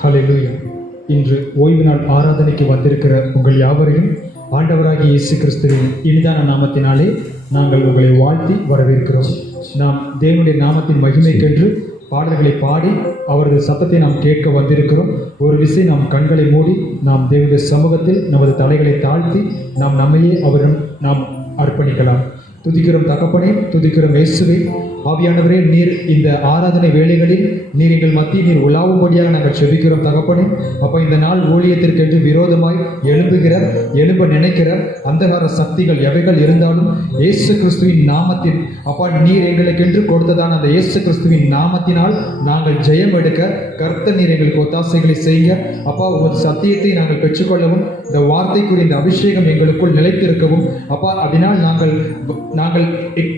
ஹல்லேலூயா. இன்று ஓய்வு நாள் ஆராதனைக்கு வந்திருக்கிற உங்கள் யாவரையும் ஆண்டவராகிய இயேசு கிறிஸ்துவின் இனிதான நாமத்தினாலே நாங்கள் உங்களை வாழ்த்தி வரவேற்கிறோம். நாம் தேவனுடைய நாமத்தின் மகிமைக்கென்று பாடல்களை பாடி அவரது சத்தத்தை நாம் கேட்க வந்திருக்கிறோம். ஒரு விசை நாம் கண்களை மூடி நாம் தேவனுடைய சமூகத்தில் நமது தலைகளை தாழ்த்தி நாம் நம்மையே அவரிடம் நாம் அர்ப்பணிக்கலாம். துதிக்கிறோம் தகப்பனே, துதிக்கிறோம் இயேசுவே. ஆவியானவரே, நீர் இந்த ஆராதனை வேளைகளில் நீர் எங்கள் மத்தியில் நீர் உலாவும்படியாக நாங்கள் செபிக்கிறோம் தகப்பனே. அப்போ இந்த நாள் ஊழியத்திற்கென்று விரோதமாய் எழும்ப நினைக்கிற அந்தகார சக்திகள் எவைகள் இருந்தாலும் இயேசு கிறிஸ்துவின் நாமத்தில் அப்பா நீர் எங்களுக்கென்று கொடுத்ததான அந்த இயேசு கிறிஸ்துவின் நாமத்தினால் நாங்கள் ஜெயம் எடுக்க கர்த்தர் நீர் எங்களுக்கு ஒத்தாசைகளை செய்ய அப்பா உமது சத்தியத்தை நாங்கள் பெற்றுக்கொள்ளவும் இந்த வார்த்தைக்குரிய இந்த அபிஷேகம் எங்களுக்குள் நிலைத்திருக்கவும் அப்பா அதனால் நாங்கள்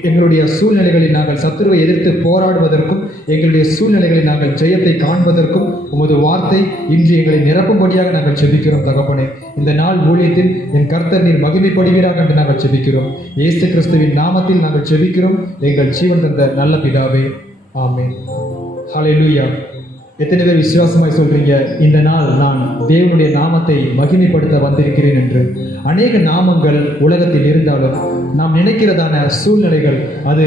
எங்களுடைய சூழ்நிலைகளில் நாங்கள் சத்துருவை எதிர்த்து போராடுவதற்கும் எங்களுடைய சூழ்நிலைகளில் நாங்கள் ஜெயத்தை காண்பதற்கும் உமது வார்த்தை இன்று எங்களை நிரப்பும்படியாக நாங்கள் செபிக்கிறோம் தகப்பனே. இந்த நாள் ஊழியத்தில் என் கர்த்தர் நீர் மகிமைப்படுவீராக என்று நாங்கள் செபிக்கிறோம். இயேசு கிறிஸ்துவின் நாமத்தில் நாங்கள் செபிக்கிறோம் எங்கள் ஜீவன் தந்த நல்ல பிதாவே, ஆமென். ஹல்லேலூயா. எத்தனை பேர் விசுவாசமாய் சொல்றீங்க, இந்த நாள் நான் தேவனுடைய நாமத்தை மகிமைப்படுத்த வந்திருக்கிறேன் என்று? அநேக நாமங்கள் உலகத்தில் இருந்தாலும் நாம் நினைக்கிறதான சூழ்நிலைகள் அது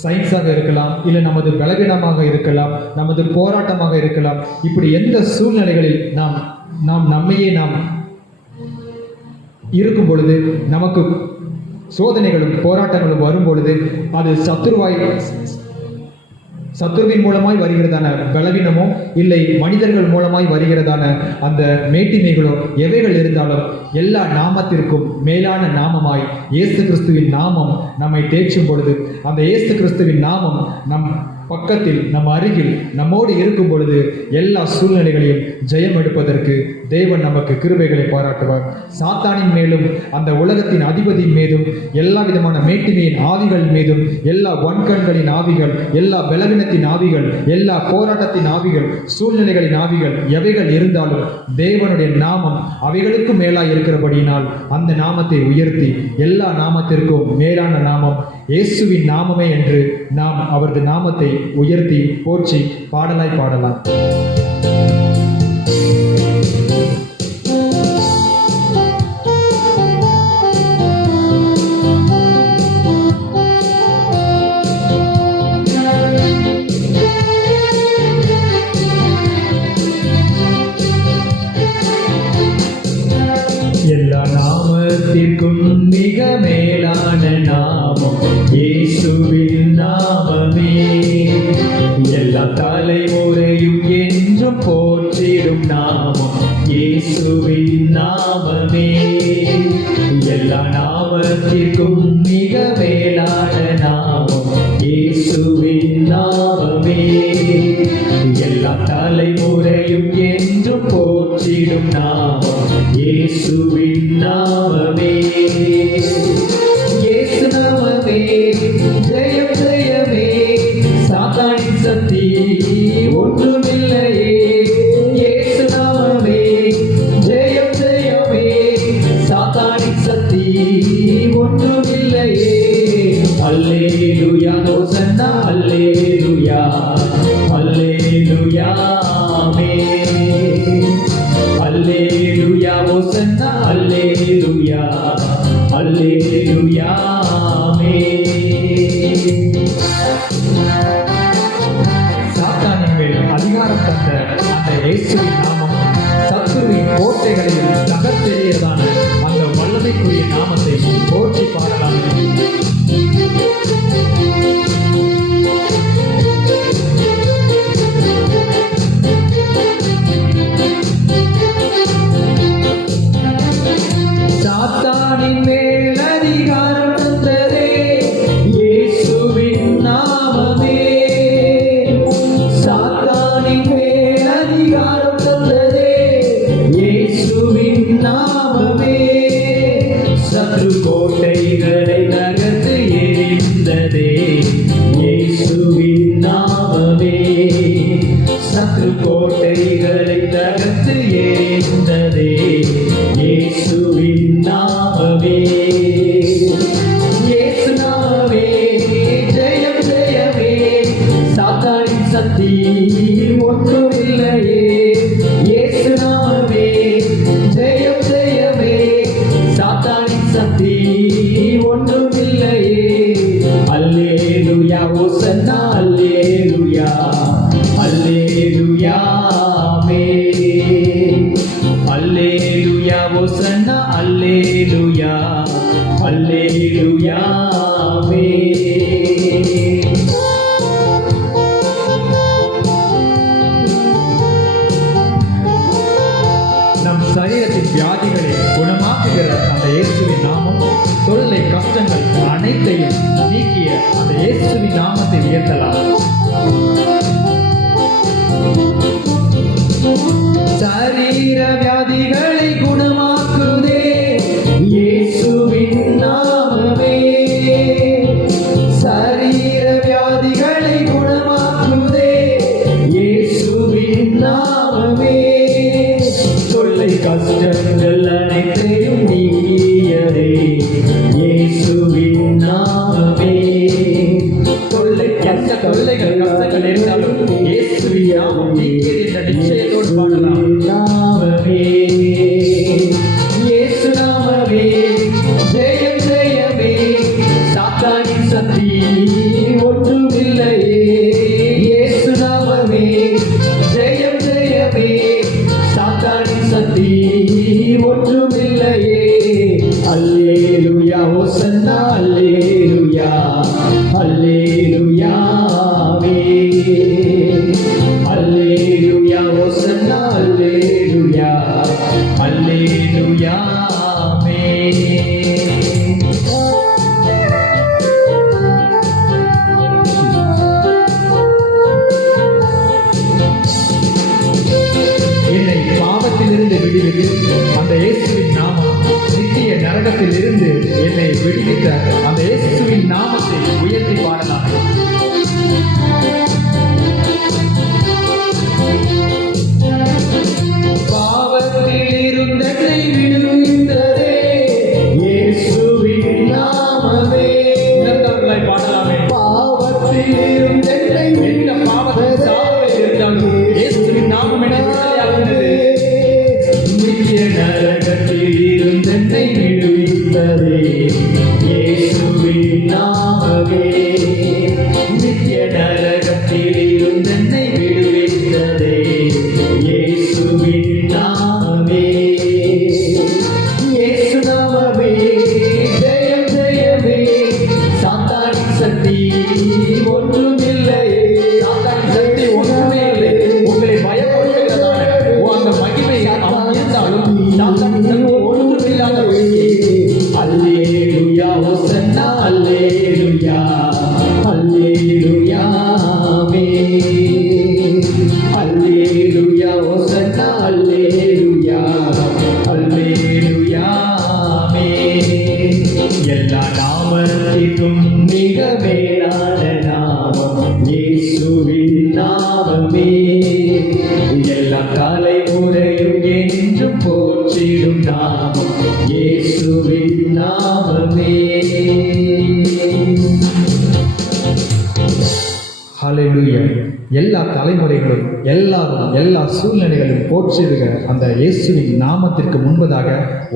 சயின்ஸாக இருக்கலாம், இல்லை நமது பலவீனமாக இருக்கலாம், நமது போராட்டமாக இருக்கலாம். இப்படி எந்த சூழ்நிலைகளில் நம்மையே நாம் இருக்கும் பொழுது நமக்கு சோதனைகளும் போராட்டங்களும் வரும் பொழுது அது சத்துருவின் மூலமாய் வருகிறதான பலவீனமோ இல்லை மனிதர்கள் மூலமாய் வருகிறதான அந்த மேட்டிமைகளோ எவைகள் இருந்தாலும் எல்லா நாமத்திற்கும் மேலான நாமமாய் இயேசு கிறிஸ்துவின் நாமம் நம்மை தேற்றும் பொழுது அந்த இயேசு கிறிஸ்துவின் நாமம் நம் பக்கத்தில் நம் அருகில் நம்மோடு இருக்கும் பொழுது எல்லா சூழ்நிலைகளையும் ஜெயம் எடுப்பதற்கு தேவன் நமக்கு கிருபைகளை பாராட்டுவார். சாத்தானின் மேலும் அந்த உலகத்தின் அதிபதியின் மீதும் எல்லா விதமான மேட்டிமையின் ஆவிகள் மீதும் எல்லா வன்கண்களின் ஆவிகள், எல்லா பலவீனத்தின் ஆவிகள், எல்லா போராட்டத்தின் ஆவிகள், சூழ்நிலைகளின் ஆவிகள் எவைகள் இருந்தாலும் தேவனுடைய நாமம் அவைகளுக்கும் மேலாய் இருக்கிறபடியினால் அந்த நாமத்தை உயர்த்தி எல்லா நாமத்திற்கும் மேலான நாமம் இயேசுவின் நாமமே என்று நாம் அவரது நாமத்தை உயர்த்தி போற்றி பாடலாய் பாடலாம். எல்லா நாமத்திற்கும் மிக மேலான நாமம் இயேசுவின் நாமமே. எல்லா தலைமுறையும் என்றும் போற்றிடும் நாமம் இயேசுவின் நாமமே. எல்லா நாமத்திற்கும் மிக மேலான நாமம் இயேசுவின் நாமமே. எல்லா தலைமுறையும் என்றும் போற்றிடும் நாமம் இயேசுவின் நாமமே. இயேசு நாமமே ஜெயம் ஜெயமே, சாத்தானின் சக்தி ஒன்றுமில்லையே. இயேசு நாமமே ஜெயம் ஜெயமே, சாத்தானின் சக்தி ஒன்றுமில்லையே. அல்லேலூயா ஹோசன்னா அல்லேலூயா, அல்லேலூயா ஆமென். அல்லேலூயா ஹோசன்னா அல்லேலூயா, அல்லேலூயா ஆமென். சாத்தானின் மேல் அதிகாரம் தந்த அந்த இயேசுவின் நாமம் சத்துருவின் கோட்டைகளில் தகர்த்தெறியதான அந்த வல்லமைக்குரிய நாமத்தை போற்றி பாடலாம். சாத்தானின் மேல் அதிகாரம் தந்ததே இயேசுவின் நாமமே. சாத்தானின் மேல் அதிகாரம் தந்ததே இயேசுவின் நாமமே. சத்ரு கோட்டைகளை நகர்த்து எறிந்ததே இயேசுவின் நாமமே. சத்ரு கோட்டைகளை நகர்த்து எறிந்ததே இயேசுவின் நாமமே. இயேசு நாமமே ஜெயம் ஜெயமே, சாத்தானின் சக்தி ஒன்றுமில்லையே. அல்லேலூயா ஆமென். அல்லேலூயா ஓசன்னா அல்லேலூயா அல்லேலூயா ஆமென். நம் சரீரத்தின் வியாதிகளை குணமாக்குகிற அந்த இயேசுவின் நாமம், தொல்லை கஷ்டங்கள் அனைத்தையும் நீக்கிய அந்த இயேசுவின் நாமத்தை உயர்த்தலாம். சரீர வியாதிகளை குணமாக்குதே இயேசுவின் நாமமே. சரீர வியாதிகளை குணமாக்குதே இயேசுவின் நாமமே. தொல்லை கஷ்டங்கள் அனைத்தையும் நீக்கியதே இயேசுவின் நாமமே. தொல்லைகள் கஷ்டங்கள் இருந்தாலும் இயேசுவின் நாமம் நீக்கியது என்ற நிச்சயத்தோடு பாடலாம். நாமமே இயேசு நாமமே ஜெயம் ஜெயமே. சாத்தானின் சக்தி ஒன்றுமில்லையே. இயேசு நாமமே ஜெயம் ஜெயமே. சாத்தானின் சக்தி ஒன்றுமில்லையே. அல்லேலூயா ஓசன்னா அல்லேலூயா அல்லேலூயா ஆமென். அல்லேலூயா ஓசன்னா அல்லேலூயா அல்லேலூயா ஆமென். என்னை பாவத்திலிருந்து விடுவித்து அந்த இயேசுவின் நாமம், நித்திய நரகத்தில் இருந்து என்னை விடுவித்த அந்த இயேசுவின் நாமத்தை உயர்த்தி பாடலாம். பாவத்தில் இருந்ததை விடுவித்ததே இயேசுவின் நாமமே. உணர்ந்தவர்களாய் பாடலாமே. பாவத்தில் இருந்ததை எந்த பாவத்தின் சார்பில் இருந்தாலும் இயேசுவின் நாமம் என்னை விடுதலையாக்கினது. நித்திய நரகத்தில் இருந்ததை விடுவித்ததே இயேசுவின் நாமமே. நித்திய நரகத்தில் இருந்ததை விடுவித்ததே இயேசுவின் நாமமே. இயேசு நாமமே ஜெயம் ஜெயமே. சாத்தானின் சக்தி ஒன்றுமில்லையே. சாத்தானின் சக்தி ஒன்றுமே இல்லை. உங்களை பயப்படுத்துகிறதான அந்த மகிமை அவன் இருந்தாலும் சாத்தானின் சக்தி ஒன்றுமில்லாத வழியே. அல்லேலூயா ஓசன்னா அல்லேலூயா அல்லேலூயா ஆமென். அல்லேலூயா ஓசன்னா அல்லேலூயா அல்லேலூயா ஆமென். எல்லா நாமத்திற்கும் மிக மேலான நாமம் இயேசுவின் நாமமே. எல்லா தலைமுறையும் என்றும் போற்றிடும் நாமம் இயேசுவின் நாமமே. ஹல்லேலூயா. எல்லா தலைமுறைகளும் எல்லாரும் எல்லா சூழ்நிலைகளும் போற்றிடுகிற அந்த இயேசுவின் நாமத்திற்கு முன்பதாக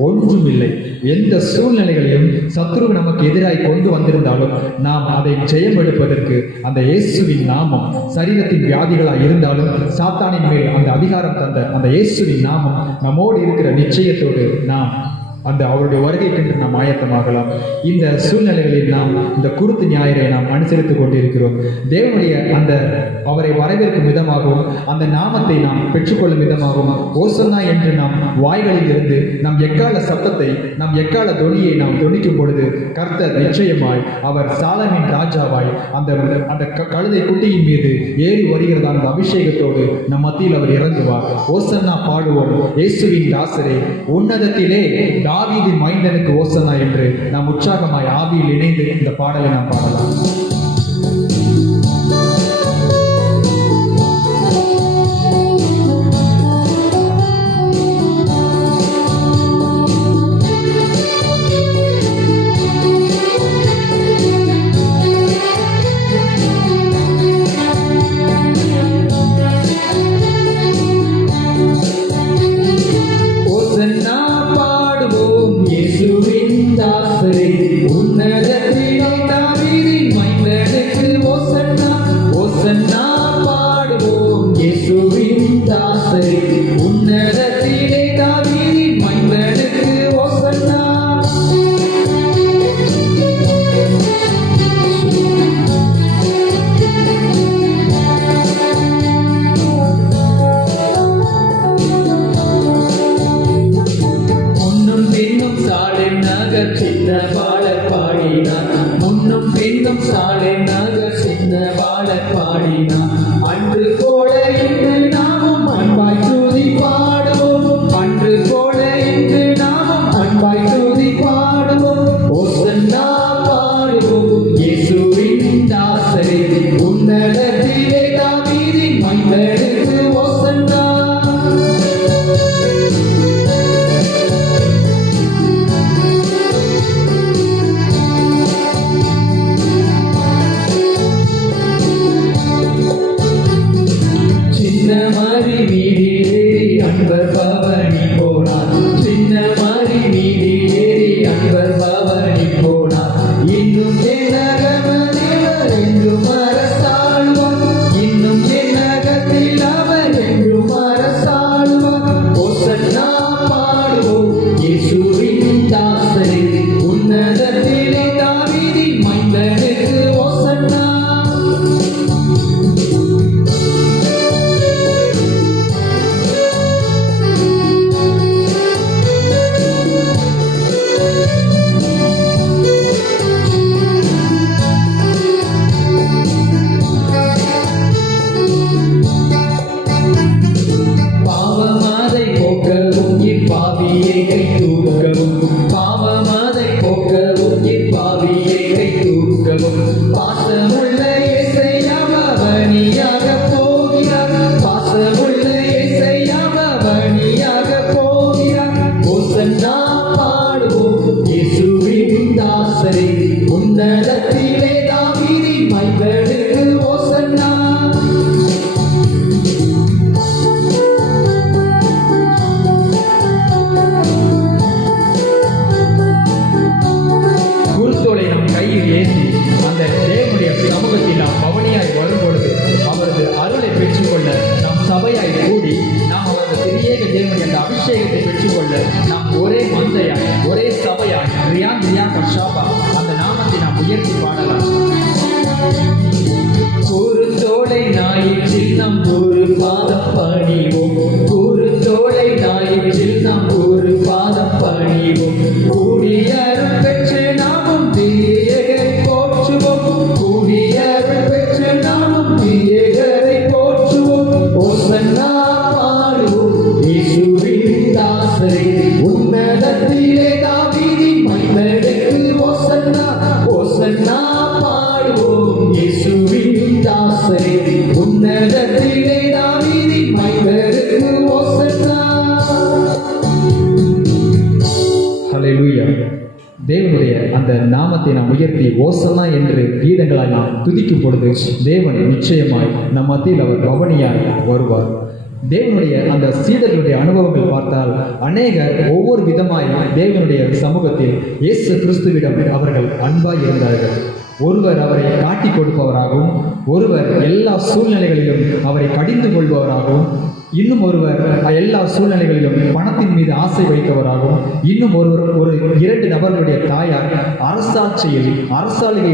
ஒன்றுமில்லை. எந்த சூழ்நிலைகளையும் சத்துரு நமக்கு எதிராய் கொண்டு வந்திருந்தாலும் நாம் அதை ஜெயம் எடுப்பதற்கு அந்த இயேசுவின் நாமம், சரீரத்தின் வியாதிகளாய் இருந்தாலும் சாத்தானின் மேல் அந்த அதிகாரம் தந்த அந்த இயேசுவின் நாமம் நம்மோடு இருக்கிற நிச்சயத்தோடு நாம் அந்த அவருடைய வருகைக்கென்று நாம் ஆயத்தமாகலாம். இந்த சூழ்நிலைகளில் நாம் இந்த குருத்து ஞாயிறை நாம் அனுசரித்துக் கொண்டிருக்கிறோம். தேவனுடைய அந்த அவரை வரவேற்கும் விதமாகவும் அந்த நாமத்தை நாம் பெற்றுக்கொள்ளும் விதமாகவும் ஓசன்னா என்று நாம் வாய்களில் இருந்து நம் எக்கால சத்தத்தை, நம் எக்கால தொனியை நாம் தொனிக்கும் பொழுது கர்த்தர் நிச்சயமாய் அவர் சாலமின் ராஜாவாய் அந்த அந்த கழுதை குட்டியின் மீது ஏறி வருகிறதான அந்த அபிஷேகத்தோடு நம் மத்தியில் அவர் இறங்குவார். ஓசன்னா பாடுவோம். இயேசுவின் தாசரே, உன்னதத்திலே தாவீதின் மைந்தனுக்கு ஓசன்னா என்று நாம் உற்சாகமாய் ஆவியில் இணைந்து இந்த பாடலை நாம் பாடலாம். இயேசுவின் தாசரே, உன்னதத்திலே தாவீதின் மைந்தனுக்கு தாசரே உன்னதத்திலே தாவீதின் மைந்தனுக்கு ஓசன்னா. முன்னும் பின்னும் சாலை நகர் சின்ன பாடல் பாடினார். முன்னும் பின்னும் சாலை நகர் சின்ன பாடல் பாடினார். அன்று போல இன்று நாமும் அன்பாய் துதி பாடுவோம். அன்று போல இன்று நாமும் அன்பாய் துதி பாடுவோம். ஓசன்னா பாடுவோம் இயேசுவின் தாசரே உன்னதத்திலே தாவீதின் மைந்தனுக்கு ஓசன்னா. சின்ன மாறி வீதியேறி அன்பர் பவனி போனார். சின்ன மாறி வீதியேறி அன்பர் பவனி போனார். இன்னும் என்னகமதில் என்றும் அரசாழ்வார். இன்னும் என்னகத்தில் அவர் என்றும் அரசாழ்வார். ஓசன்னா பாடுவோம் இயேசுவின் தாசரே உன்னதத்திலே தாவீதின் மைந்தனுக்கு ஓசன்னா. பாவமாதை போக்கவும் இப்பாவியை கை தூக்கவும். பாவமாதை போக்கவும் இப்பாவியை கை தூக்கவும். பாசமுள்ள இயேசையா பவனியாக போகிறார். பாசமுள்ள இயேசையா பவனியாக போகிறார். ஓசன்னா பாடுவோம் இயேசுவின் தாசரே உன்னதத்திலே தாவீதின் மைந்தனுக்கு ஓசன்னா. குருத்தோலை நம் கையில் ஏந்தி அந்த தேவனுடைய சமூகத்தில் நாம் பவனியாய் வரும்பொழுது அவரது அருளை பெற்றுக்கொள்ள நாம் சபையாய் கூடி நாம் அவரது திரியேக தேவனுடைய அந்த அபிஷேகத்தை பெற்றுக்கொள்ள நாம் ஒரே மந்தையாய் ஒரே சபையாய் ரியான் ரியா கஷாபா அந்த நாமத்தை நாம் உயர்த்தி பாடலாம். குருத்தோலை ஞாயிற்றில் நாம் ஒரு பாதம் பணிவோம். குருத்தோலை ஞாயிற்றில் நாம் ஒரு பாதம் பணிவோம். கூடியருள் பெற்று நாமும் திரியேகரை போற்றுவோம். கூடியருள் பெற்று நாமும் திரியேகரை போற்றுவோம். ஓசன்னா பாடுவோம் இயேசுவின் தாசரே உன்னதத்திலே தாவீதின் மைந்தனுக்கு ஓசன்னா. ஓசன்னா பாடுவோம் இயேசுவின் தாசரே உன்னதத்திலே தாவீதின் மைந்தனுக்கு ஓசன்னா. ஹல்லேலூயா. தேவனுடைய அந்த நாமத்தை நாம் உயர்த்தி ஓசன்னா என்று கீதங்களாய் நாம் துதிக்கும் பொழுது தேவன் நிச்சயமாய் நம் மத்தியில் அவர் பவனியாய் வருவார். தேவனுடைய அந்த சீடர்களுடைய அனுபவங்கள் பார்த்தால் அநேகர் ஒவ்வொரு விதமாய் தேவனுடைய சமூகத்தில் இயேசு கிறிஸ்துவிடம் அவர்கள் அன்பாய் இருந்தார்கள். ஒருவர் அவரை காட்டி கொடுப்பவராகவும், ஒருவர் எல்லா சூழ்நிலைகளிலும் அவரை கடிந்து கொள்பவராகவும், இன்னும் ஒருவர் எல்லா சூழ்நிலைகளிலும் பணத்தின் மீது ஆசை வைத்தவராகவும், இன்னும் ஒரு இரண்டு நபர்களுடைய தாயார் அரசாட்சியை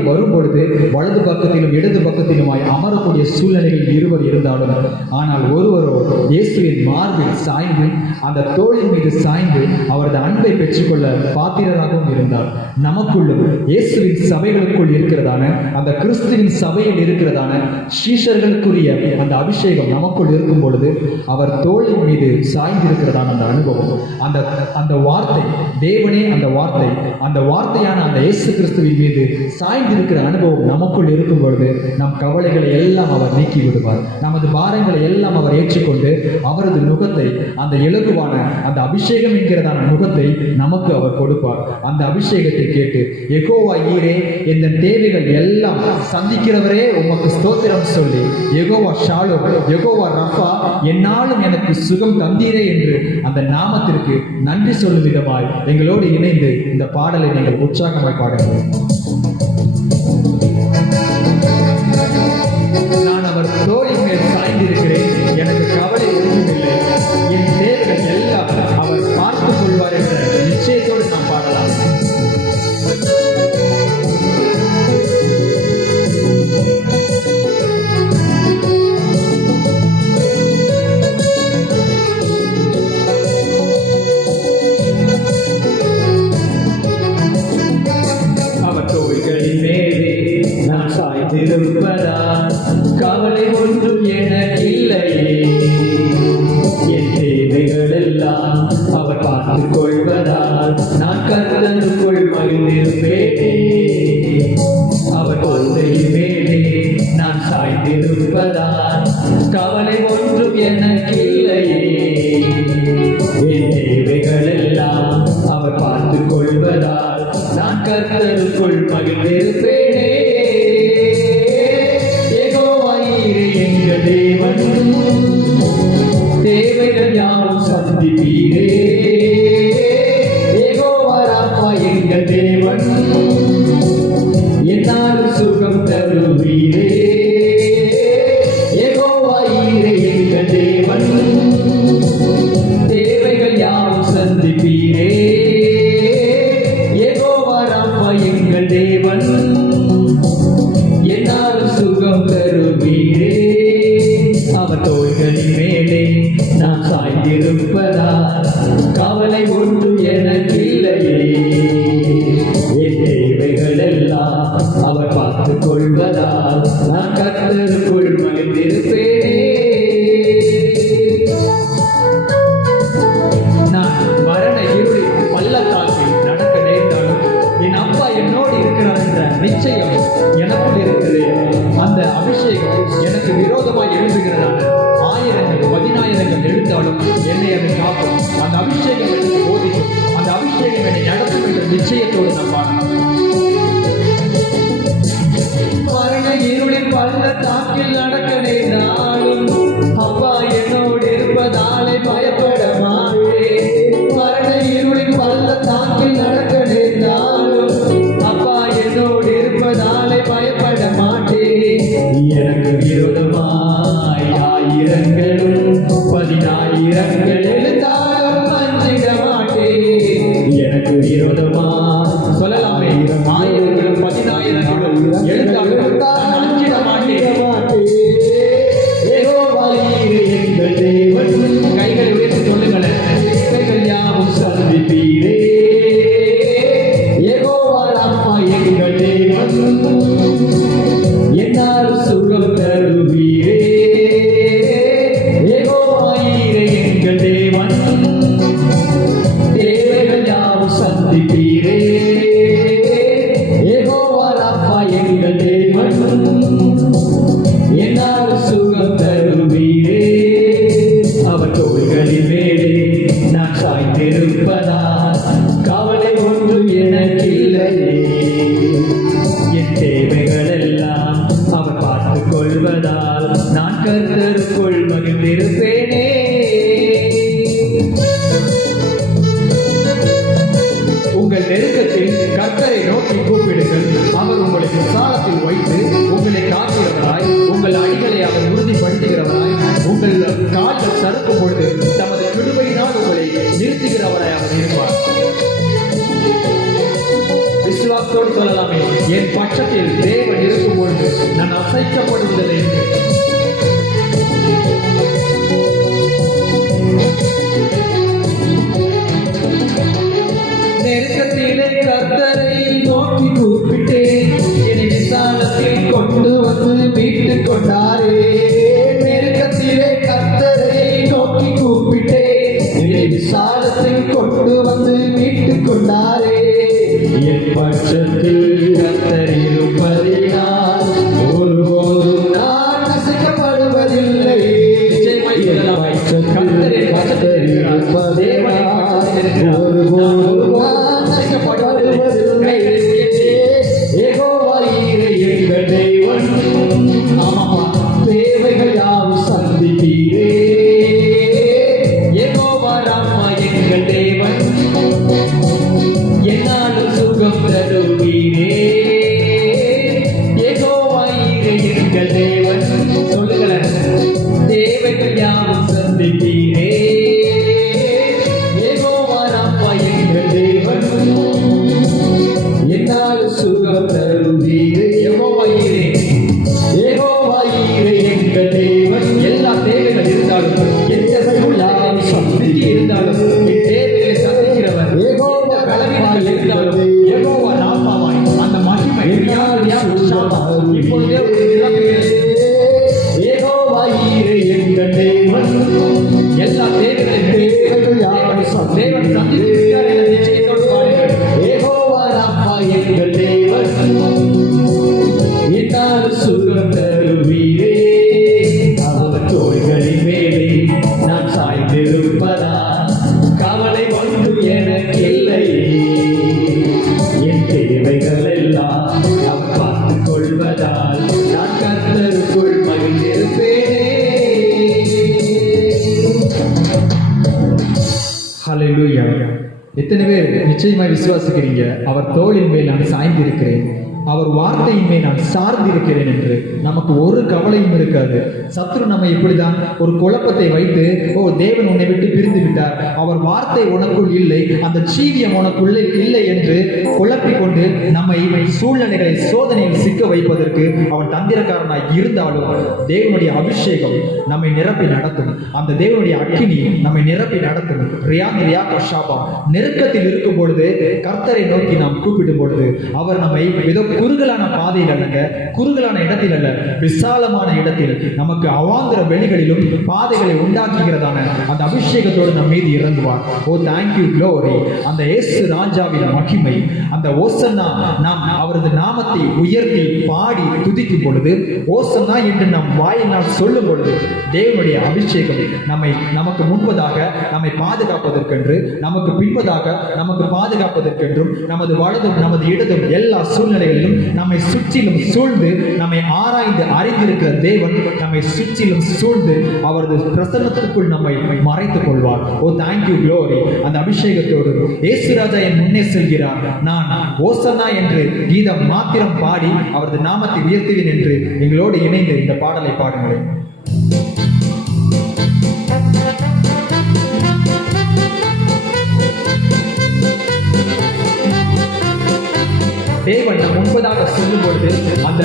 வரும் பொழுது வலது பக்கத்திலும் இடது பக்கத்திலுமாய் அமரக்கூடிய சூழ்நிலைகளில் இருவர் இருந்தாலும், ஆனால் ஒருவரோ இயேசுவின் மார்பில் சாய்ந்து அந்த தோளின் மீது சாய்ந்து அவரது அன்பை பெற்றுக்கொள்ள பாத்திரராகவும் இருந்தார். நமக்குள்ளும் இயேசுவின் சபைகளுக்குள் இருக்கிறதான அந்த கிறிஸ்துவின் சபையில் இருக்கிறதான சீஷர்களுக்குரிய அந்த அபிஷேகம் நமக்குள் இருக்கும் பொழுது அவர் தோளின் மீது சாய்ந்திருக்கிறதான அந்த அனுபவம், அந்த வார்த்தை தேவனே, அந்த வார்த்தையான அந்த இயேசு கிறிஸ்துவின் மீது சாய்ந்திருக்கிற அனுபவம் நமக்குள் இருக்கும் பொழுது நம் கவலைகளை எல்லாம் அவர் நீக்கி விடுவார். நமது பாரங்களை எல்லாம் அவர் ஏற்றுக்கொண்டு அவரது நுகத்தை, அந்த இலகுவான அந்த அபிஷேகம் என்கிறதான நுகத்தை நமக்கு அவர் கொடுப்பார். அந்த அபிஷேகத்தை கேட்டு யெகோவா ஈரே, இந்த தேவைகள் எல்லாம் சந்திக்கிறவரே உமக்கு ஸ்தோத்திரம் சொல்லி, யெகோவா ஷாலோம், யெகோவா ரஃபா, என்னாலும் எனக்கு சுகம் தந்தீரே என்று அந்த நாமத்திற்கு நன்றி சொல்லும் விதமாய் எங்களோடு இணைந்து இந்த பாடலை நீங்கள் உற்சாகமாய் பாடுங்கள். நான் அவர் தோளின் மேல் சாய்ந்திருக்கிறேன், எனக்கு கவலை ஒன்றுமில்லை, கவலை ஒன்றும் எனக்கில்லையே. என் தேவைகள் எல்லாம் அவர் பார்த்துக் கொள்வதால் நான் கர்த்தருக்குள் மகிழ்ந்திருப்பேனே. யெகோவா ஈரே எங்கள் தேவன், தேவைகள் யாவும் சந்திப்பீரே. யெகோவா ராப்பா எங்கள் தேவன், என்னாலும் சுகம் தருவீரே. யெகோவா ஈரே எங்கள் தேவன், தேவைகள் யாவும் சந்திப்பீரே. யெகோவா ராப்பா எங்கள் தேவன், என்னாலும் சுகம் தருவீரே. அவர் தோள்களின் மேலே நான் சாய்ந்திருப்பதால் கவலை ஒன்று எனக்கில்லையே. என் தேவைகள் எல்லாம் அவர் பார்த்துக் கொள்வதால் நான் கர்த்தருக்குள் மகிழ்ந்திருப்பேனே. நான் மரண இருளில் பள்ளத்தாக்கில் நடக்க நேர்ந்தாலும் என் அப்பா என்னோடு இருக்கிறார் என்ற நிச்சயம் எனக்குள் இருக்குது. அந்த அபிஷேகம் எனக்கு விரோதமாய் எழுதுகிறதான ஆயிரங்கள் 10,000 எழுந்தாலும் என்னை அது காக்கும். அந்த அபிஷேகம் எனக்கு போதிக்கும், அந்த அபிஷேகம் என்னை நடத்தும் என்ற நிச்சயத்தோடு நாம் பாடலாம். மரண இருளின் பள்ளத்தாக்கில் நடக்க நேர்ந்தாலும் அப்பா என்னோடு இருப்பதாலே பயப்பட மாட்டேன். மரண இருளின் பள்ளத்தாக்கில் நடக்க நேர்ந்தாலும் அப்பா என்னோடு இருப்பதாலே பயப்பட மாட்டேன். எனக்கு விரோதமாய் ஆயிரங்களும் 10,000 எழுந்தாலும் அஞ்சிட மாட்டேன். எனக்கு விரோதமாய் சொல்லலாமே, ஆயிரங்களும் 10,000 எழுந்தாலும் நான் அஞ்சிட மாட்டேன். யெகோவா ஈரே எங்கள் தேவன், கைகளை உயர்த்தி சொல்லுங்களேன். தேவைகள் யாவும் சந்திப்பீரே. யெகோவா ராப்பா எங்கள் தேவன், என்னாலும் சுகம் தருவீரே. யெகோவா ஈரே எங்கள் தேவன், தேவைகள் யாவும் சந்திப்பீரே. யெகோவா ராப்பா எங்கள் தேவன், என்னாலும் சுகம் தருவீரே. அவர் தோள்களின் மேலே நான் சாய்ந்திருப்பதால் கவலை ஒன்று எனக்கில்லையே. என் தேவைகள் எல்லாம் அவர் பார்த்துக் கொள்வதால் நான் கர்த்தருக்குள் மகிழ்ந்திருப்பேனே. உங்கள் நெருக்கத்தில் கர்த்தரை நோக்கி கூப்பிடுங்கள். அவர் உங்களை விசாலத்தில் வைத்து உங்களை காக்கிறவராய், உங்கள் அடிகளை அவர் உறுதிப்படுத்துகிறவராய், உங்கள் கால்கள் சறுக்கும் பொழுது தமது கிருபையினால் உங்களை நிறுத்துகிறவராய் அவர் இருப்பார். விசுவாசத்தோடு சொல்லலாமே, என் பட்சத்தில் தேவன் இருக்கும் பொழுது நான் அசைக்கப்படுவதில்லை என்று. நெருக்கத்திலே கர்த்தரை நோக்கி கூப்பிட்டேன், என்னை விசாலத்தில் கொண்டு வந்து மீட்டுக் கொண்டாரே. நெருக்கத்திலே கர்த்தரை நோக்கி கூப்பிட்டேன், என்னை விசாலத்தில் கொண்டு வந்து மீட்டுக் கொண்டாரே. என் பட்சத்தில் கர்த்தர் இருப்பதினால் ஒருபோதும் நான் நிச்சயமாய் விசுவாசிக்கிறீங்க, அவர் தோளின் மேல் நான் சாய்ந்திருக்கிறேன், அவர் வார்த்தையின் மேல் நான் சார்ந்திருக்கிறேன் என்று நமக்கு ஒரு கவலையும் இருக்காது. சத்ரு நம்ம இப்படிதான் ஒரு குழப்பத்தை வைத்து, ஓ தேவன் உன்னை விட்டு பிரிந்து விட்டார், அவர் வார்த்தை உனக்குள் இல்லை, அந்த ஜீவியம் உனக்குள்ளே இல்லை என்று குழப்பிக் கொண்டு நம்மை சூழ்நிலைகளை சோதனையில் சிக்க வைப்பதற்கு அவன் தந்திரக்காரனாய் இருந்தாலும் தேவனுடைய அபிஷேகம் நம்மை நிரப்பி நடத்தும். அந்த தேவனுடைய அக்கினி நம்மை நிரப்பி நடத்தும். நெருக்கத்தில் இருக்கும் பொழுது கர்த்தரை நோக்கி நாம் கூப்பிடும் பொழுது அவர் நம்மை ஏதோ குறுகலான பாதையில் அல்லங்க, குறுகலான இடத்தில் அல்ல, விசாலமான இடத்தில் நமக்கு அவாந்திர வெளிகளிலும் பாதைகளை உண்டாக்குகிறதான அந்த அபிஷேகத்தோடு நம் மீது இறங்குவார். ஓ தேங்க்யூ க்ளோரி. அந்த இயேசு ராஜாவின் மகிமை, அந்த ஓசன்னா, நாம் அவரது நாமத்தை உயர்த்தி பாடி துதிக்கும் பொழுது, ஓசன்னா என்று நாம் வாயினால் சொல்லும் பொழுது தேவனுடைய அபிஷேகம் நமக்கு முன்பதாக நம்மை பாதுகாப்பதற்கென்று, நமக்கு பின்பதாக நமக்கு பாதுகாப்பதற்கென்றும், நமது வலதும் நமது இடதும் எல்லா சூழ்நிலைகளிலும் நம்மை சுற்றிலும் சூழ்ந்து நம்மை ஆராய்ந்து அறிந்திருக்கிற தேவன் நம்மை சுற்றிலும் சூழ்ந்து அவரது பிரசன்னத்துக்குள் நம்மை மறைத்துக் கொள்வார். ஓ தேங்க்யூ க்ளோரி. அந்த அபிஷேகத்தோடு இயேசு ராஜா என் முன்னே செல்கிறார், நான் ஓசன்னா என்று கீதம் மாத்திரம் பாடி அவரது நாமத்தை உயர்த்துவேன் என்று எங்களோடு இணைந்து இந்த பாடலை பாடுங்களேன். தேவன் நம் முன்பதாக சொல்லும் பொழுது அந்த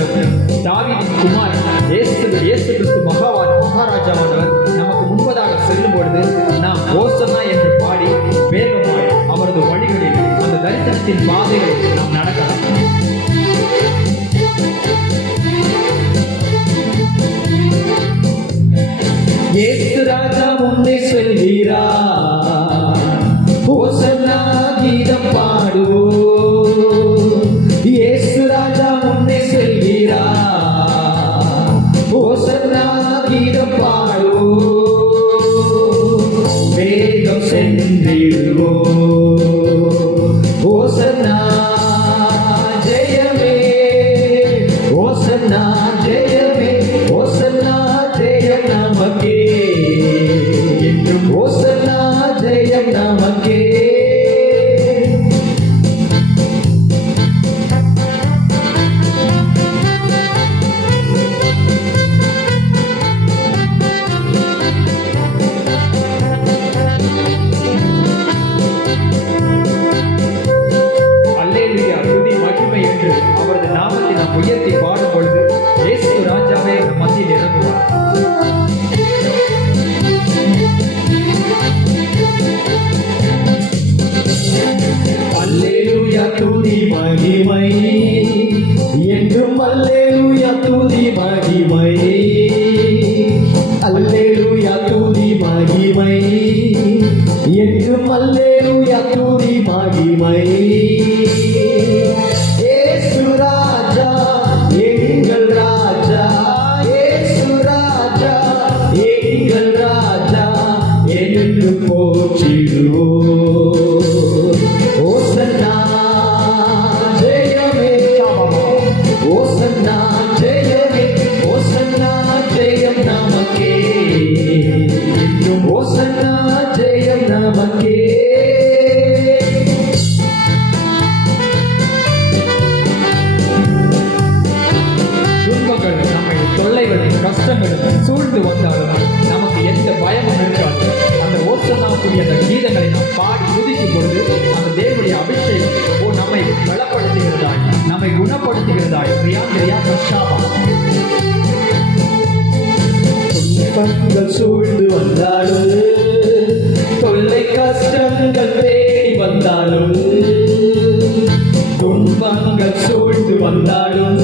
தாவீதின் குமாரன் இயேசு கிறிஸ்து மகாராஜாவானவர் நமக்கு முன்பதாக செல்லும் பொழுது நாம் ஓசன்னா என்று பாடி வேகமாய் அவரது வழிகளில் அந்த தரிசனத்தின் பாதைகளில் நாம் நடக்கலாம். இயேசு ராஜா முன்னே செல்கிறார், ஓசன்னா கீதம் பாடுவோம். இயேசு ராஜா முன்னே செல்கிறார், ஓசன்னா கீதம் பாடுவோம். வேகம் சென்றிடுவோம், ஓசன்னா ஜெயமே, ஓசன்னா ஜெயமே, ஓசன்னா ஜெயம் நமக்கே, என்றும் ஓசன்னா ஜெயம் நமக்கே. அவரது நாமத்தை நாம் உயர்த்தி பாடும் பொழுது இயேசு ராஜாவே மத்தியில் இறங்குவார். அல்லேலூயா துதி மகிமை, என்றும் அல்லேலூயா துதி மகிமை, அல்லேலூயா துதி மகிமை, என்றும் அல்லேலூயா துதி மகிமை. இயேசு ராஜா எங்கள் ராஜா, இயேசு ராஜா எங்கள் ராஜா, என்று போற்றிடுவோம். ஓசன்னா ஜெயமே, ஓசன்னா ஜெயமே, ஓசன்னா ஜெயம் நமக்கே, என்றும் ஓசன்னா ஜெயம் நமக்கே. துன்பங்கள் நம்மை தொல்லைகளும் கஷ்டங்களும் சூழ்ந்து வந்தாலும் நமக்கு எந்த பயமும் இருக்காது. அந்த ஓசன்னாவுக்குரிய அந்த கீதங்களை நாம் பாடி துதிக்கும் பொழுது அந்த தேவனுடைய அபிஷேகம் நம்மை பலப்படுத்துகிறதாய், நம்மை குணப்படுத்துகிறதாய். துன்பங்கள் சூழ்ந்து வந்தாலும், தொல்லை கஷ்டங்கள் தேடி வந்தாலும், துன்பங்கள் சூழ்ந்து வந்தாலும்,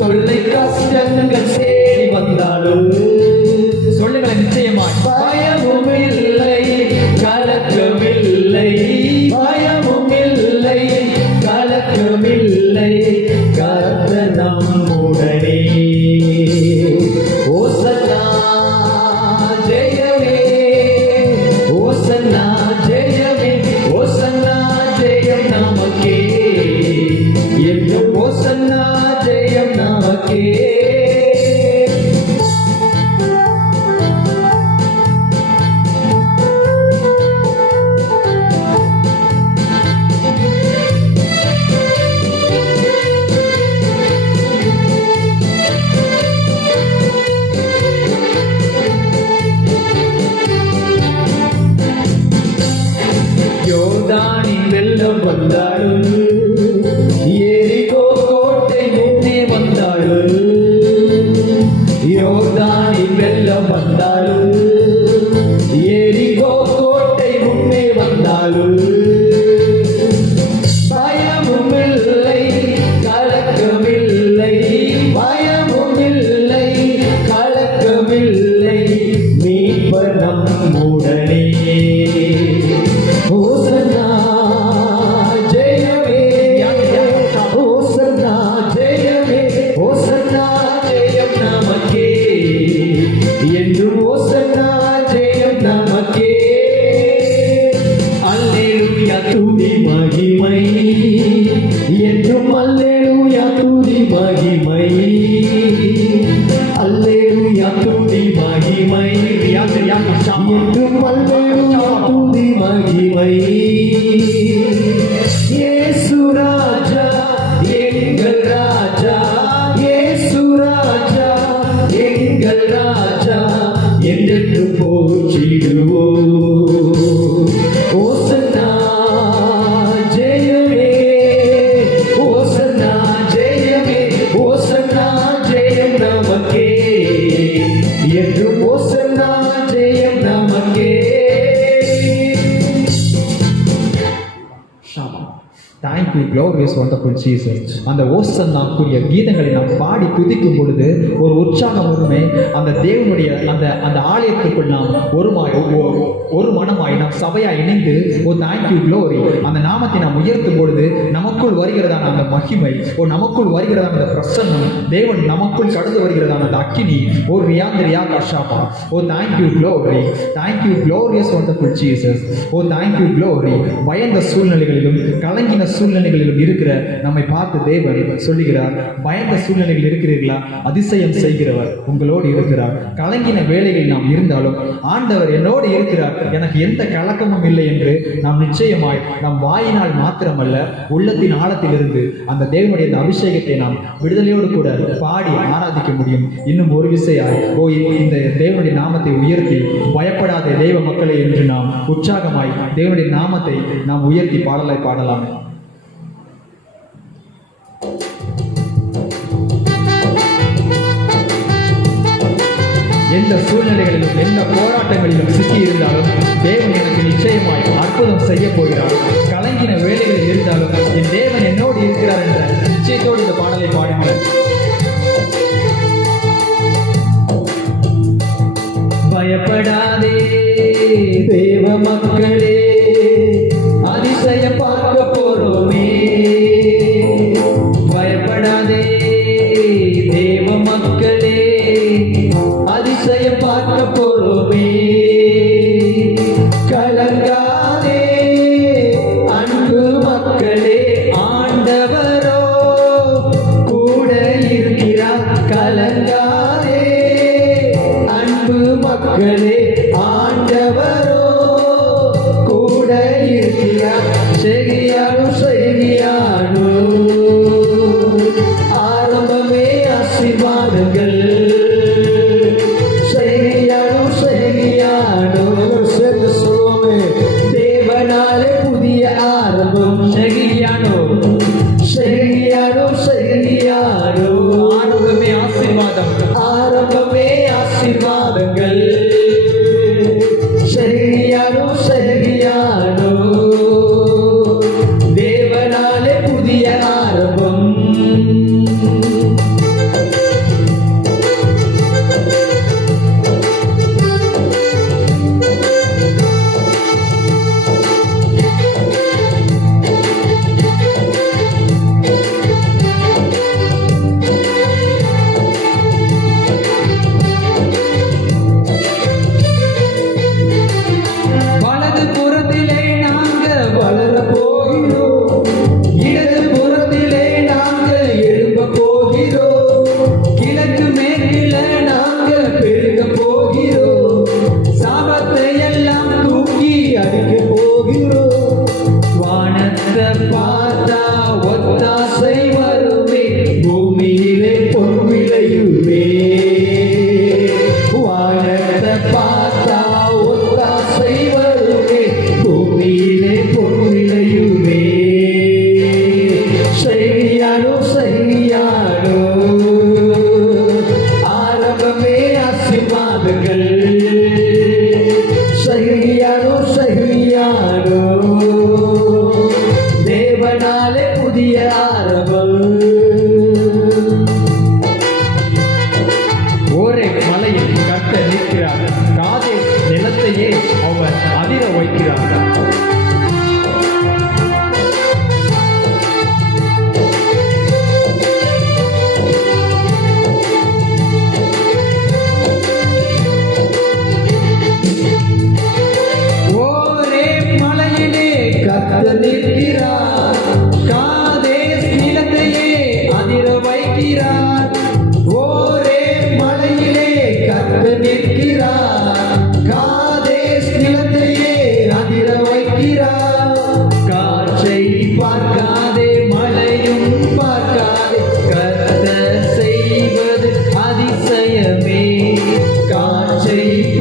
தொல்லை கஷ்டங்கள் தேடி வந்தாலும், சொல்லுங்கள் நிச்சயமாய் பயமும் இல்லை கலக்கமில்லை, பயமும் இல்லை கலக்கமில்லை, கர்த்தர் நம்முடனே. ஓசன்னா ஜெயமே, ஓசன்னா ஜெயமே, ஓசன்னா பஞ்சம் வந்தாலும் எரிகோ கோட்டை முன்னே வந்தாலும் பயமும் இல்லை கலக்கமில்லை பயமும் இல்லை கலக்கமில்லை மீட்பர் நம்முடனே ஓசன்னா ஜெயமே ஓசன்னா ஜெயமே ஓசன்னா ஜெயம் நமக்கே என்றும் ஓசன்னா ஜெயம் நமக்கே அல்லேலூயா துதி மகிமை என்றும் அல்லேலூயா துதி மகிமை அல்லேலூயா துதி மகிமை என்றும் அல்லேலூயா துதி மகிமை இயேசு ராஜா எங்கள் ராஜா இயேசு ராஜா எங்கள் ராஜா என்று போற்றிடுவோம் ஓசன்னா ஜெயமே ஓசன்னா ஜெயமே ஓசன்னா ஜெயம் நமக்கே என்று ஓசன்னா ஜெயம் நமக்கே Thank you, glorious, wonderful Jesus. அந்த ஓசன்னாக்குரிய கீதங்களை நாம் பாடி துதிக்கும் பொழுது ஒரு உற்சாகம் வருமே. அந்த தேவனுடைய அந்த ஆலயத்திற்குள் நாம் ஒரு மனமாய் நாம் சபையாய் இணைந்து thank you glory அந்த நாமத்தை நாம் உயர்த்தும் பொழுது நமக்குள் வருகிறதான அந்த மகிமை நமக்குள் வருகிறதான அந்த பிரசன்னம் தேவன் நமக்குள் கடந்து வருகிறதான அந்த அக்கினி ரியாந்திரியா கஷாபா thank you glory thank you glorious wonderful Jesus thank you glory பயந்த சூழ்நிலைகளிலும் கலங்கின சூழ்நிலைகளிலும் இருக்கிற நம்மை பார்த்து தேவன் சொல்லுகிறார், பயந்த சூழ்நிலைகள் இருக்கிறீர்களா? அதிசயம் செய்கிறவர் உங்களோடு இருக்கிறார். கலங்கின வேளைகளில் நாம் இருந்தாலும் ஆண்டவர் என்னோடு இருக்கிறார், எனக்கு எந்த கலக்கமும் இல்லை என்று நாம் நிச்சயமாய் நம் வாயினால் மாத்திரமல்ல உள்ளத்தின் ஆழத்திலிருந்து அந்த தேவனுடைய அந்த அபிஷேகத்தை நாம் விடுதலையோடு கூட பாடி ஆராதிக்க முடியும். இன்னும் ஒரு விசையாய் இந்த தேவனுடைய நாமத்தை உயர்த்தி பயப்படாத தெய்வ மக்களே என்று நாம் உற்சாகமாய் தேவனுடைய நாமத்தை நாம் உயர்த்தி பாடலாய் பாடலாமே. எந்த சூழ்நிலைகளிலும் எந்த போராட்டங்களிலும் சிக்கி இருந்தாலும் தேவன் எனக்கு நிச்சயமாய் அற்புதம் செய்ய போகிறார். கலங்கின வேலைகளில் இருந்தாலும் என் தேவன் என்னோடு இருக்கிறார் என்ற நிச்சயத்தோடு இந்த பாடலை பாடுங்கள். பயப்படாதே தேவ மக்களே, அதிசயம் பார்க்க போறோமே. பயப்படாதே தேவ மக்களே, அதிசயம் பார்க்க போறோமே. கலங்காதே அன்பு மக்களே, ஆண்டவரோ கூட இருக்கிறார். கலங்காதே அன்பு மக்களே, ஆண்டவரோ கூட இருக்கிறார். செய்யானோ செய்யானோ ஆரம்பமே ஆசீர்வாதங்கள். செய்யானோ செய்யானோ சேர்ந்து சொல்லுவோமே, தேவனாலே புதிய ஆரம்பம். செய்யானோ செய்யானோ செய்யானோ ஆரம்பமே ஆசீர்வாதம், ஆரம்பமே ஆசீர்வாதங்கள். செய்யானோ செய்யானோ தேவனாலே புதிய ஆரம்பம்.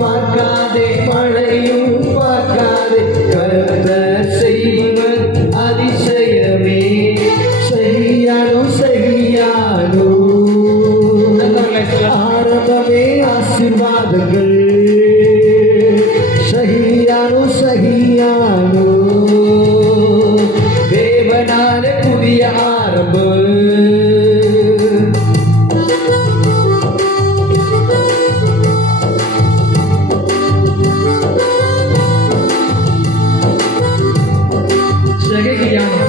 பார்க்காதே மழையும் பார்க்காதே கர்த்தர் செய்வர் அதிசயமே செய்யானோ செய்யானோ ஆரம்பமே ஆசீர்வாதங்கள் சகியானோ சகியானோ தேவனாலே புதிய ஆரம்பம்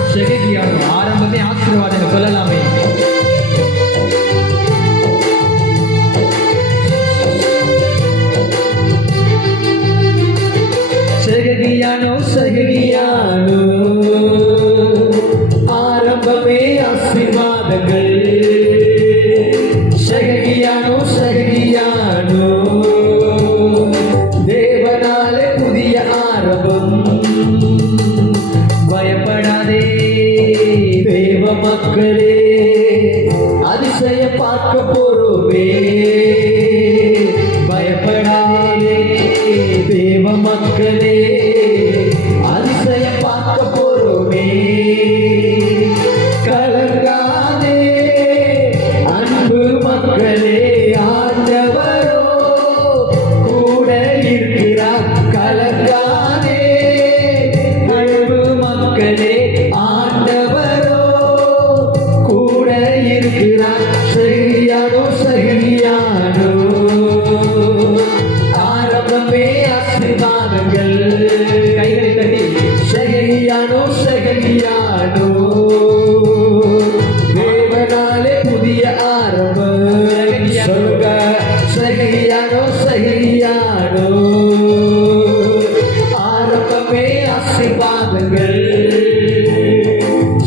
செககியானோ ஆரம்பமே ஆசீர்வாதங்கள் சொல்லலாமே. சகியானோ சகியானோ ஆரம்பமே ஆசீர்வாதங்கள் சகியானோ சகியானோ தேவனாலே புதிய ஆரம்பம் பயப்படாதே தேவ மக்களே அதிசய பார்க்க போறோமே பயப்படாதே தேவ மக்களே அதிசய பார்க்க போறோமே கலங்காதே அன்பு மக்களே ஆண்டவரோ கூட இருக்கிறார் கலங்காதே அன்பு மக்களே ஆண்டவரோ கூட இருக்கிறார் செய்யானோ செய்யானோ ஆரம்பமே ஆசீர்வாதங்கள் கைகளை தட்டி செய்யானோ செய்யானோ தேவனாலே புதிய ஆரம்பம் சொல்க செய்யானோ செய்யானோ ஆரம்பமே ஆசீர்வாதங்கள்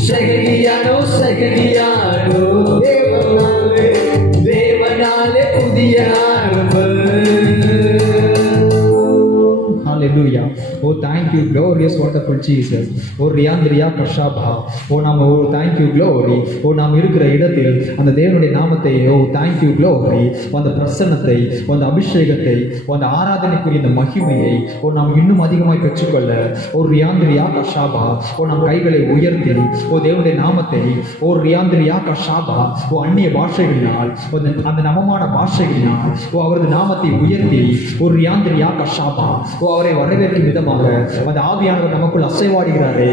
செய்யானோ செய்யானோ தேவனாலே புதிய ஆரம்பம். Hallelujah. Oh, thank you, glorious, wonderful Jesus. Oh, Riyandriya Kashabha. Oh, thank you, glory. Oh, நாம் இருக்கிற இடத்தில் அந்த தேவனுடைய நாமத்தை thank you, glory. அந்த பிரசன்னத்தை, அந்த அபிஷேகத்தை, அந்த ஆராதனைக்குரிய இந்த மகிமையை நாம் இன்னும் அதிகமாய் பெற்றுக்கொள்ள Riyandriya Kashabha. நாம் கைகளை உயர்த்தி தேவனுடைய நாமத்தை Riyandriya Kashabha. அந்நிய பாஷைகளினால் அந்த நவமான பாஷைகளினால் அவரது நாமத்தை உயர்த்தி Riyandriya Kashabha. அவரை வரவேற்கும் விதமாக அந்த ஆவியானவர் நமக்குள் அசைவாடுகிறாரே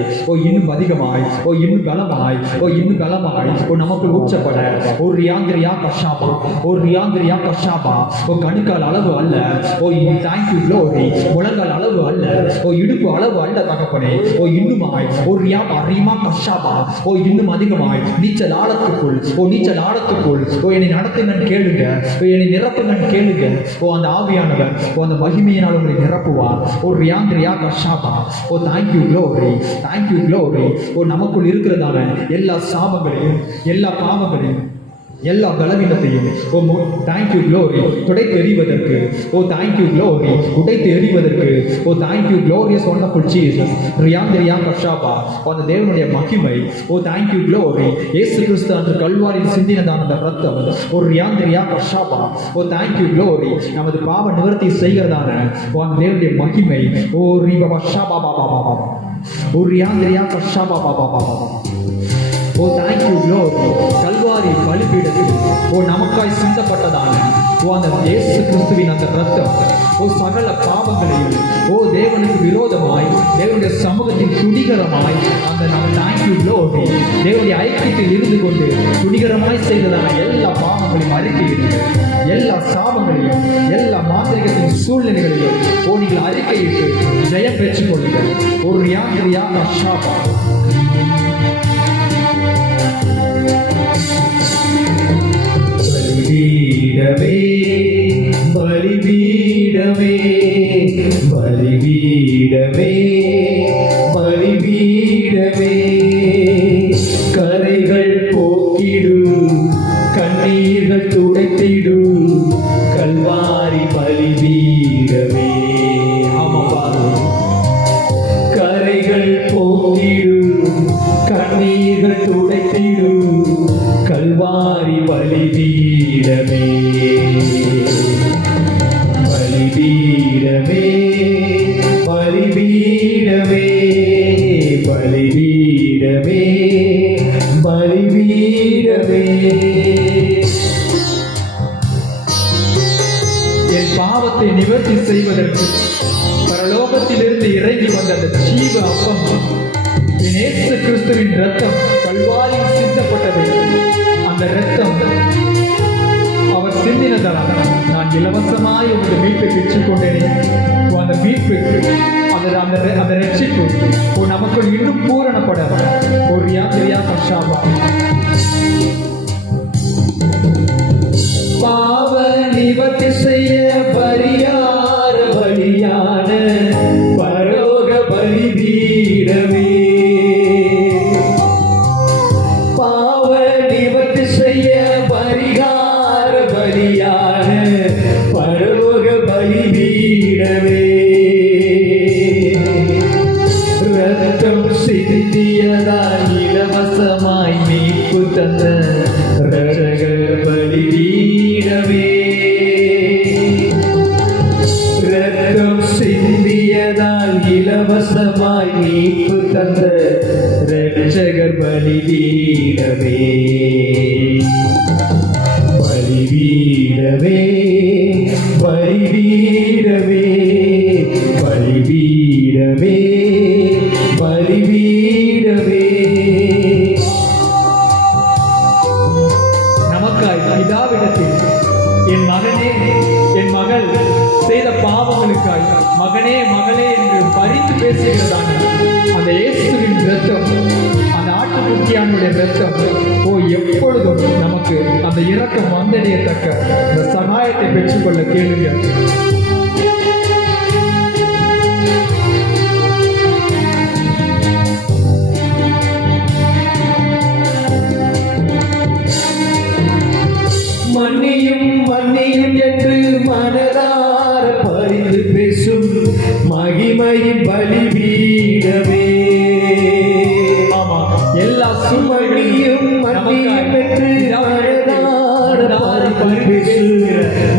இன்னும் அதிகமாய் இன்னும் பலமாய் இன்னும் பலமாய் நமக்குள் ஊற்றப்பட Riyandriya Kashabha. Riyandriya Kashabha. கணுக்கால் அளவு அல்ல தேங்க்யூ க்ளோரி முழங்கால் அளவு அல்ல இடுப்பு அளவு அல்ல தகப்பனே இன்னுமாய் ரீமா கஷாபா இன்னும் அதிகமாய் நீச்சல் ஆழத்துக்குள் என்னை நடத்துங்கன்னு கேளுங்க என்னை நிரப்புங்கன்னு கேளுங்க அந்த ஆவியானவர் அந்த மகிமையினால் உங்களை நிரப்புவார் Riyandriya Kashabha. Thank you glory thank you glory நமக்குள் இருக்கிறதான எல்லா சாபங்களையும் எல்லா பாவங்களையும் எல்லா பலவீனத்தையும் தேங்க்யூ க்ளோரி துடைத்து எறிவதற்கு தேங்க்யூ க்ளோரி உடைத்து எறிவதற்கு thank you glorious wonderful Jesus Riyandriya Kashabha. அந்த தேவனுடைய மகிமை தேங்க்யூ க்ளோரி இயேசு கிறிஸ்து அன்று கல்வாரியில் சிந்தினதான அந்த ரத்தம் Riyandriya Kashabha. தேங்க்யூ க்ளோரி நமது பாவ நிவர்த்தி செய்கிறதான அந்த தேவனுடைய மகிமை Riyandriya Kashabha. தேங்க்யூ க்ளோரி கல்வாரி பலிபீடத்தில் நமக்காய் சிந்தப்பட்டதான அந்த இயேசு கிறிஸ்துவின் அந்த ரத்தம் சகல பாவங்களையும் தேவனுக்கு விரோதமாய் தேவனுடைய சமூகத்தின் துணிகரமாய் அந்த நம்ம தேங்க்யூ க்ளோரி தேவனுடைய ஐக்கியத்தில் இருந்து கொண்டு துணிகரமாய் செய்ததான எல்லா பாவங்களையும் அறிக்கையிட்டு எல்லா சாபங்களையும் எல்லா மாந்திரிகத்தின் சூழ்நிலைகளையும் நீங்கள் அறிக்கையிட்டு ஜெயம் பெற்றுக் கொள்ளுங்கள் Riyandriya Kashabha. பலிபீடமே பலிபீடமே பலிபீடமே கரைகள் போக்கிடு கண்ணீர்கள் துடைத்திடு கல்வாரி பலிபீடமே ஆமாப்பா கரைகள் போக்கிடு கண்ணீர்கள் துடைத்திடு கல்வாரி பலிபீடமே பலிபீடமே பலிபீடமே, பலிபீடமே, பலிபீடமே. என் பாவத்தை நிவர்த்தி செய்வதற்கு பரலோகத்திலிருந்து இறங்கி வந்த அந்த ஜீவ அப்பம் என் இயேசு கிறிஸ்துவின் இரத்தம் கல்வாரியில் சிந்தப்பட்டது. அந்த இரத்தம் அவர் சிந்தினதால் நான் இலவசமாய் உங்கள் மீட்பை பெற்றுக்கொண்டேனே. அந்த மீட்பு அந்த ரட்சிப்பு நமக்குள் இன்னும் பூரணப்பட ஒரு யாத்திரையா கஷாபா. பாவ நிவர்த்தி செய்ய பரிகார பலியான பரலோக பலிபீடமே, பாவ நிவர்த்தி செய்ய பரிகார பலியான பரலோக பலிபீடமே. ரத்தம் சிந்தியதால் இலவசமாய் மீட்பு தந்த இரட்சகர் பலிபீடமே, ரத்தம் சிந்தியதால் இலவசமாய் மீட்பு தந்த இரட்சகர் பலிபீடமே, பலிபீடமே, பலிபீடமே, பலிபீடமே, பலிபீடமே. நமக்காய் பிதாவிடத்தில் என் மகனே என் மகள் செய்த பாவங்களுக்காய் மகனே மகளே என்று பரிந்து பேசுகிறதான அந்த இயேசுவின் இரத்தம், அந்த ஆட்டுக்குட்டியானுடைய இரத்தம் எப்பொழுதும் நமக்கு அந்த இரக்கம் வந்தடையத்தக்க அந்த சகாயத்தை பெற்றுக்கொள்ள கேளுங்க. மன்னியும் மன்னியும் என்று மனதார பரிந்து பேசும் மகிமையின் பலிபீடமே, ஆமா, எல்லா மன்னியும் மன்னியும் என்று மனதார பரிந்து பேசும்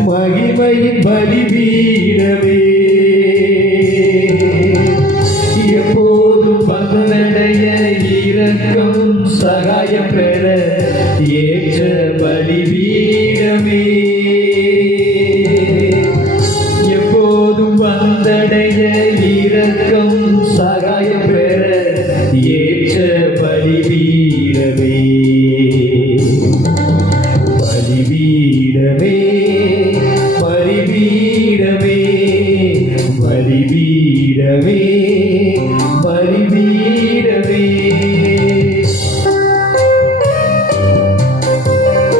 மகிமையின் பலிபீடமே. எப்போதும் பந்தடைய இரக்கம் சகாயம் பெற ஏற்ற பலிபீடமே, எப்போதும் வந்தடைய இரக்கம் சகாயம் பெற ஏற்ற பலிபீடமே, பலிபீடமே, பலிபீடமே, பலிபீடமே, பலிபீடமே.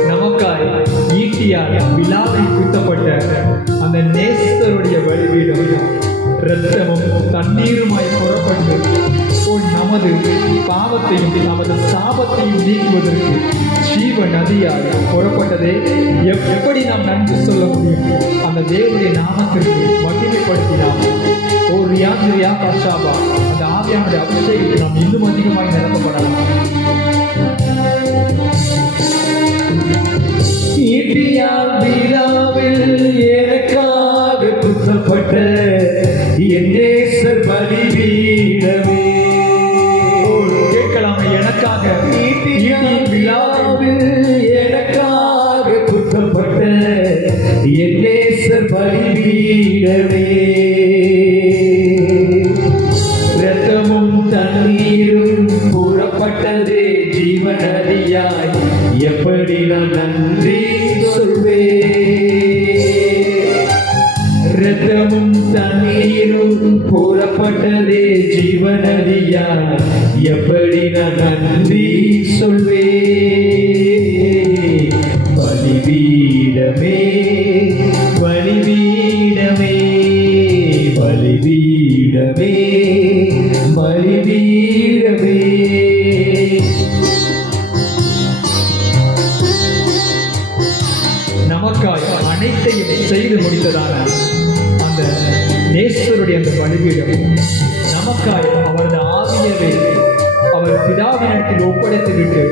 நமக்காய் ஈட்டியால் விழாவில் குத்தப்பட்ட அந்த நேசருடைய பலிபீடம் இரத்தமும் தண்ணீருமாய் புறப்பட்டு நமது பாவத்தையும் நமது சாபத்தையும் நீக்குவதற்கு ஜீவ நதியால் புறப்பட்டதே. எப்படி நாம் நன்றி சொல்ல முடியும்? அந்த தேவனுடைய நாமத்திற்கு மகிமைப்படுத்தினார். ஒரு யாத்திரையா கஷாபா அந்த ஆவியானுடைய அபிஷேகத்தை நாம் இன்னும் அதிகமாய் நிரப்பப்படலாம். ஈட்டியால் விழாவில் எனக்காக குத்தப்பட்ட என் நேசர் பலிபீடமே, கேட்கலாமே, எனக்காக ஈட்டியால் விழாவில் எனக்காக குத்தப்பட்ட என் நேசர் பலிபீடமே, இரத்தமும் தண்ணீரும் புறப்பட்டதே ஜீவநதியாய் எப்படி நான் நன்றி சொல்வேன். இரத்தமும் தண்ணீரும் புறப்பட்டதே ஜீவநதியாய் எப்படி நான் நன்றி சொல்வேன். பலிபீடமே, பலிபீடமே, பலிபீடமே, பலிபீடமே. நமக்காய் அனைத்தையும் செய்து முடித்ததான அந்த நேசருடைய அந்த பலிபீடம் நமக்காய் அவரது ஆவியவை அவர் பிதாவினிடத்தில் ஒப்படைத்து விட்டு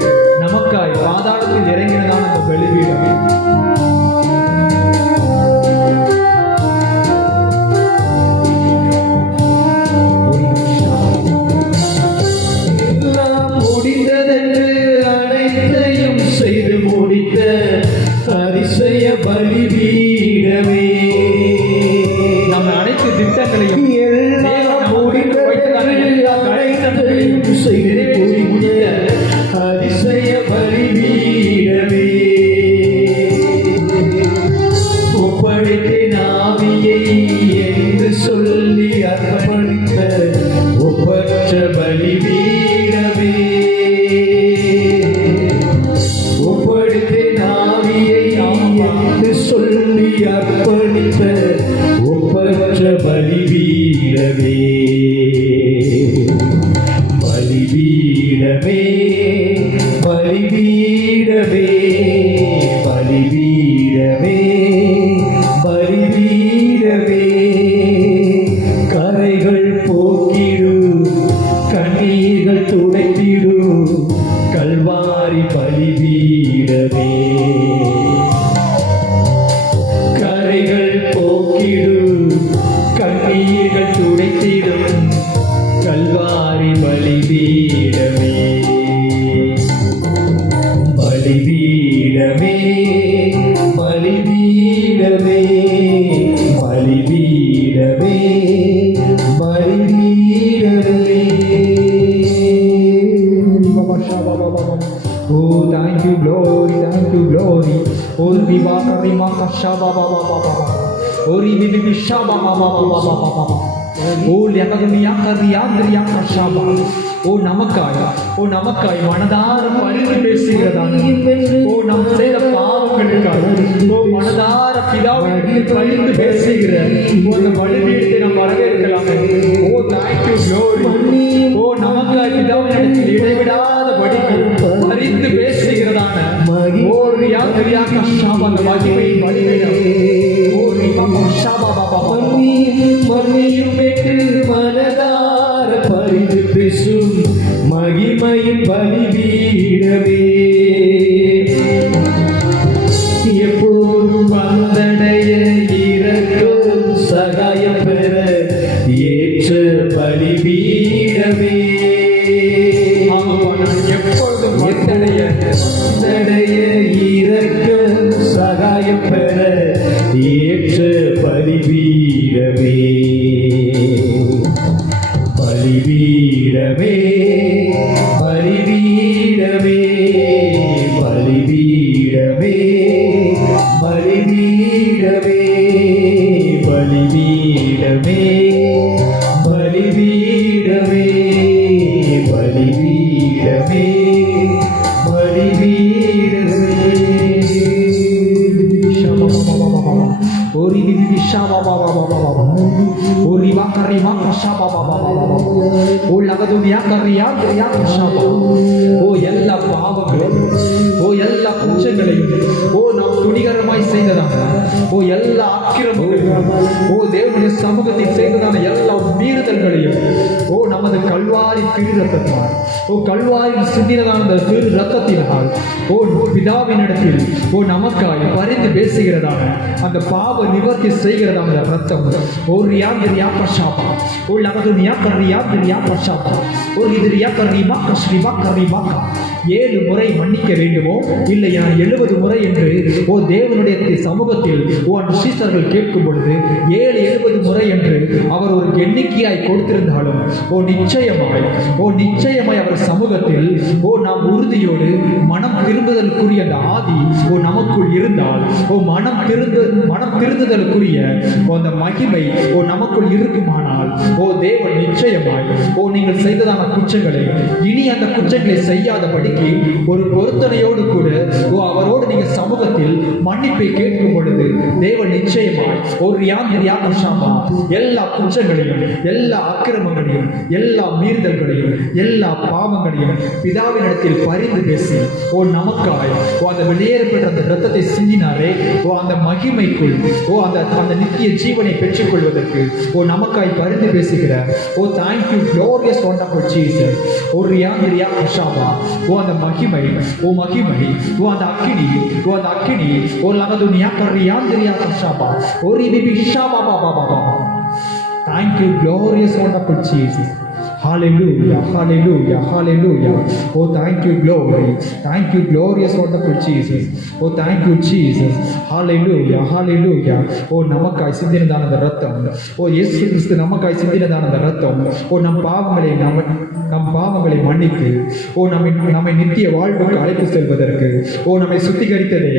நமக்காய் பாதாளத்தில் இறங்கினதான அந்த பலிபீடம் காரியங்களையும் எல்லாம் முடிந்ததென்று அனைத்தையும் செய்து முடித்த அதிசய பலிபீடமே, ஒப்படைத்தேன் ஆவியை என்று சொல்லி அர்ப்பணித்த ஒப்பற்ற பலிபீடமே, ஒப்படைத்தேன் ஆவியை என்று சொல்லி அர்ப்பணித்த ஒப்பற்ற பலிபீடமே, பலிபீடமே, பலிபீடமே, பலிபீடமே, பலிபீடமே, கரைகள் போக்கிடும், கண்ணீர்கள் துடைத்திடும் கல்வாரி பலிபீடமே, கரைகள் போக்கிடும், கண்ணீர்கள் துடைத்திடும் Kalvari பலிபீடமே, பலிபீடமே, பலிபீடமே, பலிபீடமே, பலிபீடமே. Oh, thank you, glory, thank you, glory. Oh, ribaka rimaka shaba ba ba ba ba. Oh, ribibi shaba ba ba ba ba ba ba. Oh, liakadumiyaka riyandriyaka shaba. Oh, நமக்காய் மனதார பரிந்து பேசுகிறதான ஓ நம் செய்த பாவங்களுக்காக ஓ மனதார பிதாவிற்கு பரிந்து பேசுகிற அந்த பலிபீடத்தை நாம் வரவேற்கலாமே. ஓ thank you, glory. ஓ நமக்காய் பிதாவினிடத்தில் இடைவிடாத பரிந்து பேசுகிறதான ஓ ரியாக்க ஷாபா அந்த மகிமையின் பலிபீடம். ஓ ரியாக்க ஷாபா பாபா மன்னியும் பெற்று மனதார பரிந்து பேசும் மகிமையின் பலிபீடமே, எப்போதும் வந்தடைய இரக்கம் சகாயம் பெற ஏற்ற பலிபீடமே, எப்பொழுதும் வந்தடைய இரக்கம் சகாயம் பெற ஏற்ற பலிபீடமே, பலிபீடமே, பலிபீடமே, பலிபீடமே, பலிபீடமே, பலிபீடமே, பலிபீடமே, பலிபீடமே, எல்லா பாவங்களையும் ஓ எல்லா குற்றங்களையும் ஓ நாம் துணிகரமாய் செய்ததான ஓ எல்லா அக்கிரமங்களையும் ஓ தேவனுடைய சமூகத்தில் செய்ததான எல்லா மீறுதல்களையும் ஓ நமது கல்வாரி திரு ரத்தத்தினால் ஓ கல்வாரில் சிந்தினதான அந்த திரு ரத்தத்தினால் ஓ பிதாவினிடத்தில் ஓ நமக்காய் பரிந்து பேசுகிறதான அந்த பாவ நிவர்த்தி செய்கிறதான அந்த ரத்தம் ஓ ரியா பஷாபா ஓ லகது ரியா பஷாபா ஓ இது ரியா கரிமா கஸ்ரிமா கரிமா 7 முறை மன்னிக்க வேண்டுமோ இல்லையா 70 முறை என்று ஓ தேவனுடைய சமூகத்தில் ஓ அந்த சீசர்கள் கேட்கும் பொழுது 70 முறை என்று அவர் ஒரு எண்ணிக்கையாய் கொடுத்திருந்தாலும் ஓ நிச்சயமாய் அவர் சமூகத்தில் ஓ நாம் உறுதியோடு மனம் திரும்புதலுக்குரிய அந்த ஆதி ஓ நமக்குள் இருந்தால் ஓ மனம் திருந்துதலுக்குரிய அந்த மகிமை ஓ நமக்குள் இருக்குமானால் ஓ தேவன் நிச்சயமாய் ஓ நீங்கள் செய்ததான குற்றங்களை இனி அந்த குற்றங்களை செய்யாதபடிக்கு ஒரு பொருத்தனையோடு கூட ஓ அவரோடு நீங்க சமூகத்தில் மன்னிப்பை கேட்கும் பொழுது தேவன் நிச்சயமாய் ஒரு எல்லா குற்றங்களையும் எல்லா அக்கிரமங்களையும் எல்லா மீறுதல்களையும் எல்லா பாவங்களையும் பிதாவினிடத்தில் பரிந்து பேசி ஓ நமக்காய் ஓ அந்த வெளியேறப்பட்ட அந்த இரத்தத்தை சிந்தினாரே ஓ அந்த மகிமைக்குள் ஓ அந்த நித்திய ஜீவனை பெற்றுக்கொள்வதற்கு ஓ நமக்காய் பரிந்து பேசுகிறார். ஓ தேங்க்யூ glorious wonderful Jesus. ஓ ரியா கஷாபா ஓ அந்த மகிமை ஓ அந்த அக்கினி ஓ லகதுனியா கரியா கஷாபா ஓ ரிபி ஷாபா Baba. Thank you glorious wonderful Jesus. Hallelujah, hallelujah, hallelujah. Oh, thank you, glory. Thank you, glorious, wonderful Jesus. Oh, thank you, Jesus. Hallelujah, hallelujah. Oh, நமக்காய் சிந்தினதான அந்த ரத்தம். Oh, இயேசு கிறிஸ்து நமக்காய் சிந்தினதான அந்த ரத்தம். Oh, நம் பாவங்களை மன்னித்து, ஓ நம்மை நித்திய வாழ்வுக்கு அழைத்து செல்வதற்கு, ஓ நம்மை சுத்திகரித்ததே,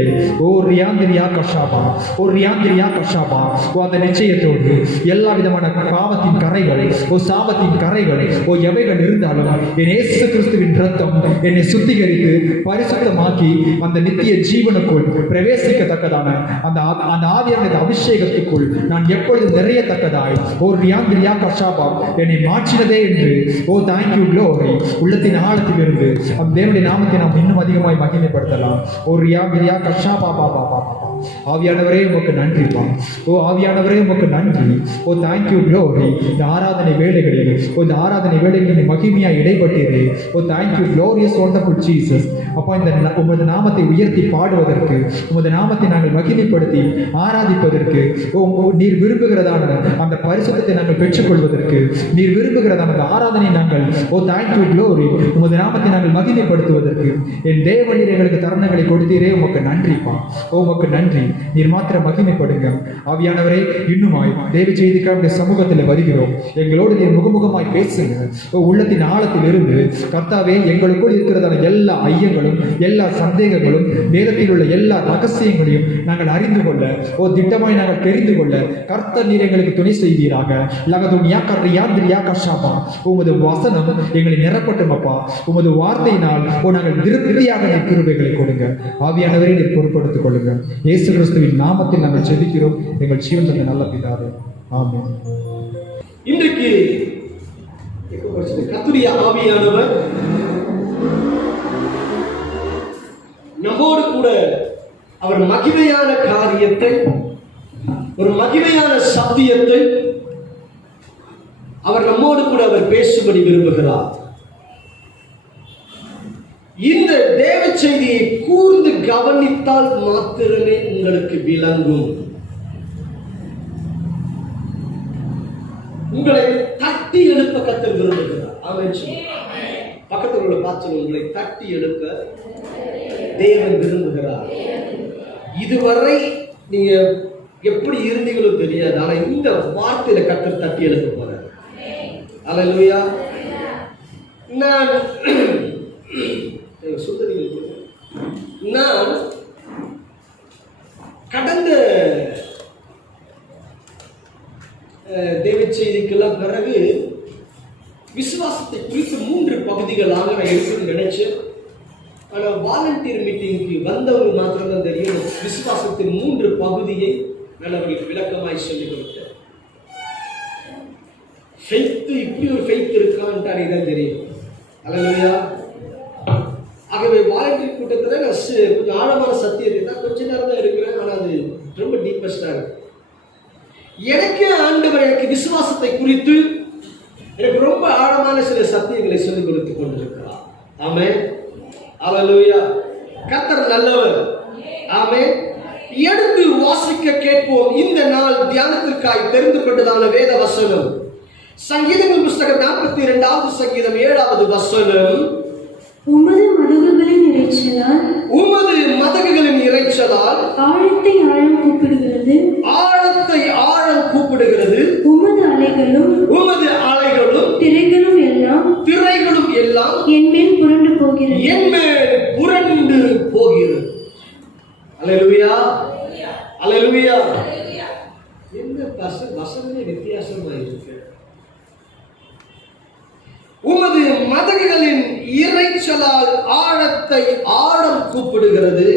ஓ ரியாந்திரியா கஷாபா, ஓ ரியாந்திரியா கஷாபா. ஓ அந்த நிச்சயத்தோடு எல்லா விதமான பாவத்தின் கரைகள், ஓ சாபத்தின் கரைகள், ஓ எவைகள் இருந்தாலும் என் இயேசு கிறிஸ்துவின் ரத்தம் என்னை சுத்திகரித்து பரிசுத்தமாக்கி அந்த நித்திய ஜீவனுக்குள் பிரவேசிக்கத்தக்கதான அந்த ஆவியான அபிஷேகத்துக்குள் நான் எப்பொழுதும் நிறையத்தக்கதாய் ஓ ரியாந்திரியா கஷாபா என்னை மாற்றினதே என்று, ஓ தேங்க்யூ க்ளோரி. உள்ளத்தின் ஆழத்தில் இருந்து அந்த தேவனுடைய நாமத்தை நாம் இன்னும் அதிகமாய் மகிமைப்படுத்தலாம். ஓ ரியாந்திரியா கஷாபா பாபா பாபா. ஆவியானவரே உமக்கு நன்றிப்பா. ஓ ஆவியானவரே உமக்கு நன்றி. ஓ தேங்க்யூ க்ளோரி. இந்த ஆராதனை வேளைகளில் இந்த ஆராதனை வேளைகளில் மகிமையாய் இடைப்பட்டீரே. ஓ தேங்க்யூ க்ளோரியஸ் வண்டர்ஃபுல் ஜீசஸ். அப்பா இந்த உமது நாமத்தை உயர்த்தி பாடுவதற்கு, உமது நாமத்தை நாங்கள் மகிமைப்படுத்தி ஆராதிப்பதற்கு, நீர் விரும்புகிறதான அந்த பரிசுத்தத்தை நாங்கள் பெற்றுக்கொள்வதற்கு, நீர் விரும்புகிறதான அந்த ஆராதனை நாங்கள் ஓ தேங்க்யூ க்ளோரி உமது நாமத்தை நாங்கள் மகிமைப்படுத்துவதற்கு என் தேவனீர் எங்களுக்கு தருணங்களை கொடுத்தீரே. உமக்கு நன்றிப்பா. ஓ உமக்கு நன்றி. நீர் மாத்திர மகிமைப்படுங்க. ஆவியானவரே இன்னுமாய் தேவ செய்திக்காக சமூகத்தில் வருகிறோம். எங்களோடு நீர் முகமுகமாய் பேசுங்க. உள்ளத்தின் ஆழத்தில் இருந்து கர்த்தாவே எங்களுக்குள் இருக்கிறதான எல்லா ஐயங்களும் எல்லா சந்தேகங்களும் வேதத்தில் உள்ள எல்லா ரகசியங்களையும் நாங்கள் அறிந்து கொள்ள, ஓ திட்டமாய் நாங்கள் தெரிந்து கொள்ள கர்த்தர் நீர் எங்களுக்கு துணை செய்வீராக. லகதுனியா கர்ரியாந்திரியா கஷாபா. உமது வசனம் எங்களை நிரப்பட்டும் அப்பா. உமது வார்த்தையினால் ஓ நாங்கள் திருப்தியாக நீர் கிருபைகளை கொடுங்க. ஆவியானவரை நீர் பொறுப்படுத்திக் கொள்ளுங்க. இயேசு கிறிஸ்துவின் நாமத்தில் நாங்கள் ஜெபிக்கிறோம் எங்கள் ஜீவன் தந்த நல்ல பிதாவே. ஆமென். இன்றைக்கு கர்த்தருடைய ஆவியானவர் நம்மோடு கூட அவர் மகிமையான காரியத்தை, ஒரு மகிமையான சத்தியத்தை அவர் நம்மோடு கூட அவர் பேசும்படி விரும்புகிறார். இந்த தேவ செய்தியை கூர்ந்து கவனித்தால் மாத்திரமே உங்களுக்கு விளங்கும். உங்களை தட்டி எழுப்ப கர்த்தர் விரும்புகிறார். ஆமென். பக்கத்தில் உள்ள பார்த்து உங்களை தட்டி எழுப்ப தேவன் விரும்புகிறார். இதுவரை நீங்க எப்படி இருந்தீங்களோ தெரியாது, ஆனா இந்த வார்த்தையில கர்த்தர் தட்டி எழுப்ப போறார். அல்லேலூயா. நான் கடந்த தேவ செய்திக்கெல்லாம் பிறகு விசுவாசத்தை குறித்து 3 பகுதிகளாக நான் எடுத்து நினைச்சேன். ஆனால் வாலண்டியர் மீட்டிங்க்கு வந்தவங்க மாத்திரம்தான் தெரியும். விசுவாசத்தின் 3 பகுதியை நான் அவர்களுக்கு விளக்கமாய் சொல்லிக் கொடுத்தேன். ஃபெய்த், இப்படி ஒரு ஃபெய்த் இருக்கான்ட்டு அதுதான் தெரியும். அல்லேலூயா. ஆகவே வாலண்டியர் கூட்டத்தில் நான் கொஞ்சம் ஆழமான சத்தியத்தை தான் கொஞ்ச நேரம் தான் இருக்கிறேன், ஆனால் அது ரொம்ப டீப்பஸ்டாக இருக்கு. எனக்கு ஆண்டவர் எனக்கு விசுவாசத்தை குறித்து எனக்கு ரொம்ப ஆழமான சில சத்தியங்களை சொல்லிக் கொடுத்து கொண்டிருக்கிறார். ஆமென். அல்லேலூயா. கர்த்தர் நல்லவர். ஆமென். எடுத்து வாசிக்க கேட்போம். இந்த நாள் தியானத்திற்காய் தெரிந்து கொண்டதான வேத வசனம் சங்கீதங்கள் புஸ்தகம் 42வது சங்கீதம் 7வது வசனம். உமது மதகுகளின் இறைச்சலால் ஆழத்தை ஆழம் கூப்பிடுகிறது. உமது அலைகளும் திரைகளும் எல்லாம் என்மேல் புரண்டு போகிறது. அல்லேலூயா. அல்லேலூயா. என்ன வசனமே வித்தியாசமா இருக்கு. உமது மதகுகளின் இறைச்சலால் ஆழத்தை ஆழம் கூப்பிடுகிறது.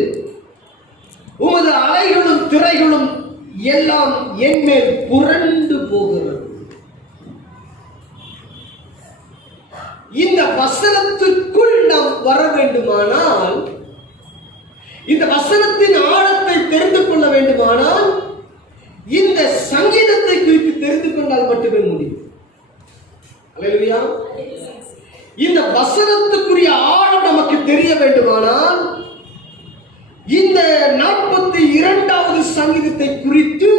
உமது அலைகளும் திரைகளும் எல்லாம் என்மேல் புரண்டு போகிறது. இந்த வசனத்திற்குள் நாம் வர வேண்டுமானால், இந்த வசனத்தின் ஆழத்தை தெரிந்து கொள்ள வேண்டுமானால் இந்த சங்கீதத்தை குறித்து தெரிந்து கொண்டால் மட்டுமே முடியும். அல்லேலூயா. இந்த வசனத்துக்குரிய ஆழம் நமக்கு தெரிய வேண்டுமானால் இந்த 42வது சங்கீதத்தை குறித்து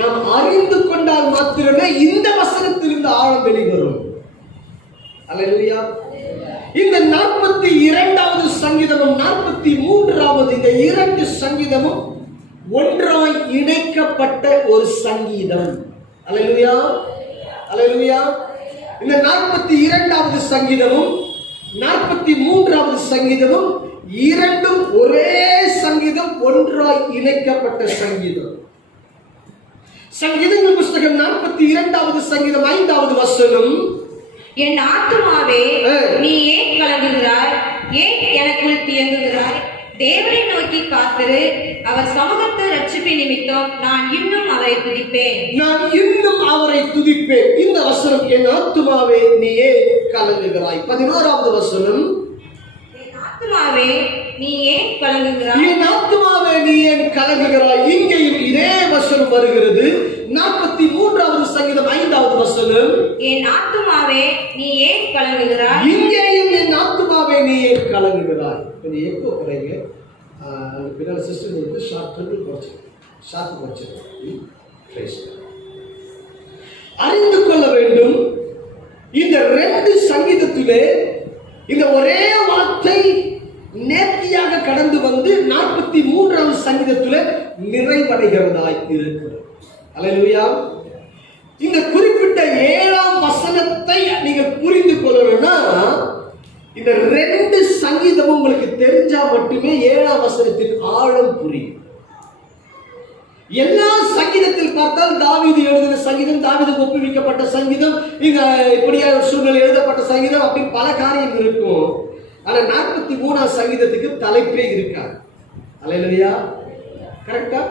நாம் அறிந்து கொண்டால் மாத்திரமே இந்த வசனத்திலிருந்து ஆழம் வெளிவரும். அல்லேலூயா. இந்த 42வது சங்கீதமும் 43வது இந்த 2 சங்கீதமும் ஒன்றாய் இணைக்கப்பட்ட ஒரு சங்கீதம். அல்லேலூயா, அல்லேலூயா. இந்த 42வது சங்கீதமும் 43வது சங்கீதமும் இரண்டும் ஒரே சங்கீதம், ஒன்றாய் இணைக்கப்பட்ட சங்கீதம். சங்கீதங்கள் புஸ்தகம் 42வது சங்கீதம் 5வது வசனம், என் ஆத்துமாவே நீ ஏன் கலங்குகிறாய், ஏன் எனக்குள் தியங்குகிறாய்? தேவனை நோக்கி காத்திரு, அவர் சமூகத்து ரட்சிப்பு நிமித்தம் நான் இன்னும் அவரை துதிப்பேன். நான் இன்னும் அவரை துதிப்பேன். இந்த வசனம், என் ஆத்துமாவே நீ ஏன் கலங்குகிறாய். 11வது வசனம், என் ஆத்துமாவே நீ ஏன் கலங்குகிறாய், என் ஆத்துமாவே நீ ஏன் கலங்குகிறாய். இங்கேயும் இதே வசனம் வருகிறது. 43வது சங்கீதம் 5வது வசனம், என் ஆத்துமாவே நீ ஏன் கலங்குகிறாய். இங்கேயும் என் ஆத்துமாவே நீ ஏன் கலங்குகிறாய். கொஞ்சம் எக்கோ குறைங்க. அந்த பின்னால் சிஸ்டம் வந்து ஷார்ட் குறைச்சு அறிந்து கொள்ள வேண்டும். இந்த 2 சங்கீதத்திலே இந்த ஒரே வார்த்தை நேர்த்தியாக கடந்து வந்து 43வது சங்கீதத்திலே நிறைவடைகிறதாய் இருக்கிறது. அல்லேலூயா. இந்த குறிப்பிட்ட 7ஆம் வசனத்தை நீங்க புரிந்து கொள்ளணும்னா இந்த 2 சங்கீதமும் உங்களுக்கு தெரிஞ்சா மட்டுமே 7ஆம் வசனத்தின் ஆழம் புரியும். எல்லா சங்கீதத்தில் பார்த்தால் தாவீது எழுதின சங்கீதம், தாவீதுக்கு ஒப்புவிக்கப்பட்ட சங்கீதம், இங்க இப்படியா சூழ்நிலை எழுதப்பட்ட சங்கீதம், அப்படி பல காரியம் இருக்கும். ஆனா 43ஆம் சங்கீதத்துக்கு தலைப்பே இருக்காது. அல்லேலூயா, கரெக்டா?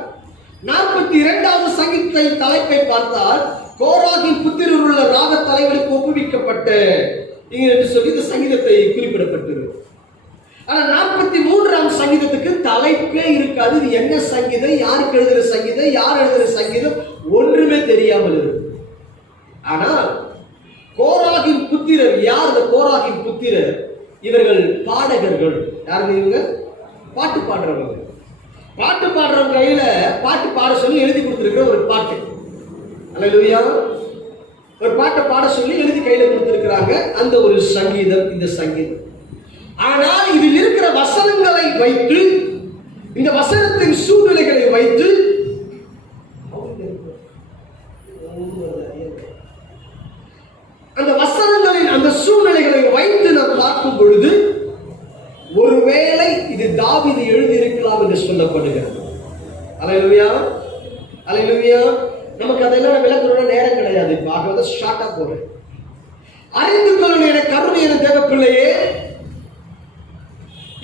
42வது சங்கீதத்தை தலைப்பை பார்த்தால் கோராகின் புத்திரர் உள்ள ராக தலைவருக்கு ஒப்புவிக்கப்பட்ட என்று சொல்லி இந்த சங்கீதத்தை குறிப்பிடப்பட்டிருக்கு. ஆனா 43ஆம் சங்கீதத்துக்கு தலைப்பே இருக்காது. இது என்ன சங்கீதம், யாருக்கு எழுதுற சங்கீதம், யார் எழுதுற சங்கீதம் ஒன்றுமே தெரியாமல் இருக்கு. ஆனால் கோராகின் புத்திரர் யார்? இந்த கோராகின் புத்திரர் இவர்கள் பாடகர்கள். யாருங்க இவங்க? பாட்டு பாடுறவங்க. பாட்டு பாடுறவங்க கையில பாட்டு பாட சொல்லி எழுதி கொடுத்திருக்கிற ஒரு பாட்டு. அல்லேலூயா. ஒரு பாட்டை பாட சொல்லி எழுதி கையில கொடுத்திருக்கிறாங்க. அந்த ஒரு சங்கீதம் இந்த சங்கீதம். ஆனால் இதில் இருக்கிற வசனங்களை வைத்து, இந்த வசனத்தின் சூழ்நிலைகளை வைத்து அந்த வசனங்களின் அந்த சூழ்நிலைகளை வைத்து நாம் பார்க்கும் பொழுது ஒருவேளை இது தாவீது எழுதியிருக்கலாம் என்று சொல்லப்படுகிறது. அல்லேலூயா, அல்லேலூயா. நமக்கு அதெல்லாம் விளக்கணும்னா நேரம் கிடையாது. இப்ப ஆக ஷார்ட்டா போறேன். அறிந்து கொள்ளணும் என கருணை என தேவ பிள்ளையே,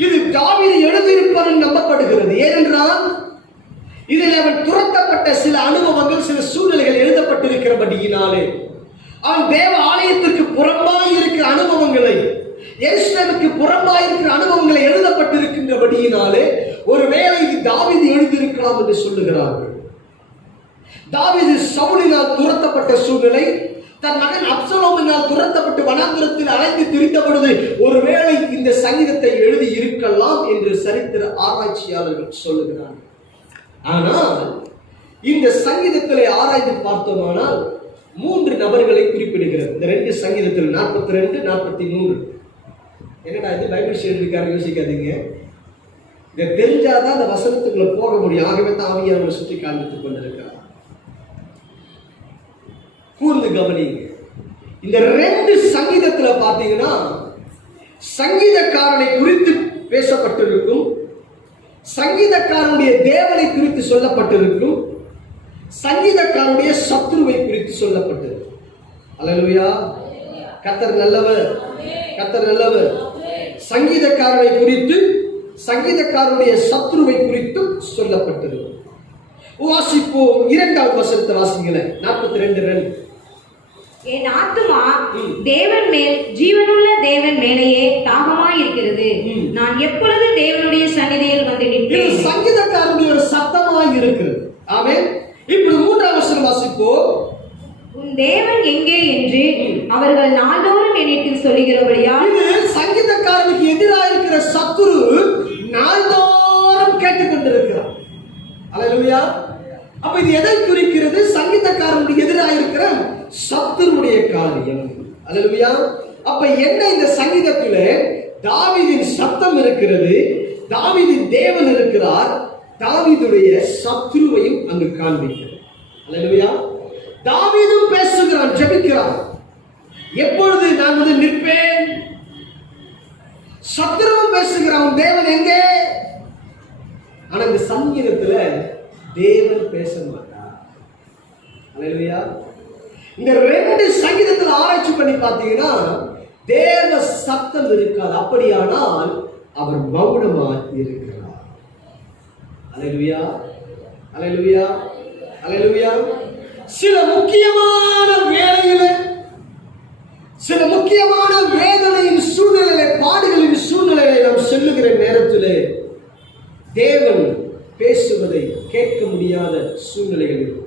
இது தாவீது எழுதியிருப்பது நம்பப்படுகிறது. ஏனென்றால் இதில் அவன் துரத்தப்பட்ட சில அனுபவங்கள், சில சூழ்நிலைகள் எழுதப்பட்டிருக்கிறபடியினாலே அவன் தேவ ஆலயத்திற்கு புறம்பாய் இருக்கிற அனுபவங்களை, எருசலேமுக்கு புறம்பாய் இருக்கிற அனுபவங்களை எழுதப்பட்டிருக்கின்றபடியினாலே ஒருவேளை இது தாவீது எழுதியிருக்கலாம் என்று சொல்லுகிறார்கள். தாவீது சவுலினால் துரத்தப்பட்ட சூழ்நிலை, தன் மகன் அப்சலோமினால் துரத்தப்பட்டு வனாந்திரத்தில் அலைந்து திரிந்த பொழுது ஒருவேளை இந்த சங்கீதத்தை எழுதி இருக்கலாம் என்று சரித்திர ஆராய்ச்சியாளர்கள் சொல்லுகிறார்கள். ஆனால் இந்த சங்கீதத்திலே ஆராய்ந்து பார்த்தோமானால் 3 நபர்களை குறிப்பிடுகிறது. இந்த 2 சங்கீதத்தில் 42, 43. என்னடா இது பைபிள் எழுதிருக்காரு யோசிக்காதீங்க. இதை தெரிஞ்சாதான் அந்த வசனத்துக்குள்ள போக முடியும். ஆகவே தான் ஆவியானவரை சுற்றி காண்பித்துக் கொண்டிருக்கிறார். கூர்ந்து கவனிங்க. இந்த 2 சங்கீதத்துல பாத்தீங்கன்னா சங்கீதக்காரனை குறித்து பேசப்பட்டிருக்கும், சங்கீதக்காரனுடைய தேவனை குறித்து சொல்லப்பட்டிருக்கும், சங்கீதக்காரனுடைய சத்துருவை குறித்து சொல்லப்பட்டிருக்கும். அல்லேலூயா. கர்த்தர் நல்லவர், கர்த்தர் நல்லவர். சங்கீதக்காரனை குறித்து, சங்கீதக்காரனுடைய சத்துருவை குறித்தும் சொல்லப்பட்டிருக்கும். வாசிப்போம். 2வது வசனத்தை வாசிங்களேன். 42. என் ஆத்துமா தேவன் மேல், ஜீவனுள்ள தேவன் மேலேயே தாகமாய் இருக்கிறது. நான் எப்பொழுது தேவனுடைய சந்நிதியில் வந்து நின்றேன். சங்கீதக்காரனுடைய ஒரு சத்தமாய் இருக்கிறது. ஆமென். இப்படி 3வது வசனம் வாசிப்போம். உன் தேவன் எங்கே என்று அவர்கள் நாள்தோறும் என்னிடத்தில் சொல்லுகிறபடியா. இது சங்கீதக்காரனுக்கு எதிராக இருக்கிற சத்துரு நாள்தோறும் கேட்டுக்கொண்டிருக்கிறார். அல்லேலூயா. அப்ப இது எதை குறிக்கிறது? சங்கீதக்காரனுக்கு எதிராக இருக்கிற சத்துருடைய காரியம். அல்லேலூயா. அப்ப என்ன இந்த சங்கீதத்திலே தாவீதின் சத்தம் இருக்கிறது, தாவீதின் தேவன் இருக்கிறார், தாவீதுடைய சத்ருவையும் அங்கு காண்பிக்கிறது. அல்லேலூயா. தாவீதும் பேசுகிறான், ஜெபிக்கிறான். எப்பொழுது நான் வந்து நிற்பேன்? சத்ருவும் பேசுகிறான், தேவன் எங்கே? ஆனா இந்த சங்கீதத்துல தேவன் பேச மாட்டார். அல்லேலூயா. இந்த 2 சங்கீதத்துல ஆராய்ச்சி பண்ணி பார்த்தீங்கன்னா தேவ சத்தம் இருக்காது. அப்படியானால் அவர் மௌனமாக இருக்கிறார். அல்லேலூயா, அல்லேலூயா, அல்லேலூயா. சில முக்கியமான வேளையில, சில முக்கியமான வேதனையின் சூழ்நிலையில, பாடுகளின் சூழ்நிலையில நாம் செல்லுகிற நேரத்திலே தேவன் பேசுவதை கேட்க முடியாத சூழ்நிலைகள் இருக்கும்.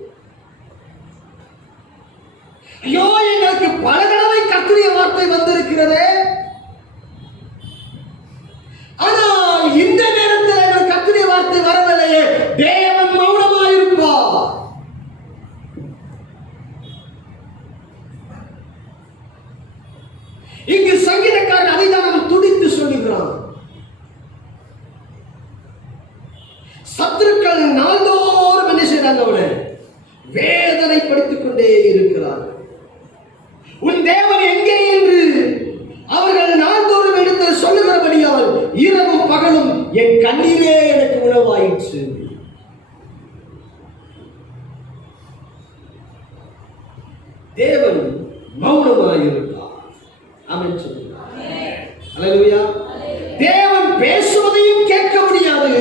ஐயோ, எங்களுக்கு பல தடவை கர்த்தருடைய வார்த்தை வந்திருக்கிறதே, ஆனால் இந்த நேரத்தில் எங்களுக்கு கர்த்தருடைய வார்த்தை வரவில்லையே. தேவன் மௌனமாயிருப்பார். இங்கு சங்கீதக்காரன் அதை தான் அவன் துடித்து சொல்லுகிறான். சத்துருக்கள் நாள்தோறும் என்ன செய்தாங்க? அவனை வேதனைப்படுத்திக் கொண்டே இருக்கிறார்கள். உன் தேவன் எங்கே என்று அவர்கள் நாள்தோறும் எடுத்து சொல்லுகிறபடியால் இரவும் பகலும் என் கண்ணீரே எனக்கு உணவாயிற்று. தேவன் மௌனமாயிருந்தார். ஆமென் சொல்லுங்க. அல்லேலூயா. தேவன் பேசுவதையும் கேட்க முடியாது,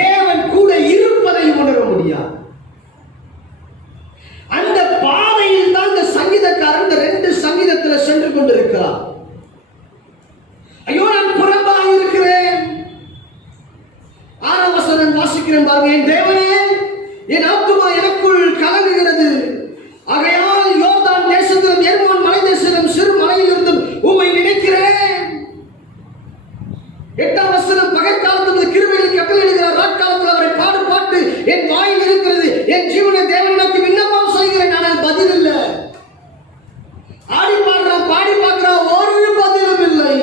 தேவன் கூட இருப்பதை உணர முடியாது. அந்த பாதையில் தான் இந்த சங்கீதக்காரன் இந்த 2 சங்கீதத்தில் சென்று கொண்டிருக்கிறார். ஐயோ, நான் புறம்பாக இருக்கிறேன். 6ஆம் வசனம் வாசிக்கிறேன் பாருங்க. என் தேவனே, என் ஆத்துமா எனக்குள் கலங்குகிறது. ஆகையால் யோர்தான் தேசத்திலும் எர்மோன் மலை தேசத்திலும் சிறு மலையிலிருந்தும் உம்மை நினைக்கிறேன். 8ஆம் வசனம் பகற்காலத்தில் கிருபையில் கட்டளையிடுகிறார், ராட்காலத்தில் அவரை பாட்டு என் வாயில் இருக்கிறது. என் ஜீவனை தேவனுக்கு விண்ணப்பம் செய்கிறேன், ஆனால் பதில் இல்லை. ஆடி பாடுறான், பாடி பார்க்கிறான், ஒரு பதிலும் இல்லை.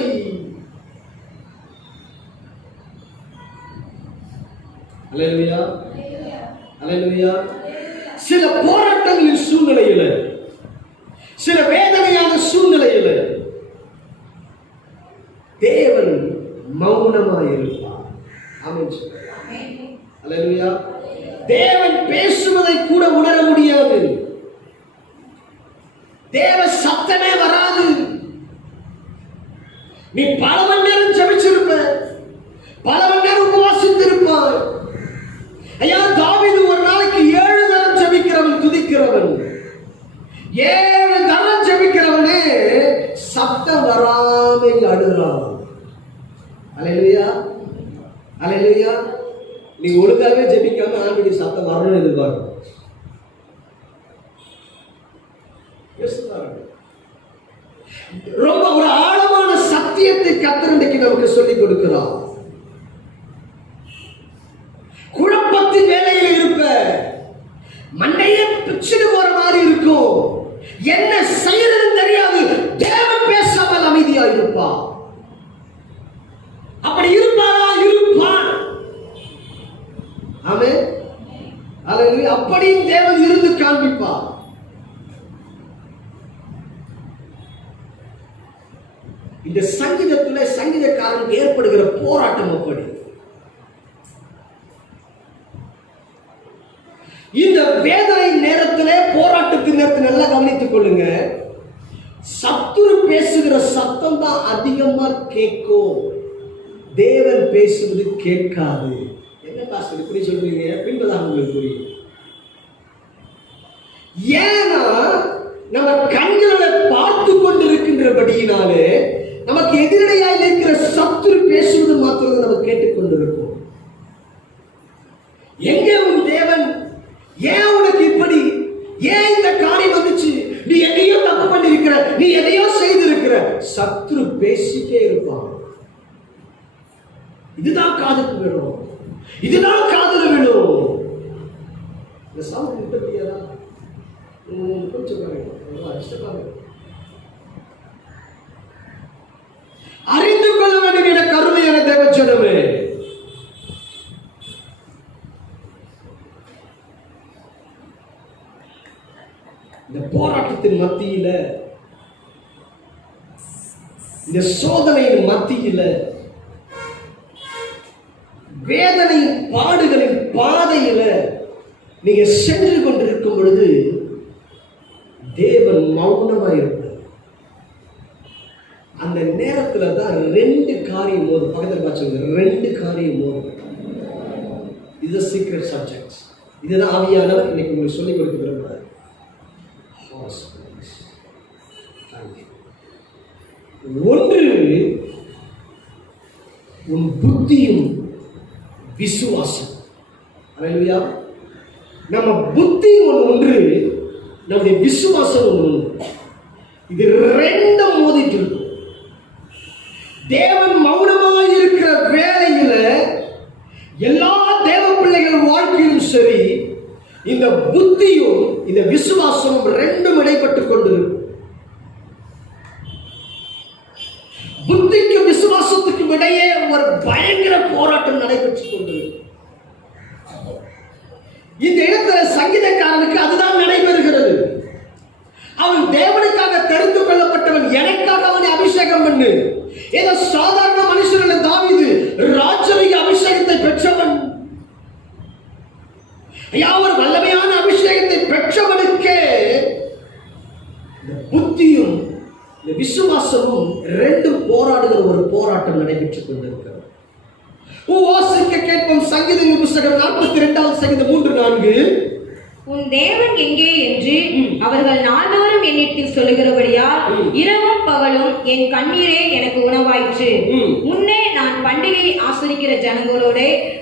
அல்லேலூயா, அல்லேலூயா. சில போராட்டங்களின் சூழ்நிலையில், சில வேதனையான சூழ்நிலையில் தேவன் மௌனமாயிருப்பார். ஆமென். அல்லேலூயா. தேவன் பேசுவதை கூட உணர முடியாது. தேவ சத்தமே வராது. நீ பல மணி நேரம் ஜெபிச்சிருப்ப, பல மணி நேரம் உபவாசித்திருப்பாய். ஐயா, தாவீது ஒரு நாளைக்கு 7 தரம் ஜெபிக்கிறவன், துதிக்கிறவன். 7 தரம் ஜெபிக்கிறவனே சத்தம் வராமல் அழுகிறான். அல்லேலூயா, அல்லேலூயா. நீ ஒழுங்காவே ஜெபிக்காம ஆண்டவருடைய சத்தம் வரணும்னு எதிர்பார்க்க. ரொம்ப ஒரு ஆழமான சத்தியத்தை கர்த்தர் இன்றைக்கு நமக்கு சொல்லிக் கொடுக்கிறார். குழப்பத்தின் வேலையில் இருப்ப, மண்டையே பிச்சுட்டு போற மாதிரி இருக்கும், என்ன செய்யறதுன்னு தெரியாது. தேவன் பேசாமல் அமைதியா இருப்பார். அப்படி இருப்பாரா? இருப்பார். ஆமென். அல்லேலூயா. அப்படியும் தேவன் இருந்து காண்பிப்பார். இந்த சங்கீதத்துல சங்கீதக்காரனுக்கு ஏற்படுகிற போராட்டம் அப்படி. இந்த வேதனை நேரத்திலே, போராட்டத்தின் நேரத்தில் நல்லா கவனித்துக் கொள்ளுங்க. சத்துரு பேசுகிற சத்தம் தான் அதிகமா கேட்கும், தேவன் பேசுவது கேட்காது. என்ன பாஸ்டர் இப்படி சொல்றீங்க? பின்பதான் உங்களுக்கு புரியும். ஏன்னா நம்ம கண்களை பார்த்து கொண்டிருக்கின்றபடியினாலே நமக்கு எதிரடையாக இருக்கிற சத்துரு பேசுவது மாத்திரம் நம்ம கேட்டுக்கொண்டிருக்கோம். எங்க உன் தேவன்? ஏன் உனக்கு இப்படி? ஏன் இந்த காரியம் வந்துச்சு? நீ எதையோ தப்பு பண்ணிருக்கிற, நீ எதையோ செய்திருக்கிற. சத்துரு பேசிட்டே இருப்பான். இதுதான் காதுக்கு வேணும், இதுதான் காதுல வேணும். இந்த சவுண்ட் விட்டபடியாதான் கொஞ்சம் பாருங்க. இந்த போராட்டத்தின் மத்தியில, இந்த சோதனையின் மத்தியில, வேதனை பாடுகளின் பாதையில நீங்க சென்று கொண்டிருக்கும் பொழுது தேவன் மௌனமா இருப்பார். அந்த நேரத்துல தான் ரெண்டு காரியம் போதும். பக்கத்தில் பார்த்து ரெண்டு காரியம் போதும். இது சீக்ரெட் சப்ஜெக்ட்ஸ். இதுதான் ஆவியானவர் இன்னைக்கு உங்களுக்கு சொல்லிக் கொடுக்க விரும்புகிறார். ஒன்று உன் புத்தியும் விசுவாசம். அல்லேலூயா. நம்ம புத்தி ஒன்று, நம்முடைய விசுவாசம் ஒன்று. இது ரெண்டும் மோதிட்டு இருக்கும். தேவன் மௌனமாக இருக்கிற வேளையில எல்லா தேவ பிள்ளைகள் வாழ்க்கையிலும் சரி, இந்த புத்தியும் இந்த விசுவாசமும் ரெண்டும் இடைப்பட்டுக் கொண்டிருக்கும். புத்திக்கும் விசுவாசத்துக்கும் இடையே ஒரு பயங்கர போராட்டம் நடைபெற்றுக் கொண்டிருக்கும். இந்த இடத்துல சங்கீதக்காரனுக்கு அதுதான் நடைபெறுகிறது. அவன் தேவனுக்காக தெரிந்து கொள்ளப்பட்டவன், எனக்காக அவனை அபிஷேகம் பண்ணு. ஏதோ சாதாரண மனுஷன் தாவீது ராஜரீக அபிஷேகத்தை பெற்றவன். ஒரு வல்லமையான அபிஷேகத்தை பெற்றவனுக்கே இந்த புத்தியும் இந்த விசுவாசமும் ரெண்டும் போராடுகிற ஒரு போராட்டம் நடைபெற்றுக் கொண்டிருக்கிறது. வாசிக்க கேட்போம். சங்கீதங்கள் புத்தகம் 42வது சங்கீதம் 3-4. உன் தேவன் எங்கே என்று அவர்கள் நாள்தோறும் என்னிடத்தில் சொல்லுகிறபடியால் இரவும் பகலும் என் கண்ணீரே எனக்கு உணவாயிற்று. முன்னே நான் பண்டிகை ஆசரிக்கிற ஜனங்களோட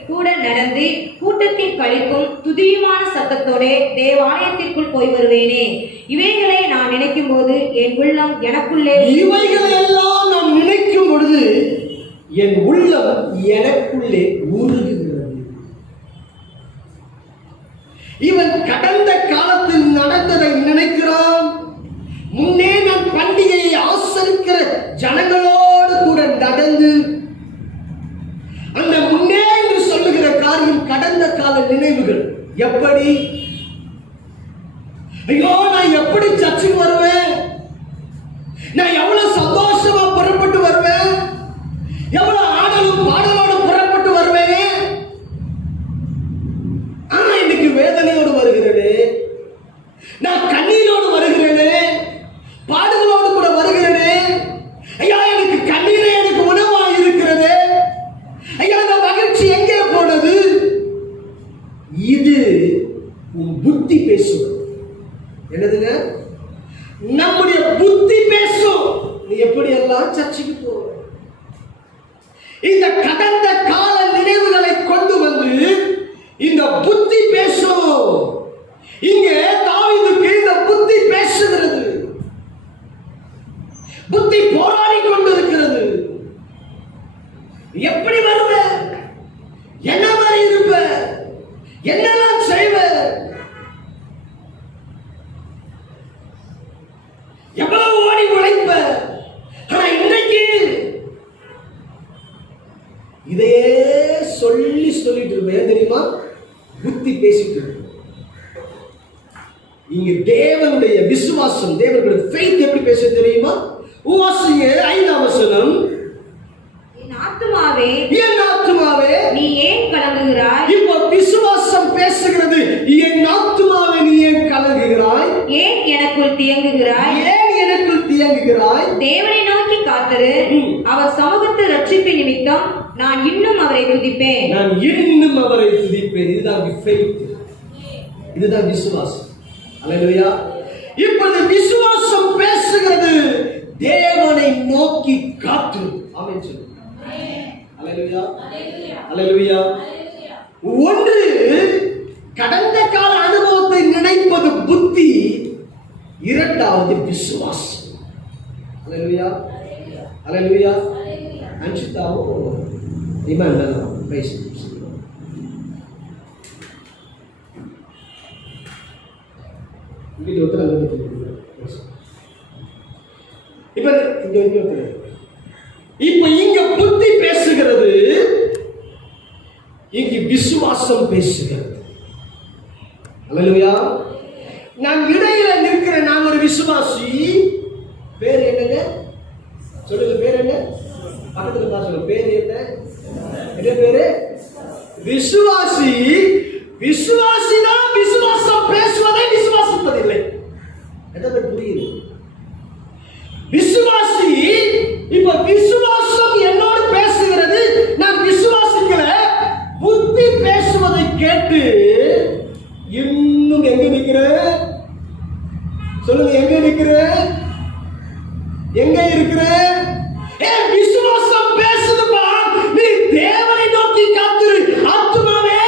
கூட நடந்து கூட்டத்தில் கழிக்கும் துதியுமான சத்தத்தோட தேவாலயத்திற்குள் போய் வருவேனே. இவைகளை நான் நினைக்கும் போது என் உள்ளம் எனக்குள்ளே, இவைகளை எல்லாம் நான் நினைக்கும் பொழுது என் உள்ளம் எனக்குள்ளே உருகுகிறது. இவன் கடந்த காலத்தில் நடந்ததை நினைக்கிறான். முன்னே நான் பண்டிகையை ஆசரிக்கிற ஜனங்களோடு கூட நடந்து, அந்த முன்னே என்று சொல்லுகிற காரியம் கடந்த கால நினைவுகள். எப்படி? ஐயோ, நான் எப்படி சர்ச்சுக்கு வருவேன், நான் எவ்வளவு சந்தோஷமா புறப்பட்டு வருவேன், எவ்வளவு ஆடலும் பாடலோடு புறப்பட்டு வருவேன். ஆனா இன்னைக்கு வேதனையோடு வருகிறேனே, நான் கண்ணீரோடு வருகிறேனே, பாடுகளோடு கூட வருகிறேனே. ஐயா, எனக்கு கண்ணீரே எனக்கு உணவாக இருக்கிறது. ஐயா, அந்த மகிழ்ச்சி எங்கே போனது? இது உன் புத்தி பேசும். என்னதுங்க? நம்முடைய புத்தி பேசும். நீ எப்படி எல்லாம் சர்ச்சுக்கு போ. இந்த கடந்த கால நினைவுகளை கொண்டு வந்து இந்த புத்தி பேசும். இங்கே தாவீதுக்கு இந்த புத்தி பேசுகிறது. புத்தி போராடி கொண்டிருக்கிறது. எப்படி வருவ, என்ன மாதிரி இருப்ப, என்னெல்லாம் செய்வ, எவ்வளவு ஓடி உழைப்ப. ஆனா இன்றைக்கு இதையே சொல்லிட்டு இருப்பேன். தெரியுமா? புத்தி பேசிட்டு இருக்கு. இங்க தேவனுடைய விசுவாசம், தேவனுடைய ஃபெய்த் எப்படி பேச தெரியுமா? வாசிங்க 5ஆம் வசனம். என் ஆத்துமாவே, என் ஆத்துமாவே நீ ஏன் கலங்குகிறாய்? இப்போ விசுவாசம் பேசுகிறது. என் ஆத்துமாவே நீ ஏன் கலங்குகிறாய்? ஏன் எனக்குள் தியங்குகிறாய்? ஏன் எனக்குள் தியங்குகிறாய்? தேவனை நோக்கி காத்திரு. அவர் சமூகத்து ரட்சிப்பு நிமித்தம் நான் இன்னும் அவரை துதிப்பேன். நான் இன்னும் அவரை துதிப்பேன். இதுதான் ஃபெய்த். இதுதான் விசுவாசம். அல்லேலூயா. இப்பொழுது விசுவாசம் பேசுகிறது. தேவனை நோக்கி காத்து. ஆமென் சொல்லு. அல்லேலூயா. அல்லேலூயா. ஒன்று, கடந்த கால அனுபவத்தை நினைப்பது புத்தி. இரண்டாவது விசுவாசம். அல்லேலூயா. அல்லேலூயா. அன்ஷிதாவோ ரிமைண்டர் பிரைஸ். இங்க ஒருத்தர் இப்ப இங்க புத்தி பேசுகிறது, இங்க விசுவாசம் பேசுகிறது. அல்லேலூயா. நான் இடையில நிற்கிற எதாவது புரியுது? விசுவாசி இப்ப விசுவாசம் என்னோடு பேசுகிறது, நான் விசுவாசிக்கல, புத்தி பேசுவதை கேட்டு இன்னும் எங்க நிக்கிற? சொல்லுங்க, எங்க நிக்கிற? எங்க இருக்கிற? விசுவாசம் பேசுதுப்பா, நீ தேவனை நோக்கி காத்துரு. ஆத்துமாவே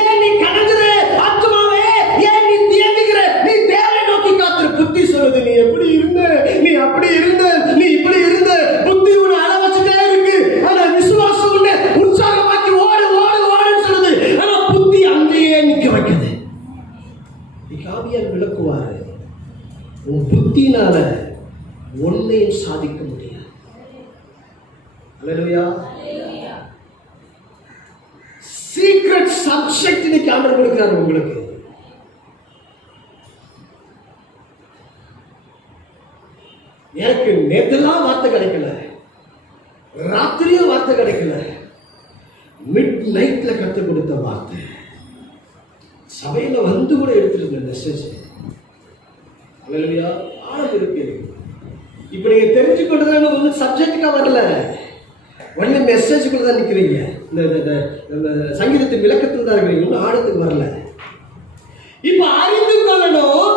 ஏன் நீ கலங்குற? ஆத்துமாவே ஏன் நீ தியங்குகிற? நீ தேவனை நோக்கி காத்துரு. புத்தி சொல்லுது, நீ எப்படி இருந்த, நீ அப்படி இருந்த, நீ இப்படி இருந்த. புத்தி உன்னை அளவச்சுட்டே இருக்கு, ஆனா விசுவாசம் உன்னை உற்சாகமாக்கி ஓடு ஓடு ஓடுன்னு சொல்லுது. ஆனா புத்தி அங்கேயே நிக்க வைக்குது. ஆவியார் விளக்குவாரு, உன் புத்தினால ஒன்னையும் சாதிக்க முடியாது. அல்லேலூயா. சீக்ரெட் சப்ஜெக்ட் இன்னைக்கு ஆண்டவர் கொடுக்கிறார் உங்களுக்கு. எனக்கு நேத்தெல்லாம் வார்த்தை கிடைக்கல, ராத்திரியும் வார்த்தை கிடைக்கல, மிட் நைட்ல கற்றுக் கொடுத்த வார்த்தை சபையில வந்து கூட எடுத்துருந்த மெசேஜ். அல்லேலூயா. ஆழம் இருக்கு. இப்ப நீங்க தெரிஞ்சுக்கொண்டது ஒன்றும் சப்ஜெக்டுக்கா வரல, ஒன்லி மெசேஜுக்குள்ள தான் நிக்கிறீங்க. இந்த சங்கீதத்தின் விளக்கத்தில் தான் இருக்கிறீங்க, ஒன்றும் ஆழத்துக்கு வரல. இப்ப அறிந்து கொள்ளணும்,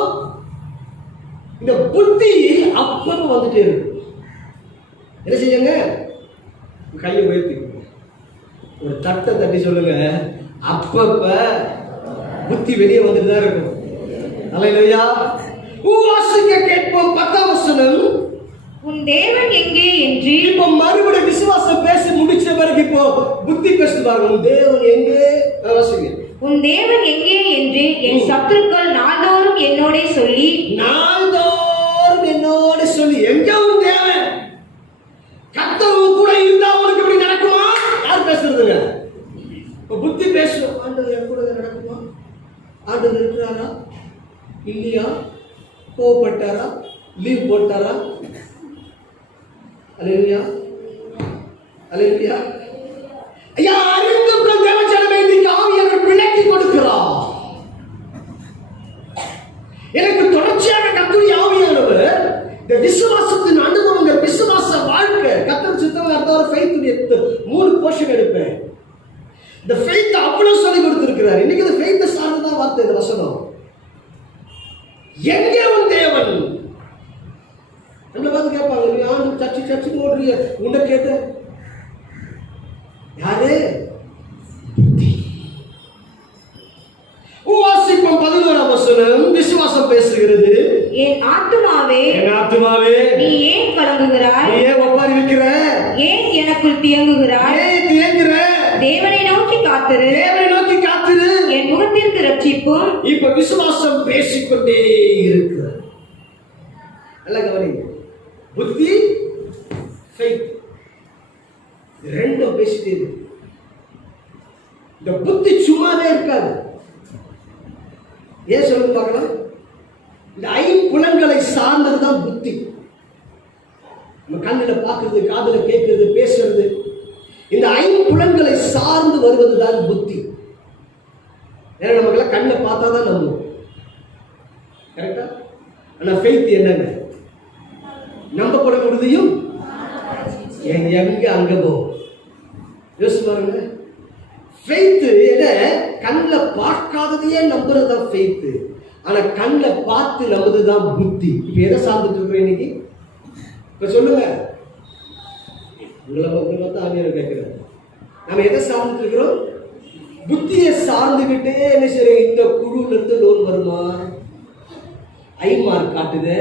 இந்த புத்தி அப்பப்ப வந்துட்டே இருக்கு. என்ன செய்யுங்க? கையை உயர்த்தி ஒரு தட்டை தட்டி சொல்லுங்க, அப்பப்ப புத்தி வெளியே வந்துட்டு தான் இருக்கும். அல்லேலூயா. வாசிக்க கேட்போம். 10ஆம் வசனம். உன் தேவன் எங்கே என்று. இப்போ மறுபடியும் விசுவாசம் பேசி முடிச்ச பிறகு இப்போ புத்தி பேசி பாருங்க. உன் தேவன் எங்கே? வாசிங்க. உன் தேவன் எங்கே என்று என் சத்துருக்கள் நாள்தோறும் என்னோட சொல்லி. நாள்தோறும் என்னோட சொல்லி. எங்க உன் தேவன்? கர்த்தர் கூட இருந்தா உனக்கு இப்படி நடக்குமா? யார் பேசுறதுங்க? இப்போ புத்தி பேசும். ஆண்டவர் என் கூட நடக்குமா? ஆண்டவர் இருக்கிறாரா இல்லையா? கோவப்பட்டாரா? லீவ் போட்டாரா? அல்லேலூயா. அல்லேலூயா. ஐயா, அறிந்து தேவச்சனமே நீங்க ஆவியானவர் விளக்கி கொடுக்கிறார். எனக்கு தொடர்ச்சியாக கர்த்தருடைய ஆவியானவர் இந்த விசுவாசத்தின் அனுபவங்கள், விசுவாச வாழ்க்கை, கர்த்தர் சித்தம் அர்த்தம் ஃபெய்த்துடைய 3 போர்ஷன் எடுப்பேன். இந்த ஃபெய்த் அவ்வளவு சொல்லி கொடுத்திருக்கிறார். இன்னைக்கு இந்த ஃபெய்த்தை சார்ந்துதான் வார்த்தை இந்த வசனம். எங்கே உன் தேவன்? நம்மளை பார்த்து கேட்பாங்க, நீ ஆண்டு சர்ச்சு ஓடுறிய, உன்னை கேட்ட யாரு? வாசிப்போம். 11ஆம் வசனம். விசுவாசம் பேசுகிறது. என் ஆத்துமாவே, என் ஆத்துமாவே, நீ ஏன் கலங்குகிறாய்? நீ ஏன் ஒப்பாரி வைக்கிற? ஏன் எனக்குள் தியங்குகிறாய்? ஏன் தியங்குற? தேவனை நோக்கி காத்திரு. தேவனை நோக்கி காத்திரு. என் முகத்திற்கு ரட்சிப்பும். இப்ப விசுவாசம் பேசிக்கொண்டே இருக்கிறார். நல்ல கவனிங்க. புத்தி, ஃபெய்த் ரெண்டும் பேசிட்டே இருக்கு. இந்த புத்தி சும்மாவே இருக்காது. ஏன் சொல்லுங்க பார்க்கலாம்? இந்த 5 புலன்களை சார்ந்ததுதான் புத்தி. நம்ம கண்ணில் பார்க்கறது, காதுல கேட்கறது, பேசுறது, இந்த 5 புலன்களை சார்ந்து வருவதுதான் புத்தி. ஏன்னா நமக்கெல்லாம் கண்ணை பார்த்தா தான் நம்புவோம். கரெக்டா? ஆனா ஃபெய்த் என்னங்க? நம்பப்படும் உறுதியும் எங்க அங்க போகும். யோசிச்சு பாருங்க. ஃபெய்த் என்ன? கண்ணில் பார்க்காததையே நம்புறதுதான் ஃபெய்த். ஆனா கண்ணில் பார்த்து நம்புறதுதான் புத்தி. இப்ப எதை சார்ந்துட்டு இருக்கிறோம் இன்னைக்கு? இப்ப சொல்லுங்க. உங்களை தான் ஆவியானவர் கேட்கிறார். நம்ம எதை சார்ந்துட்டு இருக்கிறோம்? புத்தியை சார்ந்துகிட்டே என்ன செய்யறோம்? இந்த குழுல இருந்து லோன் வருமா? ஐ மார்க் காட்டுது,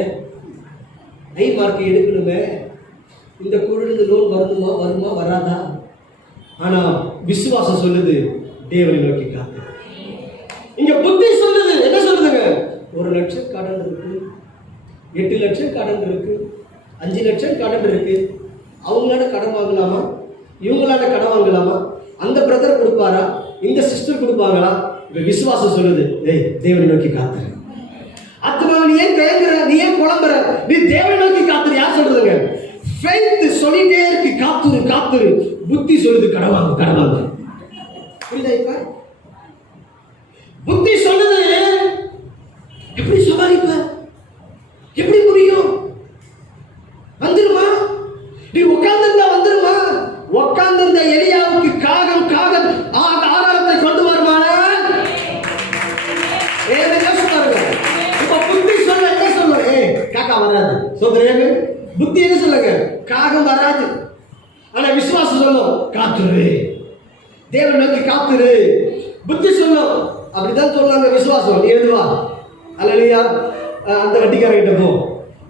ஐ மார்க் எடுக்கணுமே, இந்த குழுல இருந்து லோன் வருமா வராதா? ஆனா விசுவாசம் சொல்லுது, தேவனை நோக்கி காத்து. இங்க புத்தி சொல்லுது, என்ன சொல்லுதுங்க? 1 லட்சம் கடன் இருக்கு, 8 லட்சம் கடன் இருக்கு, 5 லட்சம் கடன் இருக்கு. அவங்களால கடன் வாங்கலாமா? இவங்களால கடன் வாங்கலாமா? அந்த பிரதர் கொடுப்பாரா? இந்த சிஸ்டர் கொடுப்பாங்களா? இப்ப விசுவாசம் சொல்லுது, தேவனை நோக்கி காத்துரு. அத்துமாவை நீ ஏன் தயங்குற? நீ ஏன் குழம்புற? நீ தேவனை நோக்கி காத்துரு. யார் சொல்றதுங்க? ஃபெய்த் சொல்லிட்டே இருக்கு, காத்துரு காத்துரு. புத்தி சொல்லுது, கடன் வாங்க கடன் வாங்க. புரியுதா? இப்ப புத்தி சொல்லுது, எப்படி சமாளிப்ப? உட்கார்ந்திருந்த எலியாவுக்கு காகம் ஆகாரத்தை கொண்டு வருமானால் பாருங்க. இப்ப புத்தி சொல்ல என்ன சொல்ல? காக்கா வராது சொல்றேன். புத்தி என்ன சொல்லுங்க? காகம் வராது. ஆனா விசுவாசம் சொல்லும் காத்துரு, தேவன் நோக்கி காத்துரு. புத்தி சொல்லும் அப்படிதான் சொல்லுவாங்க. விசுவாசம் நீ எழுதுவா அல்லையா, அந்த வட்டிக்காரர்கிட்ட போ,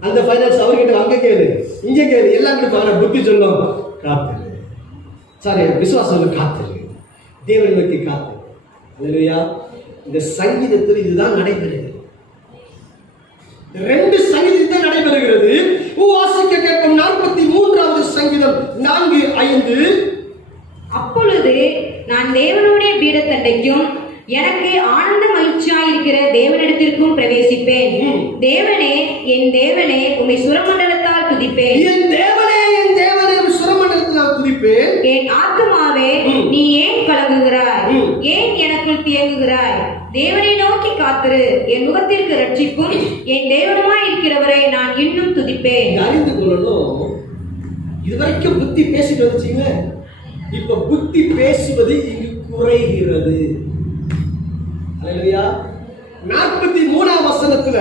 அந்த ஃபைனான்ஸ் அவர்கிட்ட அங்க கேளு, இங்க கேளு, எல்லாம் கிட்ட. புத்தி சொல்லும் காத்துரு. சாரி, விசுவாசம் சொல்லும் காத்துரு, தேவன் நோக்கி காத்து. அல்லையா, இந்த சங்கீதத்தில் இதுதான் நடைபெறுகிறது. 2 சங்கீதத்தில் நடைபெறுகிறது. வாசிக்க கேட்கும் 43வது சங்கீதம் 4:5. அப்பொழுது நான் தேவனுடைய பீடத்தண்டைக்கும் எனக்கு ஆனந்த மகிழ்ச்சியாயிருக்கிற தேவனிடத்திற்கும் பிரவேசிப்பேன். தேவனே, என் தேவனே, உம்மை சுரமண்டலத்தால் துதிப்பேன். என் தேவனே, என் தேவனே, சுரமண்டலத்தால் துதிப்பேன். என் ஆத்துமாவே, நீ ஏன் கலங்குகிறாய்? ஏன் எனக்குள் தியங்குகிறாய்? தேவனை நோக்கி காத்திரு, என் முகத்திற்கு ரட்சிப்பும் என் தேவனுமாய் இருக்கிறவரை நான் இன்னும் துதிப்பேன். அறிந்து கொள்ளணும். இதுவரைக்கும் புத்தி பேசிட்டு வந்துச்சீங்க, இப்ப புத்தி பேசுவது இங்கு குறைகிறது. அல்லேலூயா. 43ஆம் வசனத்துல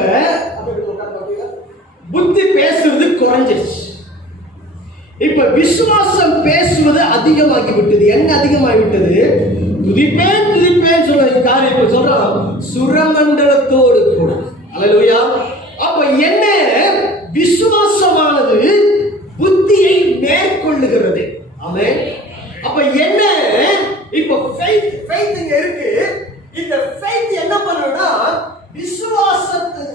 புத்தி பேசுவது குறைஞ்சிருச்சு. இப்ப விசுவாசம் பேசுவது அதிகமாகி விட்டது. என்ன அதிகமாகி விட்டது? துதிப்பேன் துதிப்பேன் சொல்ற காரியத்தை சொல்றோம் சுரமண்டலத்தோடு கூட. அல்லேலூயா. அப்ப என்ன? விசுவாசமானது புத்தியை மேற்கொள்ளுகிறது. ஆமென். அப்ப என்ன? இப்ப faith இங்க இருக்கு. இந்த faith என்ன பண்ணும்னா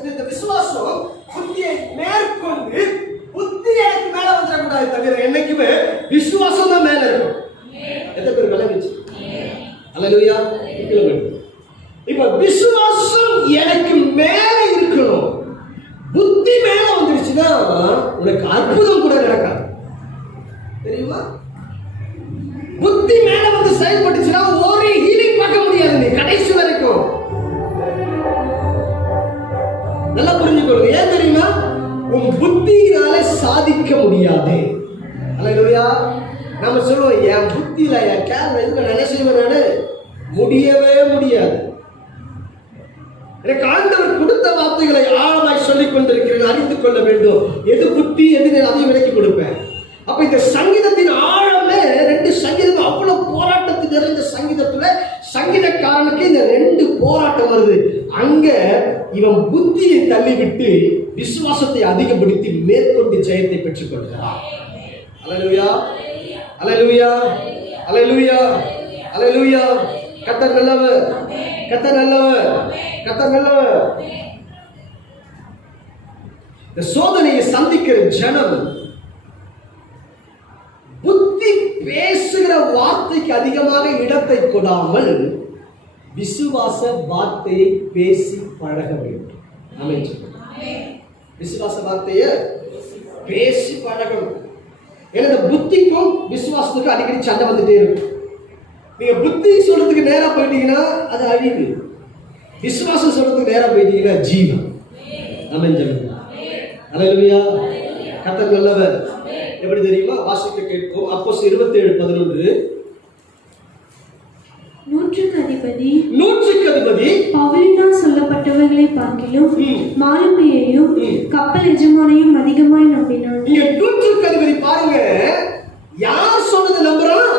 இந்த விசுவாசம் புத்தியை மேற்கொண்டு, புத்தி எனக்கு மேல வந்துடக்கூடாது தவிர என்னைக்குமே விசுவாசம் தான் மேல இருக்கும். எத்தனை பேர் விளங்குச்சு? அல்லேலூயா. இப்ப விசுவாசம் எனக்கு மேல இருக்கணும். புத்தி மேல வந்துருச்சுன்னா உனக்கு அற்புதம் கூட நடக்காது. தெரியுமா? புத்தி மேல வந்து செயல்பட்டுச்சுன்னா ஒரு ஹீலிங் பார்க்க முடியாது நீ கடைசி வரைக்கும். நல்லா புரிஞ்சுக்கணும். ஏன் தெரியுமா? உன் புத்தியினால சாதிக்க முடியாது. அல்லேலூயா. நம்ம சொல்லுவோம் என் புத்தியில என் கேள்வி எதுக்கு என்ன செய்வேன் நானு? முடியவே முடியாது. எனக்கு ஆண்டவர் கொடுத்த வார்த்தைகளை ஆழமாய் சொல்லிக் கொண்டிருக்கிறேன், அறிந்து கொள்ள வேண்டும். எது புத்தி, எது அதையும் விலக்கி கொடுப்பேன். அப்ப இந்த சங்கீதத்தின் ஆழமே 2 சங்கீதம் அவ்வளவு போராட்டத்தில் நிறைந்த சங்கீதத்துல சங்கீதக்காரனுக்கு இந்த 2 போராட்டம் வருது. அங்க இவன் புத்தியை தள்ளிவிட்டு விசுவாசத்தை அதிகப்படுத்தி மேற்கொண்டு ஜெயத்தை பெற்றுக் கொள்கிறான். அல்லேலூயா, அல்லேலூயா, அல்லேலூயா, அல்லேலூயா. கர்த்தர் நல்லவர், கர்த்தர் நல்லவர், கர்த்தர் நல்லவர். இந்த சோதனையை சந்திக்கிற ஜனம் புத்தி பேசுகிற வார்த்தைக்கு அதிகமாக இடத்தை கொடாமல் விசுவாச வார்த்தையை பேசி பழக வேண்டும். ஆமென். விசுவாச வார்த்தையை பேசி பழகணும். ஏன்னா புத்திக்கும் விசுவாசத்துக்கும் அடிக்கடி சண்டை வந்துட்டே இருக்கும். நீங்க புத்தி சொல்றதுக்கு நேரா போயிட்டீங்கன்னா அது அழிவு, விசுவாசம் சொல்றதுக்கு நேரா போயிட்டீங்கன்னா ஜீவன். ஆமென் சொல்லுங்க. அல்லேலூயா. கர்த்தர் நல்லவர். எப்படி தெரியுமா? வாசிக்க கேட்போம். அப்போஸ்தலர் 27:11. நூற்றுக்கு அதிபதி பவுலினால் சொல்லப்பட்டவர்களை பார்க்கிலும் மாலுமியையும் கப்பல் எஜமானையும் அதிகமாய் நம்பினான். இங்க நூற்றுக்கு அதிபதி பாருங்க, யார் சொன்னதை நம்புறான்?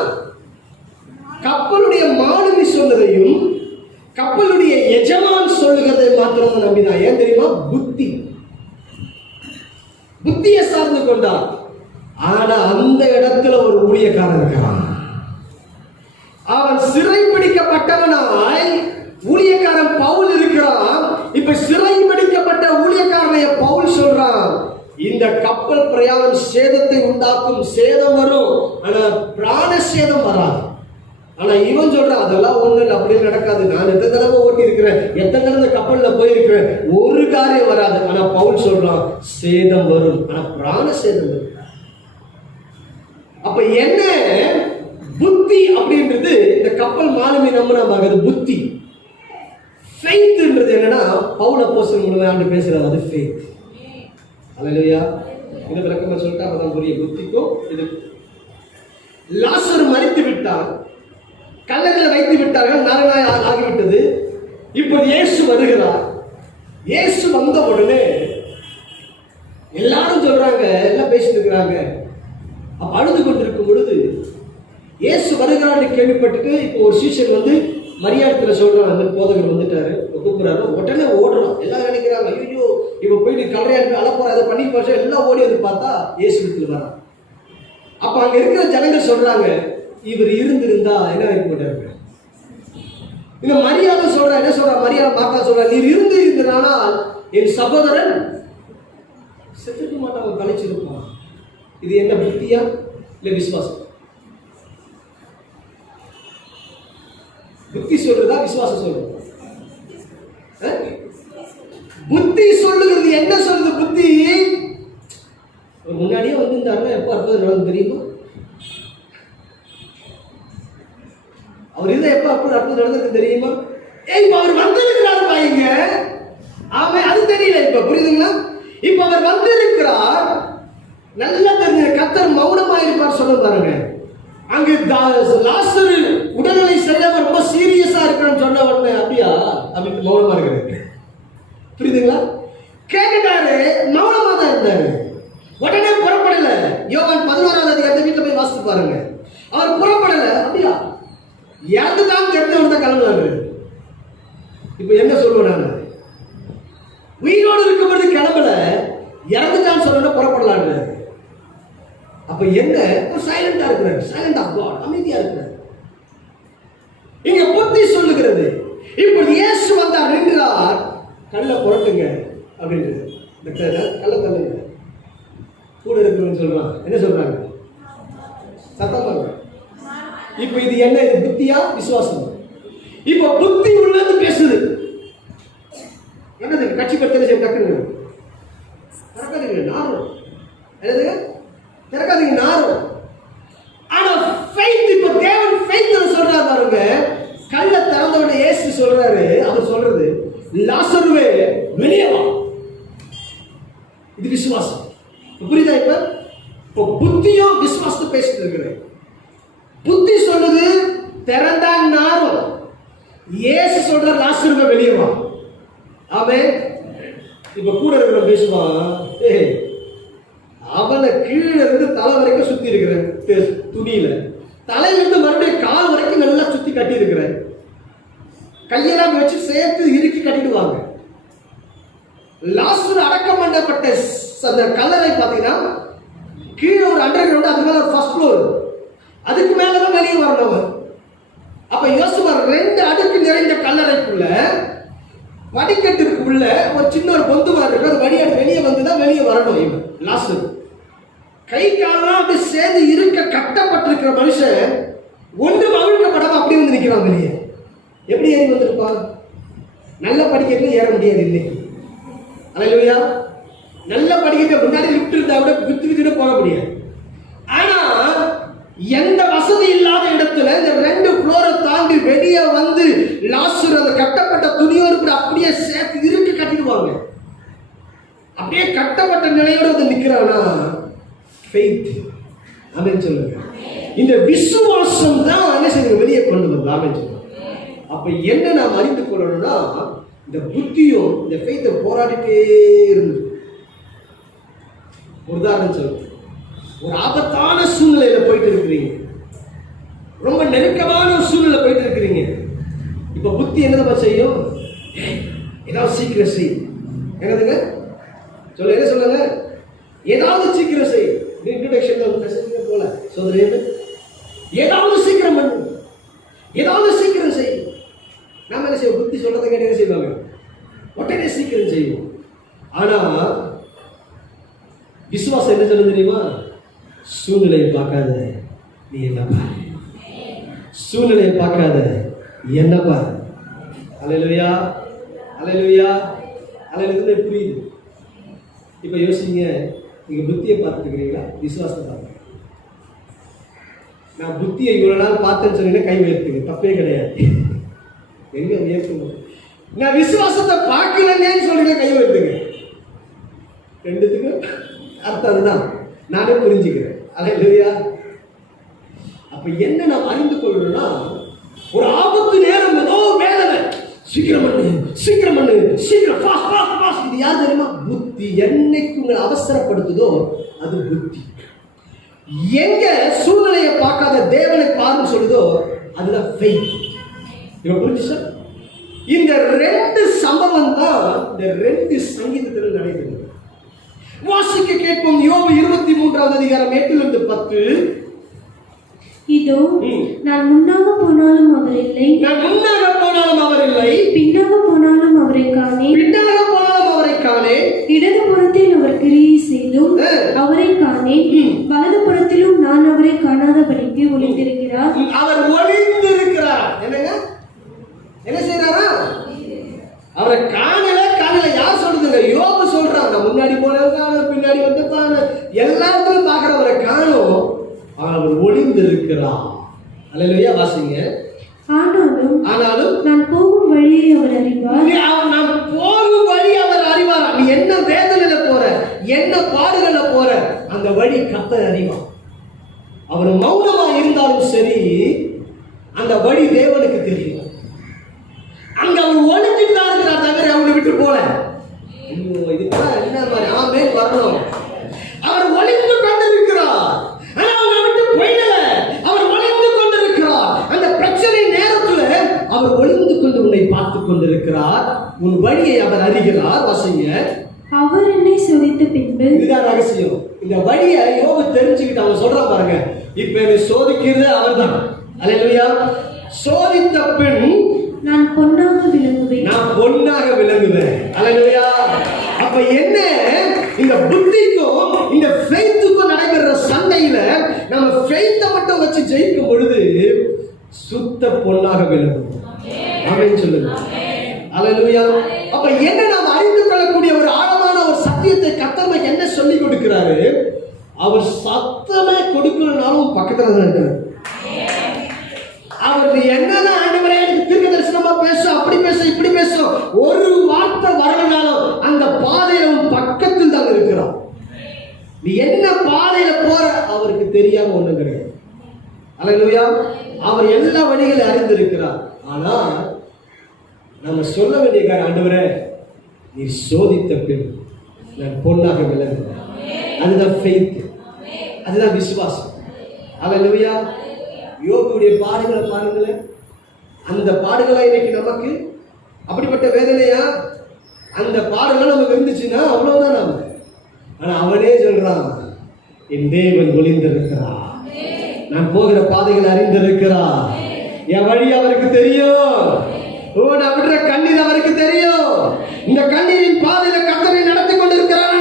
கப்பலுடைய மாலுமி சொன்னதையும் கப்பலுடைய எஜமான் சொல்லுகிறதை மாத்திரம் நம்பினான். ஏன் தெரியுமா? புத்தியை சார்ந்து கொண்டான். ஆனா அந்த இடத்துல ஒரு ஊழியக்காரன் இருக்கிறான். அவன் சிறை பிடிக்கப்பட்டவனாய் ஊழியக்காரன் பவுல் இருக்கிறான். இப்ப சிறை பிடிக்கப்பட்ட ஊழியக்காரனை பவுல் சொல்றான், இந்த கப்பல் பிரயாணம் சேதத்தை உண்டாக்கும், சேதம் வரும், ஆனா பிராண சேதம் வராது. ஆனா இவன் சொல்றான் அதெல்லாம் ஒண்ணு இல்லை, அப்படின்னு நடக்காது. நான் எத்தனை தடவை ஓட்டி இருக்கிறேன், எத்தனை தடவை கப்பல்ல போயிருக்கிறேன், ஒரு காரியம் வராது. ஆனா பவுல் சொல்றான் சேதம் வரும், ஆனா பிராண சேதம் வரும். அப்ப என்ன புத்தி அப்படின்றது? இந்த கப்பல் மாலுமி நம்பினாங்க புத்தி. ஃபெய்த்ன்றது என்னன்னா பவுல் அப்போஸ்தலன் மூலமா ஆண்டு பேசுறாரு, அது ஃபெய்த். அல்லேலூயா. இந்த விளக்கமா சொல்லிட்டு அப்பதான் புரியும் புத்திக்கும் இது. லாசரு மரித்து விட்டான், கல்லறையில் வைத்து விட்டார்கள், 4 நாள் ஆகிவிட்டது. இப்போது இயேசு வருகிறார். இயேசு வந்த உடனே எல்லாரும் சொல்றாங்க, எல்லாம் பேசிட்டு இருக்கிறாங்க. அப்ப அழுது கொண்டிருக்கும் பொழுது இயேசு வருகிறான்னு கேள்விப்பட்டுட்டு இப்போ ஒரு சீஷன் வந்து மரியாதத்துல சொல்றான், அந்த போதகர் வந்துட்டாரு கூப்பிடுறாரு. உடனே ஓடுறோம். எல்லாரும் நினைக்கிறாங்க, ஐயோ இப்ப போயிட்டு கல்லறையா அழப்போற அதை பண்ணி போச்சா, எல்லாம் ஓடி வந்து பார்த்தா இயேசு வீட்டுல வரான். அப்ப அங்க இருக்கிற ஜனங்கள் சொல்றாங்க, இவர் இருந்திருந்தா என்ன வைக்க மாட்டாரு. இந்த மரியாதை சொல்ற, என்ன சொல்ற, மரியாதை மாத்தா சொல்ற, நீர் இருந்திருந்தானால் என் சகோதரன் செத்துக்க மாட்டாங்க, கழிச்சிருப்பான். இது என்ன புத்தியா இல்ல விசுவாசம்? புத்தி சொல்றதா விசுவாசம் சொல்றதா? புத்தி சொல்லுகிறது என்ன சொல்லுது? புத்தி முன்னாடியே வந்திருந்தாருன்னா எப்போ அற்புதம் நடந்து தெரியுமா? அவர் இருந்தா எப்ப அற்புதம் நடந்தது தெரியுமா? இப்ப அவர் வந்திருக்கிறார் பாருங்க. ஆமா, அது தெரியல. இப்ப புரியுதுங்களா? இப்ப அவர் வந்திருக்கிறார், நல்லா தெரிஞ்ச கர்த்தர் மௌனமா இருப்பார் சொல்ல பாருங்க. அங்கு லாசரு உடல்நிலை சரியாக ரொம்ப சீரியஸா இருக்கிறன்னு சொன்ன உடனே அப்படியா அப்படி மௌனமா இருக்கிறாரு. புரியுதுங்களா? கேட்டுட்டாரு, மௌனமா தான் இருந்தாரு. உடனே புறப்படல. யோவான் 11ஆம் அதிகாரத்தை வீட்டுல போய் வாசித்து பாருங்க. அவர் புறப்படல. அப்படியா இறந்துதான் தெரிஞ்சவன் தான் கிளம்புறாரு. இப்ப என்ன சொல்லுவோம் நாங்க? உயிரோடு இருக்கும்போது கிளம்பல, இறந்துட்டான்னு சொன்ன புறப்படலான்னு. அப்ப என்ன? சைலண்டா இருக்கிறார். சைலண்ட் ஆஃப் காட், அமைதியா இருக்கிறார். இங்க புத்தி சொல்லுகிறது. இப்ப இயேசு வந்தார், நின்றார், கல்ல புரட்டுங்க அப்படின்றது. இந்த கல்ல தள்ளுங்க. கூட இருக்கிறவங்க சொல்றான், என்ன சொல்றாங்க? சத்தம் பண்றாங்க. இப்ப இது என்ன? இது புத்தியா விசுவாசம்? இப்ப புத்தி உள்ளது பேசுது. என்னது? கட்சி பத்திர டக்குன்னு திறக்காதீங்க, நாரும். என்னது? திறக்காதீங்க, நாரும். ஆனா ஃபெய்த், இப்ப தேவன் ஃபெய்த் சொல்றாரு பாருங்க. கல்ல திறந்தவன இயேசு சொல்றாரு, அவர் சொல்றது, லாசருவே வெளியே வா. இது விசுவாசம். புரியுதா? இப்ப புத்தியும் விசுவாசத்தை பேசிட்டு இருக்கிறேன். புத்தி சொல்லுது திறந்தான் நாரும். இயேசு சொல்ற லாசருவே வெளியே வா. ஆமென். இப்ப கூட இருக்கிற பேசுவான், அவனை கீழே இருந்து தலை வரைக்கும் சுத்தி இருக்கிறேன் துணியில, தலையிலிருந்து மறுபடியும் கால் வரைக்கும் நல்லா சுத்தி கட்டி இருக்கிறேன், கையெல்லாம் வச்சு சேர்த்து இறுக்கி கட்டிடுவாங்க. லாசரு அடக்கம் பண்ணப்பட்ட அந்த கல்லறை பார்த்தீங்கன்னா கீழே ஒரு அண்டர் கிரவுண்ட், அது மேல ஃபர்ஸ்ட் ஃப்ளோர், அதுக்கு மேலதான் வெளியே வரணும். அப்ப யோசுவார் 2 அடுக்கு நிறைந்த கல்லறைக்குள்ள படிக்கட்டுக்கு உள்ள ஒரு சின்ன ஒரு பொந்து மாதிரி இருக்கு, அது வழியா வெளியே வந்துதான் வெளியே வரணும். இவன் லாசரு கை காலெல்லாம் அப்படி சேர்ந்து இருக்க கட்டப்பட்டிருக்கிற மனுஷன் ஒன்றும் அவிழ்க்கப்படாம அப்படியே வந்து நிற்கிறான் வெளியே. எப்படி ஏறி வந்திருப்பான்? நல்ல படிக்கட்டுல ஏற முடியாது இன்னைக்கு. அல்லேலூயா. நல்ல படிக்கட்டு முன்னாடி லிஃப்ட் இருந்தா கூட விட்டு போக முடியாது. ஆனா எந்த வசதி இல்லாத இடத்துல இந்த 2 ஃப்ளோரை தாண்டி வெளியே வந்து லாசரு அந்த கட்டப்பட்ட துணியோடு கூட அப்படியே சேர்த்து இறுக்கி கட்டிடுவாங்க. அப்படியே கட்டப்பட்ட நிலையோடு வந்து நிற்கிறானா? ஃபெய்த். ஆமென் சொல்லுங்க. இந்த விசுவாசம் தான் என்ன செய்யுங்க? வெளியே கொண்டு வந்து. ஆமென் சொல்லுங்க. அப்ப என்ன நாம் அறிந்து கொள்ளணும்னா, இந்த புத்தியும் இந்த ஃபெய்த்தை போராடிட்டே இருந்தது. ஒரு உதாரணம் சொல்லுங்க. ஒரு ஆபத்தான சூழ்நிலையில போயிட்டு இருக்கிறீங்க, ரொம்ப நெருக்கமான ஒரு சூழ்நிலை போயிட்டு இருக்கிறீங்க. இப்ப புத்தி என்னதா செய்யும்? ஏதாவது சீக்கிரம் செய். என்னதுங்க சொல்ல? என்ன சொல்லுங்க? ஏதாவது சீக்கிரம் செய். இன்ட்ரோடக்ஷன்ல போல சோதரே, ஏதாவது சீக்கிரம் பண்ணு, ஏதாவது சீக்கிரம் செய். நாம என்ன செய்வோம்? புத்தி சொல்றதை கேட்டு என்ன செய்வாங்க? உடனே சீக்கிரம் செய்வோம். ஆனா விசுவாசம் என்ன சொல்ல தெரியுமா? சூழ்நிலையை பார்க்காத, நீ என்ன பாரு. சூழ்நிலையை பார்க்காத, என்ன பாரு. அல்லேலூயா, அல்லேலூயா, அல்லேலூயா. புரியுது? இப்ப யோசிங்க, நீங்க புத்தியை பார்த்துட்டு இருக்கிறீங்களா? விசுவாசத்தை பார்த்து. நான் புத்தியை இவ்வளவு நாள் பார்த்தேன்னு சொன்னீங்கன்னா கை உயர்த்துங்க, தப்பே கிடையாது. எங்க உயர்த்தணும்? நான் விசுவாசத்தை பார்க்கலன்னு சொல்றீங்க, கை உயர்த்துங்க. 2த்துக்கும் அர்த்தம் அதுதான். நானே புரிஞ்சுக்கிறேன். அல்லேலூயா. அப்ப என்ன நாம் அறிந்து கொள்ளணும்னா, ஒரு ஆபத்து நேரம், ஏதோ வேதனை, சீக்கிரம் பண்ணு சீக்கிரம் பண்ணு சீக்கிரம் ஃபாஸ்ட் ஃபாஸ்ட் ஃபாஸ்ட். இது யார் தெரியுமா? புத்தி. என்னைக்கு உங்களை அவசரப்படுத்துதோ அது புத்தி. எங்க சூழ்நிலையை பார்க்காத தேவனை பாருன்னு சொல்லுதோ அதுதான் ஃபெய்த். இவன் புரிஞ்சுச்சா? இந்த ரெண்டு சம்பவம் தான் இந்த ரெண்டு சங்கீதத்தில் நடைபெறும். வாசிக்க கேட்போம். யோபு 23வது அதிகாரம் 8-10. இதோ நான் முன்னாக போனாலும் அவர் இல்லை, நான் முன்னாக போனாலும் அவர் இல்லை, பின்னாக போனாலும் அவரை காணேன், பின்னாக போனாலும் அவரை காணேன், இடது புறத்தில் அவர் கிரியை செய்தும் அவரை காணேன், வலது புறத்திலும் நான் அவரை காணாதபடிக்கு ஒளிந்திருக்கிறார். அவர் ஒளிந்திருக்கிறார். என்னங்க என்ன செய்யறாரா? அவரை காணல யார் சொல்றதுங்க? யோபு சொல்றாங்க. முன்னாடி போனவங்க பின்னாடி வந்து எல்லாத்துக்கும் பாக்குறவரை காணும், அவர் ஒளிந்திருக்கிறார். அல்லேலூயா. வாசிங்க. ஆனாலும் நான் போகும் வழியை அவர் அறிவார். நான் போகும் வழி அவர் அறிவார். நீ என்ன வேதனையில போற, என்ன பாடுகள்ல போற, அந்த வழி கர்த்தர் அறிவார். அவர் மௌனமா இருந்தாலும் சரி, அந்த வழி தேவனுக்கு தெரியும். அங்க அவர் ஒளிஞ்சுட்டு இருக்கிறார், தவிர அவனை விட்டு போல. இதுதான் என்ன மாதிரி ஆமே வரணும். அவர் ஒளிந்து கொண்டிருக்கிறார், ஆனா அவனை விட்டு போயிடல. அவர் ஒளிந்து கொண்டிருக்கிறார். அந்த பிரச்சனை நேரத்துல அவர் ஒளிந்து கொண்டு உன்னை பார்த்து கொண்டிருக்கிறார். உன் வழியை அவர் அறிகிறார். வாசிங்க. அவர் என்னை சோதித்த பின்பு. இதுதான் ரகசியம். இந்த வழியை யோபு தெரிஞ்சுக்கிட்டு அவன் சொல்றான் பாருங்க. இப்ப என்னை சோதிக்கிறது அவர் தான். அல்லேலூயா. சோதித்த பின் நான் பொன்னாக விளங்குவேன். நான் பொன்னாக விளங்குவேன். அல்லேலூயா. அப்ப என்ன, இந்த புத்திக்கும் இந்த ஃபெய்த்துக்கும் நடைபெற சண்டையில நம்ம ஃபெய்த்தை மட்டும் வச்சு ஜெயிக்கும் பொழுது சுத்த பொன்னாக விளங்குவோம். ஆமென் சொல்லுங்க. அல்லேலூயா. அப்ப என்ன நாம் அறிந்து கொள்ளக்கூடிய ஒரு ஆழமான ஒரு சத்தியத்தை கர்த்தர் என்ன சொல்லி கொடுக்கிறாரு? அவர் சத்தமே கொடுக்கலனாலும் பக்கத்துல தான் இருக்கிறார். அவருக்கு என்னதான் ஆண்டவரே தீர்க்க தரிசனமா பேசும், அப்படி பேசும், இப்படி பேசும், ஒரு வார்த்தை வரலனாலும் அந்த பாதையில பக்கத்தில் தான் இருக்கிறார். நீ என்ன பாதையில போற அவருக்கு தெரியாம ஒண்ணும் கிடையாது. அல்லேலூயா. அவர் எல்லா வழிகளையும் அறிந்திருக்கிறார். ஆனா நம்ம சொல்ல வேண்டிய காரியம், ஆண்டவரே நீ சோதித்த பின் நான் பொன்னாக விளங்குவேன். அதுதான் ஃபெய்த், அதுதான் விசுவாசம். அல்லேலூயா. யோபுடைய பாடுகளை பாருங்களேன். அந்த பாடுகளா இன்னைக்கு நமக்கு அப்படிப்பட்ட வேதனையா? அந்த பாடுகள் நமக்கு இருந்துச்சுன்னா அவ்வளவுதான் நாம. ஆனா அவனே சொல்றான், என் தேவன் ஒளிந்திருக்கிறார், நான் போகிற பாதைகள் அறிந்திருக்கிறார், என் வழி அவருக்கு தெரியும், நான் விடுற கண்ணீர் அவருக்கு தெரியும். இந்த கண்ணீரின் பாதையில கர்த்தரை நடத்தி கொண்டிருக்கிறார்.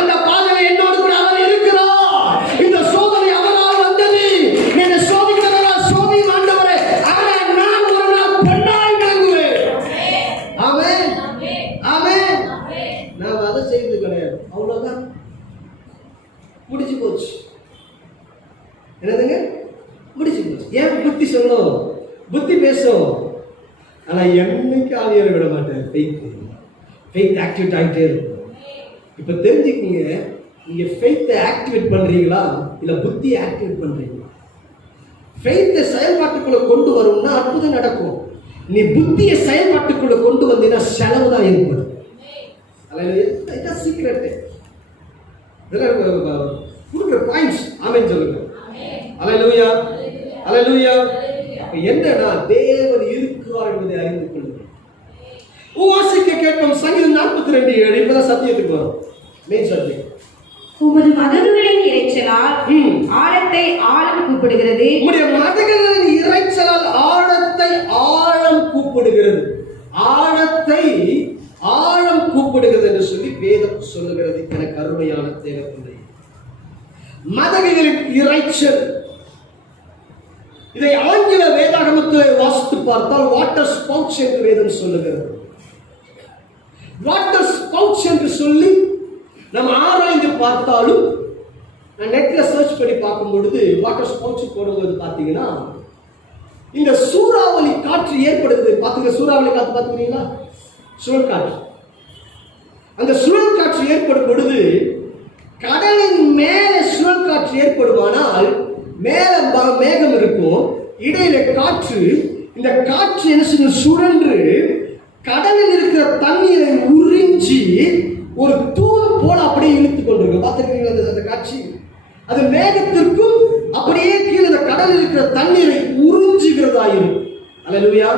அந்த பாதையில என்னோடு கூட அவர் இருக்கிறார். இந்த சோதனை அவரால் வந்தது. என்னை சோதிக்கிறதா சோதியும் ஆண்டவரே, ஆனால் நான் ஒரு நாள் பொன்னாய் விளங்குவேன். ஆமென் ஆமென். நான் அதை செய்வது கிடையாது. அவ்வளவுதான், முடிச்சு போச்சு. என்னதுங்க? முடிச்சு போச்சு. ஏன் புத்தி சொல்லும், புத்தி பேசும், ஆனா என்னைக்கு ஆவியரை விட மாட்டேன். ஃபெய்த் ஆக்டிவேட் ஆகிட்டே இருக்கும். இப்ப தெரிஞ்சுக்கீங்க, நீங்க ஃபெய்த்தை ஆக்டிவேட் பண்றீங்களா இல்ல புத்தியை ஆக்டிவேட் பண்றீங்களா? ஃபெய்த்தை செயல்பாட்டுக்குள்ள கொண்டு வரும்னா அற்புதம் நடக்கும். நீ புத்தியை செயல்பாட்டுக்குள்ள கொண்டு வந்தீங்கன்னா செலவு தான் ஏற்படும். சீக்கிரட் கொடுக்குற பாயிண்ட்ஸ். ஆமென் சொல்லுங்க. அல்லேலூயா அல்லேலூயா. என்னன்னா தேவன் இருக்கிறார் என்பதை அறிந்து கொள்ளுங்கள். வாசிக்க கேட்போம். சங்கீதம் 42:7. இப்பதான் சத்தியத்துக்கு வரும். Main subject. உமது மதகுகளின் இறைச்சலால் ஆழத்தை ஆழம் கூப்பிடுகிறது. உம்முடைய மதகுகளின் இறைச்சலால் ஆழத்தை ஆழம் கூப்பிடுகிறது. ஆழத்தை ஆழம் கூப்பிடுகிறது என்று சொல்லி வேதம் சொல்லுகிறது. எனக்கு அருமையான தேவப்பிள்ளை, மதகுகளின் இறைச்சல், இதை ஆங்கில வேதாகமத்தில் வாசித்து பார்த்தால் வாட்டர் ஸ்பவுட்ஸ் என்று வேதம் சொல்லுகிறது. வாட்டர் ஸ்பவுட்ஸ் என்று சொல்லி நம்ம ஆராய்ந்து பார்த்தாலும், நான் நெட்ல சர்ச் பண்ணி பார்க்கும் பொழுது வாட்டர் ஸ்பவுட்ஸ் போடும்போது பார்த்தீங்கன்னா இந்த சூறாவளி காற்று ஏற்படுது. பார்த்துங்க, சூறாவளி காற்று பார்த்துக்கிறீங்களா? சுழல் காற்று. அந்த சுழல் காற்று ஏற்படும் பொழுது கடலின் மேலே சுழல் காற்று ஏற்படுமானால் மேல மேகம் இருக்கும், இடையில காற்று, இந்த காற்று என்ன செய்யும்? சுழன்று கடலில் இருக்கிற தண்ணீரை உறிஞ்சி ஒரு தூள் போல அப்படியே இழுத்துக் கொண்டிருக்கு. பார்த்திருக்கீங்களா அந்த காட்சி? அது மேகத்திற்கும் அப்படியே கீழே இந்த கடலில் இருக்கிற தண்ணீரை உறிஞ்சுகிறதா இருக்கும். அல்லேலூயா.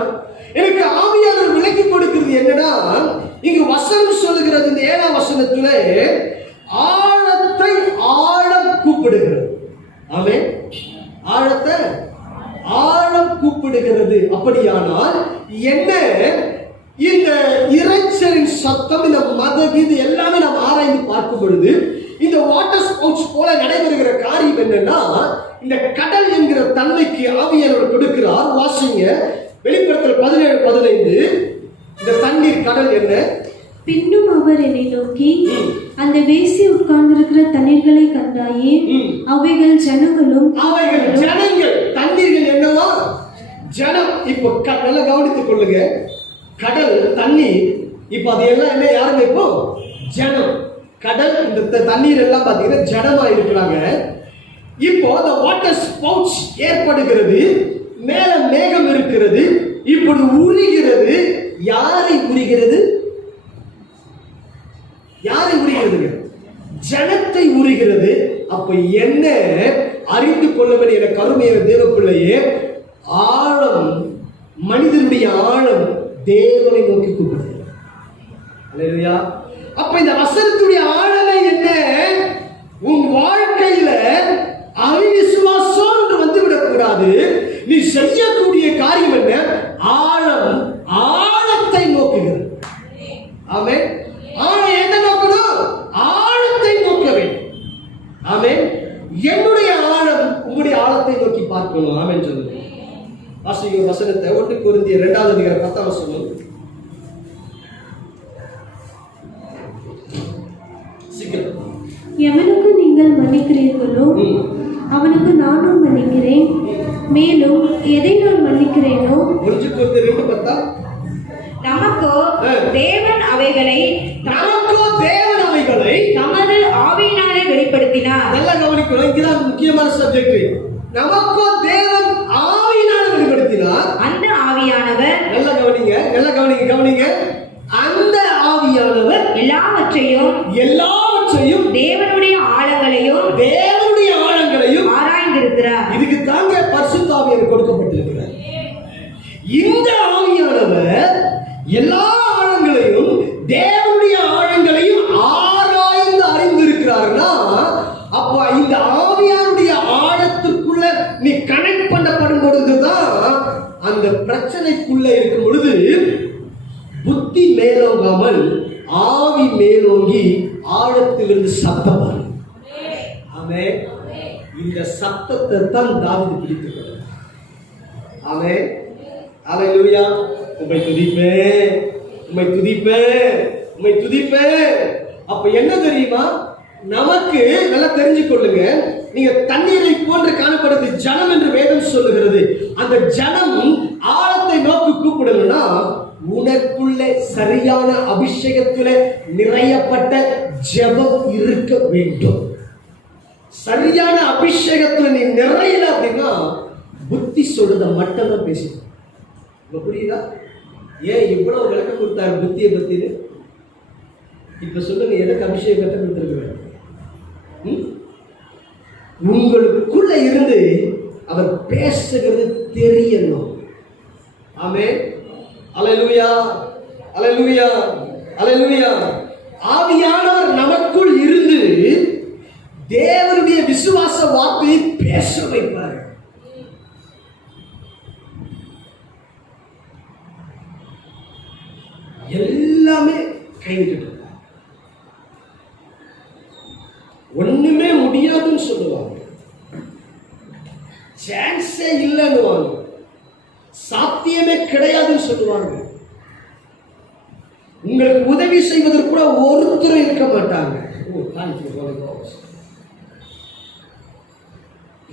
எனக்கு ஆவியானவர் விளக்கி கொடுக்கிறது என்னன்னா, இங்கு வசனம் சொல்லுகிறது இந்த 7ஆம் வசனத்திலே ஆழத்தை ஆழம் கூப்பிடுகிறது. ஆமென். ஆழத்தை ஆழம் கூப்பிடுகிறது. அப்படியானால் என்ன? இந்த இரைச்சலின் சத்தம், இந்த மதகீது எல்லாமே நாம் ஆராய்ந்து பார்க்கும் பொழுது இந்த வாட்டர் ஸ்போர்ட்ஸ் போல நடைபெறுகிற காரியம் என்னன்னா, இந்த கடல் என்கிற தன்மைக்கு ஆவியானவர் கொடுக்கிறார். வாசிங்க வெளிப்படுத்தல் 17:15. இந்த தண்ணீர் கடல் என்ன? பின்னும் அவர் என்னை நோக்கி, அந்த வேசி உட்கார்ந்திருக்கிற தண்ணீர்களை கண்டாயே, அவைகள் ஜனங்களும். அவைகள் ஜனங்கள். தண்ணீர்கள் என்னவா? ஜனம். இப்போ நல்லா கவனித்துக் கொள்ளுங்க. கடல் தண்ணீர், இப்போ அது எல்லாம் என்ன? யாருங்க? இப்போ ஜனம். கடல் இந்த தண்ணீர் எல்லாம் பார்த்தீங்கன்னா ஜனமா இருக்கிறாங்க. இப்போ அந்த வாட்டர் ஸ்பவுட்ஸ் ஏற்படுகிறது, மேல மேகம் இருக்கிறது, இப்படி உரிகிறது. யாரை உரிகிறது? யாரை உரிகிறது? ஜனத்தை உரிகிறது. அப்ப என்ன அறிந்து கொள்ள வேண்டிய என கருமையான தேவ பிள்ளையே, ஆழம், மனிதனுடைய ஆழம் தேவனை நோக்கி கூப்பிடுது. அல்லேலூயா. அப்ப இந்த வசனத்துடைய ஆழமே என்ன? உன் வாழ்க்கையில அவிசுவாசம் என்று வந்துவிடக் கூடாது. நீ செய்யக்கூடிய காரியம் என்ன? ஆழம், ஆழத்தை நோக்குகிறது. ஆமென். ஆழம் என்ன நோக்கணும்? ஆழத்தை நோக்க வேண்டும். ஆமென். என்னுடைய ஆழம் உங்களுடைய ஆழத்தை நோக்கி பார்க்கணும். ஆமென் சொல்லுங்க. வாசிங்க வசனத்தை. 1 கொரிந்தியர் 2ஆம் அதிகாரம் 10ஆம் வசனம். எவனுக்கு நீங்கள் மன்னிக்கிறீர்களோ அவனுக்கு நானும் மன்னிக்கிறேன். மேலும் எதை நான் மன்னிக்கிறேனோ. 1 கொரிந்தியர் 2:10. நமக்கோ தேவன் அவைகளை தமது ஆவியினாலே வெளிப்படுத்தினார். நல்லா கவனிக்கணும். இதுதான் முக்கியமான சப்ஜெக்ட். நமக்கோ தேவன் ஆவியினாலே வெளிப்படுத்தினார். அந்த ஆவியானவர், நல்லா கவனிங்க, நல்லா கவனிங்க. அந்த ஆவியானவர் எல்லாவற்றையும் தேவனுடைய ஆழங்களையும் ஆராய்ந்திருக்கிறார். இதுக்கு தாங்க பரிசுத்த ஆவியானவர் கொடுக்கப்பட்டிருக்கிறார். இந்த ஆவியானவர் எல்லா ஆழங்களையும் தேவனுடைய ஆழங்களையும் ஆராய்ந்து அறிந்திருக்கிறார்னா, அப்ப இந்த ஆவியானுடைய ஆழத்துக்குள்ள நீ கனெக்ட் பண்ணப்படும் பொழுதுதான் அந்த பிரச்சனைக்குள்ள இருக்கும் பொழுது புத்தி மேலோங்காமல் ஆவி மேலோங்கி ஆழத்திலிருந்து சத்தம் வரும். ஆமென். இந்த சத்தத்தை தான் தாவீது பிடித்துக். ஆமென். அல்லேலூயா. உம்மை துதிப்பேன். அப்ப என்ன தெரியுமா? நமக்கு நல்லா தெரிஞ்சு கொள்ளுங்க. நீங்க தண்ணீரை போன்று காணப்படுறது ஜனம் என்று வேதம் சொல்லுகிறது. அந்த ஜனம் ஆழத்தை நோக்கி கூப்பிடணும்னா உனக்குள்ளே சரியான அபிஷேகத்திலே நிறையப்பட்ட ஜெபம் இருக்க வேண்டும். சரியான அபிஷேகத்துல நீ நிறையல அப்படின்னா புத்தி சொல்றத மட்டும் தான் பேசணும். புரியுதா? ஏன் இவ்வளவு விளக்கம் கொடுத்தாரு புத்தியை பத்தின்னு? இப்ப சொல்லுங்க, எனக்கு அபிஷேகத்தை கொடுத்திருக்கிறார். உங்களுக்குள்ள இருந்து அவர் பேசுகிறது தெரியணும். ஆமென். அல்லேலூயா. அல்லேலூயா. அல்லேலூயா. ஆவியானவர் நமக்குள் இருந்து தேவனுடைய விசுவாச வார்த்தையை பேச வைப்பார். எல்லாமே கைவிட்டு ஒண்ணுமே முடியாதுன்னு சொல்லுவாங்க, சான்ஸே இல்லைன்னு, சாத்தியமே கிடையாதுன்னு சொல்லுவாங்க. உங்களுக்கு உதவி செய்வதற்கு கூட ஒருத்தர் இருக்க மாட்டாங்க.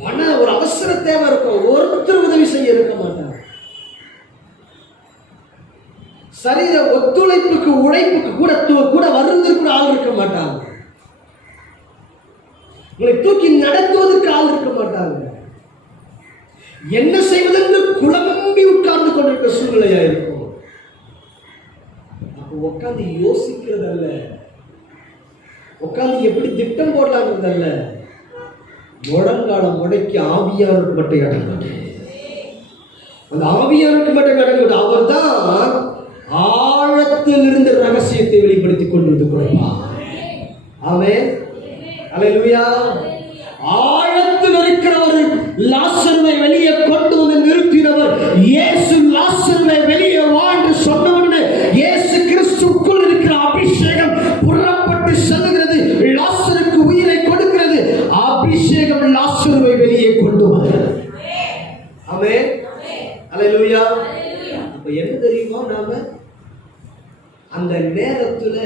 பண ஒரு அவசர தேவை இருக்கும், ஒருத்தர் உதவி செய்ய இருக்க மாட்டாங்க. சரீர ஒத்துழைப்புக்கு உழைப்புக்கு கூட வருவதற்கு கூட ஆள் இருக்க மாட்டாங்க. உங்களை தூக்கி நடத்துவதற்கு ஆள் இருக்க மாட்டாங்க. என்ன செய்வதென்று குழம்பி உட்கார்ந்து கொண்டிருக்கிற சூழ்நிலையா இருக்கும். அப்போ உட்கார்ந்து யோசிக்கிறதல்ல, உட்கார்ந்து எப்படி திட்டம் போடலான்றதல்ல, முழங்காலம் முடக்கி ஆவியாருக்கு மட்டும் இடம், அந்த ஆவியாருக்கு மட்டும் இடம். அவர் தான் ஆழத்தில் இருந்து ரகசியத்தை வெளிப்படுத்திக் கொண்டு கொடுப்பார். ஆமென், அல்லேலூயா. ஆழத்தில் இருக்கிறவர் லாசருவை வெளியே கொண்டு வந்து நிறுத்தினவர் இயேசு. லாசருவை வெளியே வா என்று சொன்னவுடனே இயேசு கிறிஸ்துவுக்குள் இருக்கிற அபிஷேகம் புறப்பட்டு செல்கிறது, லாசருக்கு உயிரை கொடுக்கிறது. அபிஷேகம் லாசருவை வெளியே கொண்டு வருகிறது. ஆமென், அல்லேலூயா. அப்ப என்ன தெரியுமா, நாம அந்த நேரத்துல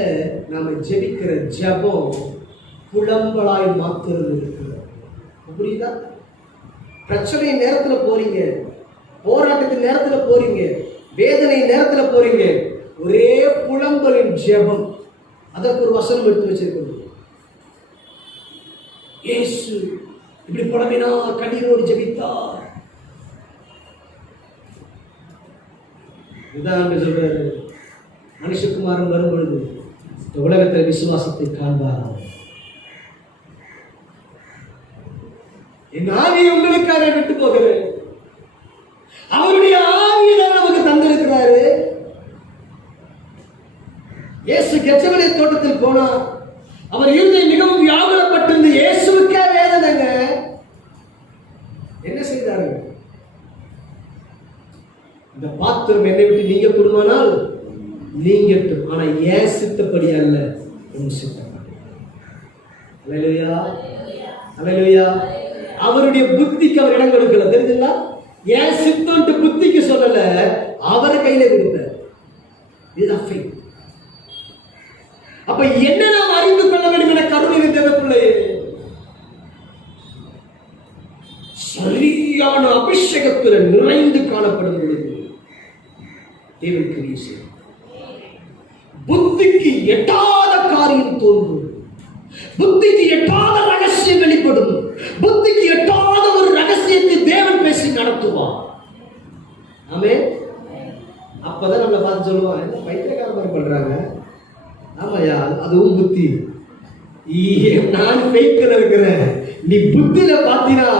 நாம ஜெபிக்கிற ஜெபம் புலம்பலாய் மாத்திரம் இருக்கிறது. புரியுதா? பிரச்சனை நேரத்துல போறீங்க, போராட்டத்தின் நேரத்துல போறீங்க, வேதனை நேரத்துல போறீங்க, ஒரே புலம்பலின் ஜெபம். அதற்கு ஒரு வசனம் எடுத்து வச்சிருக்கணும். இயேசு இப்படி புலம்பினா, கண்ணீரோடு ஜெபித்தார். இதான் சொல்றாரு, மனுஷகுமாரன் வரும் பொழுது இந்த உலகத்தில் விசுவாசத்தை காண்பார். என் ஆவியை உங்களுக்காக விட்டு போகிறேன். அவருடைய ஆவியை தான் நமக்கு தந்திருக்கிறாரு. இயேசு கெத்செமனே தோட்டத்தில் போனார். அவர் இருதயம் மிகவும் வியாகுலப்பட்டிருந்த இயேசுவுக்கே வேதனைங்க. என்ன செய்தார்கள்? இந்த பாத்திரம் என்னை விட்டு நீங்க கொடுமானால் நீங்கட்டும், ஆனா ஏன் சித்தப்படி அல்ல, உன் சித்தப்படி. அல்லேலூயா, அல்லேலூயா. அவருடைய புத்திக்கு அவர் இடம் கொடுக்கல, தெரிஞ்சுங்களா? ஏன் சித்தம்ட்டு புத்திக்கு சொல்லல, அவர் கையில கொடுத்தார். இதுதான் faith. அப்ப என்ன நாம் அறிந்து கொள்ள வேண்டும் என கருணை தேவ பிள்ளையே, சரியான அபிஷேகத்தில் நிறைந்து காணப்படும் பொழுது தேவனுக்கு வீசு புத்திக்கு எட்டாத காரியம் தோன்றும், புத்திக்கு எட்டாத ரகசியம் வெளிப்படும், புத்திக்கு எட்டாத ஒரு ரகசியத்தை தேவன் பேசி நடத்துவான். ஆமென். அப்பதான் நம்மளை பார்த்து சொல்லுவான், என்ன பைத்தியக்கார மாதிரி பண்றாங்க. ஆமாயா, அதுவும் புத்தி. நான் ஃபெய்த்ல இருக்கிறேன், நீ புத்தியில பாத்தீங்கன்னா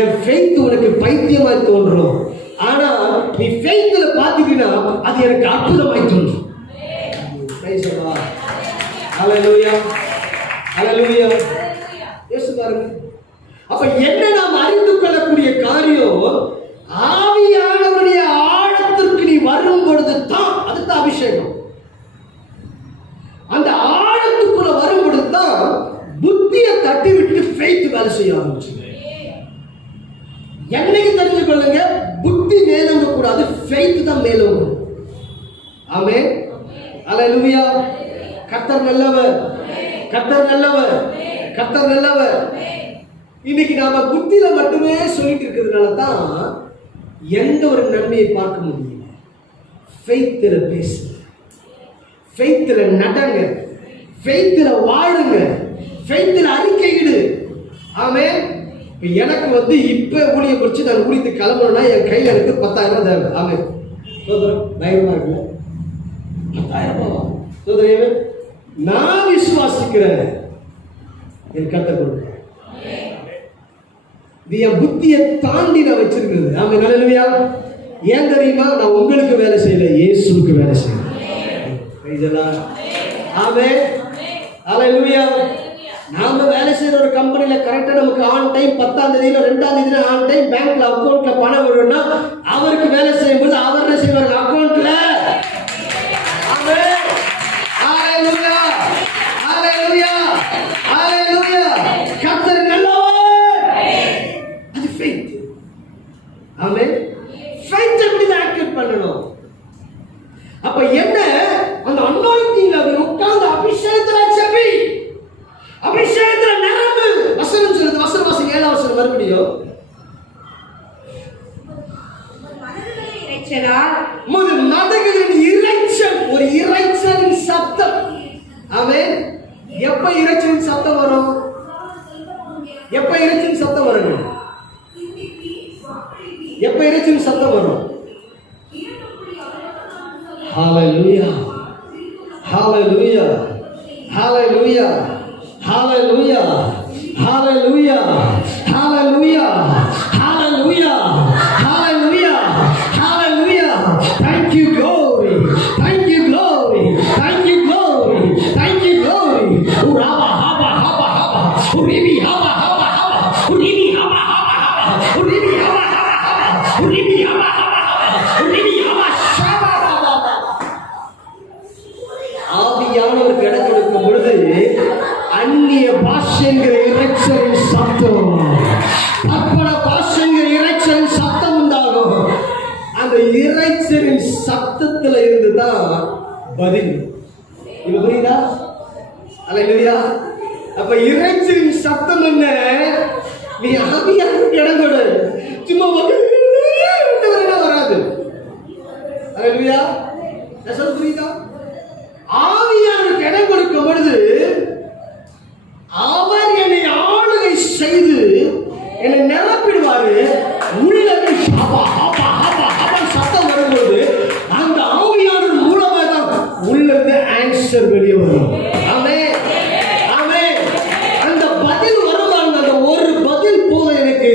என் ஃபெய்த் உனக்கு பைத்தியமாய் தோன்றும். ஆனா நீ ஃபெய்த்ல பாத்தீங்கன்னா அது எனக்கு அற்புதமாய் தோன்றும். ஹல்லேலூயா, ஹல்லேலூயா. யோசிச்சு பாருங்க. அப்ப என்ன நாம் அறிந்து கொள்ளக்கூடிய காரியம், ஆவியானவருடைய ஆழத்திற்கு நீ வரும் பொழுது தான், அதுதான் அபிஷேகம். அந்த ஆழத்துக்குள்ள வரும் பொழுது தான் புத்தியை தட்டி விட்டு ஃபெய்த் வேலை செய்ய ஆரம்பிச்சு. என்னைக்கு தெரிஞ்சு கொள்ளுங்க, புத்தி மேலோங்க கூடாது, ஃபெய்த் தான் மேலோங்க. ஆமென், அல்லேலூயா. கர்த்தர் நல்லவர், கர்த்தர் நல்லவர், கர்த்தர் நல்லவர். இன்னைக்கு நாம புத்தியில மட்டுமே சொல்லிட்டு இருக்கிறதுனால தான் எந்த ஒரு நன்மையை பார்க்க முடியல. ஃபெய்த்ல பேசு, ஃபெய்த்ல நடங்க, ஃபெய்த்ல வாழுங்க, ஃபெய்த்ல அறிக்கையிடு. ஆமென். இப்போ எனக்கு இப்போ ஊழியம் படிச்சு நான் ஊழியத்துக்கு கிளம்பணும்னா என் கையில் எனக்கு 10,000 தேவை. ஆமென். சோதரம் தைரியமா இருக்குல்ல? 10,000 சோதரன் நான் விசுவாசிக்கிறேன், என் கர்த்தர் கொடுப்பார். இது என் புத்தியை தாண்டி நான் வச்சிருக்கிறது. ஆமென், அல்லேலூயா. ஏன் தெரியுமா? நான் உங்களுக்கு வேலை செய்யல, இயேசுவுக்கு வேலை செய்யல. ஆமென், அல்லேலூயா. நாம வேலை செய்யற ஒரு கம்பெனில கரெக்டா நமக்கு ஆன் டைம் 10ஆம் தேதியில 2ஆம் தேதியில ஆன் டைம் பேங்க்ல அக்கவுண்ட்ல பணம் வரும்னா அவருக்கு வேலை செய்யும்போது அவர் என்ன செய்வார்? அக்கவுண்ட்ல. ஆமென், ஹalleluya, ஹalleluya, ஹalleluya. கர்த்தர் நல்லவர். அது faith. ஆமென். faith எப்படி ஆக்டிவேட் பண்ணணும்? அப்ப என்ன, அந்த அனாயிண்டிங்ல உட்கார்ந்து அபிஷேகத்துல செவி, அபிஷேகத்துல நிரம்பு. வசனம் சொல்லுது, வசனம் வாசி 7ஆம் வசனம் மறுபடியும். மதகளின் இரைச்சல், ஒரு இரைச்சலின் சத்தம். ஆமென். எப்ப இரைச்சலின் சத்தம் வரும்? எப்ப இரைச்சலின் சத்தம் வரும்? எப்ப இறைச்சியின் சத்தம் வரும்? ஹalleluya, ஹalleluya, ஹalleluya, ஹalleluya, ஹalleluya, ஹalleluya, ஹalleluya, ஹalleluya, ஹalleluya. Thank you glory, thank you glory, thank you glory, thank you glory. Uraba haba haba haba, uribi haba haba haba, uribi haba haba haba, uribi haba haba haba, uribi haba haba haba, uribi haba shaba haba. ஆவியானவர் இடம் கொடுக்கும் பொழுது அந்நிய பாஷைங்கிற இறைச்சலின் சத்தம், பற்பல பாஷைங்கிற இறைச்சலின் சத்தம் உண்டாகும். அந்த இறைச்சலின் சத்தத்துல இருந்துதான் பதில். இப்ப புரியுதா? அல்லேலூயா. அப்ப இறைச்சலின் சத்தம் என்ன? நீ ஆவியானவருக்கு இடம் கொடு. சும்மா வராது. அல்லேலூயா. புரியுதா? ஆவியானவருக்கு இடம் கொடுக்கும் பொழுது அவர் என்னை ஆளுகை செய்து என்னை நிரப்பிடுவாரு. உள்ள சத்தம் வரும்போது அந்த ஆவியானவர் மூலமா தான் உள்ள இருந்து ஆன்சர் வெளியே வரும். ஆமென், ஆமென். அந்த பதில் வருவாங்க. அந்த ஒரு பதில் போதும் எனக்கு.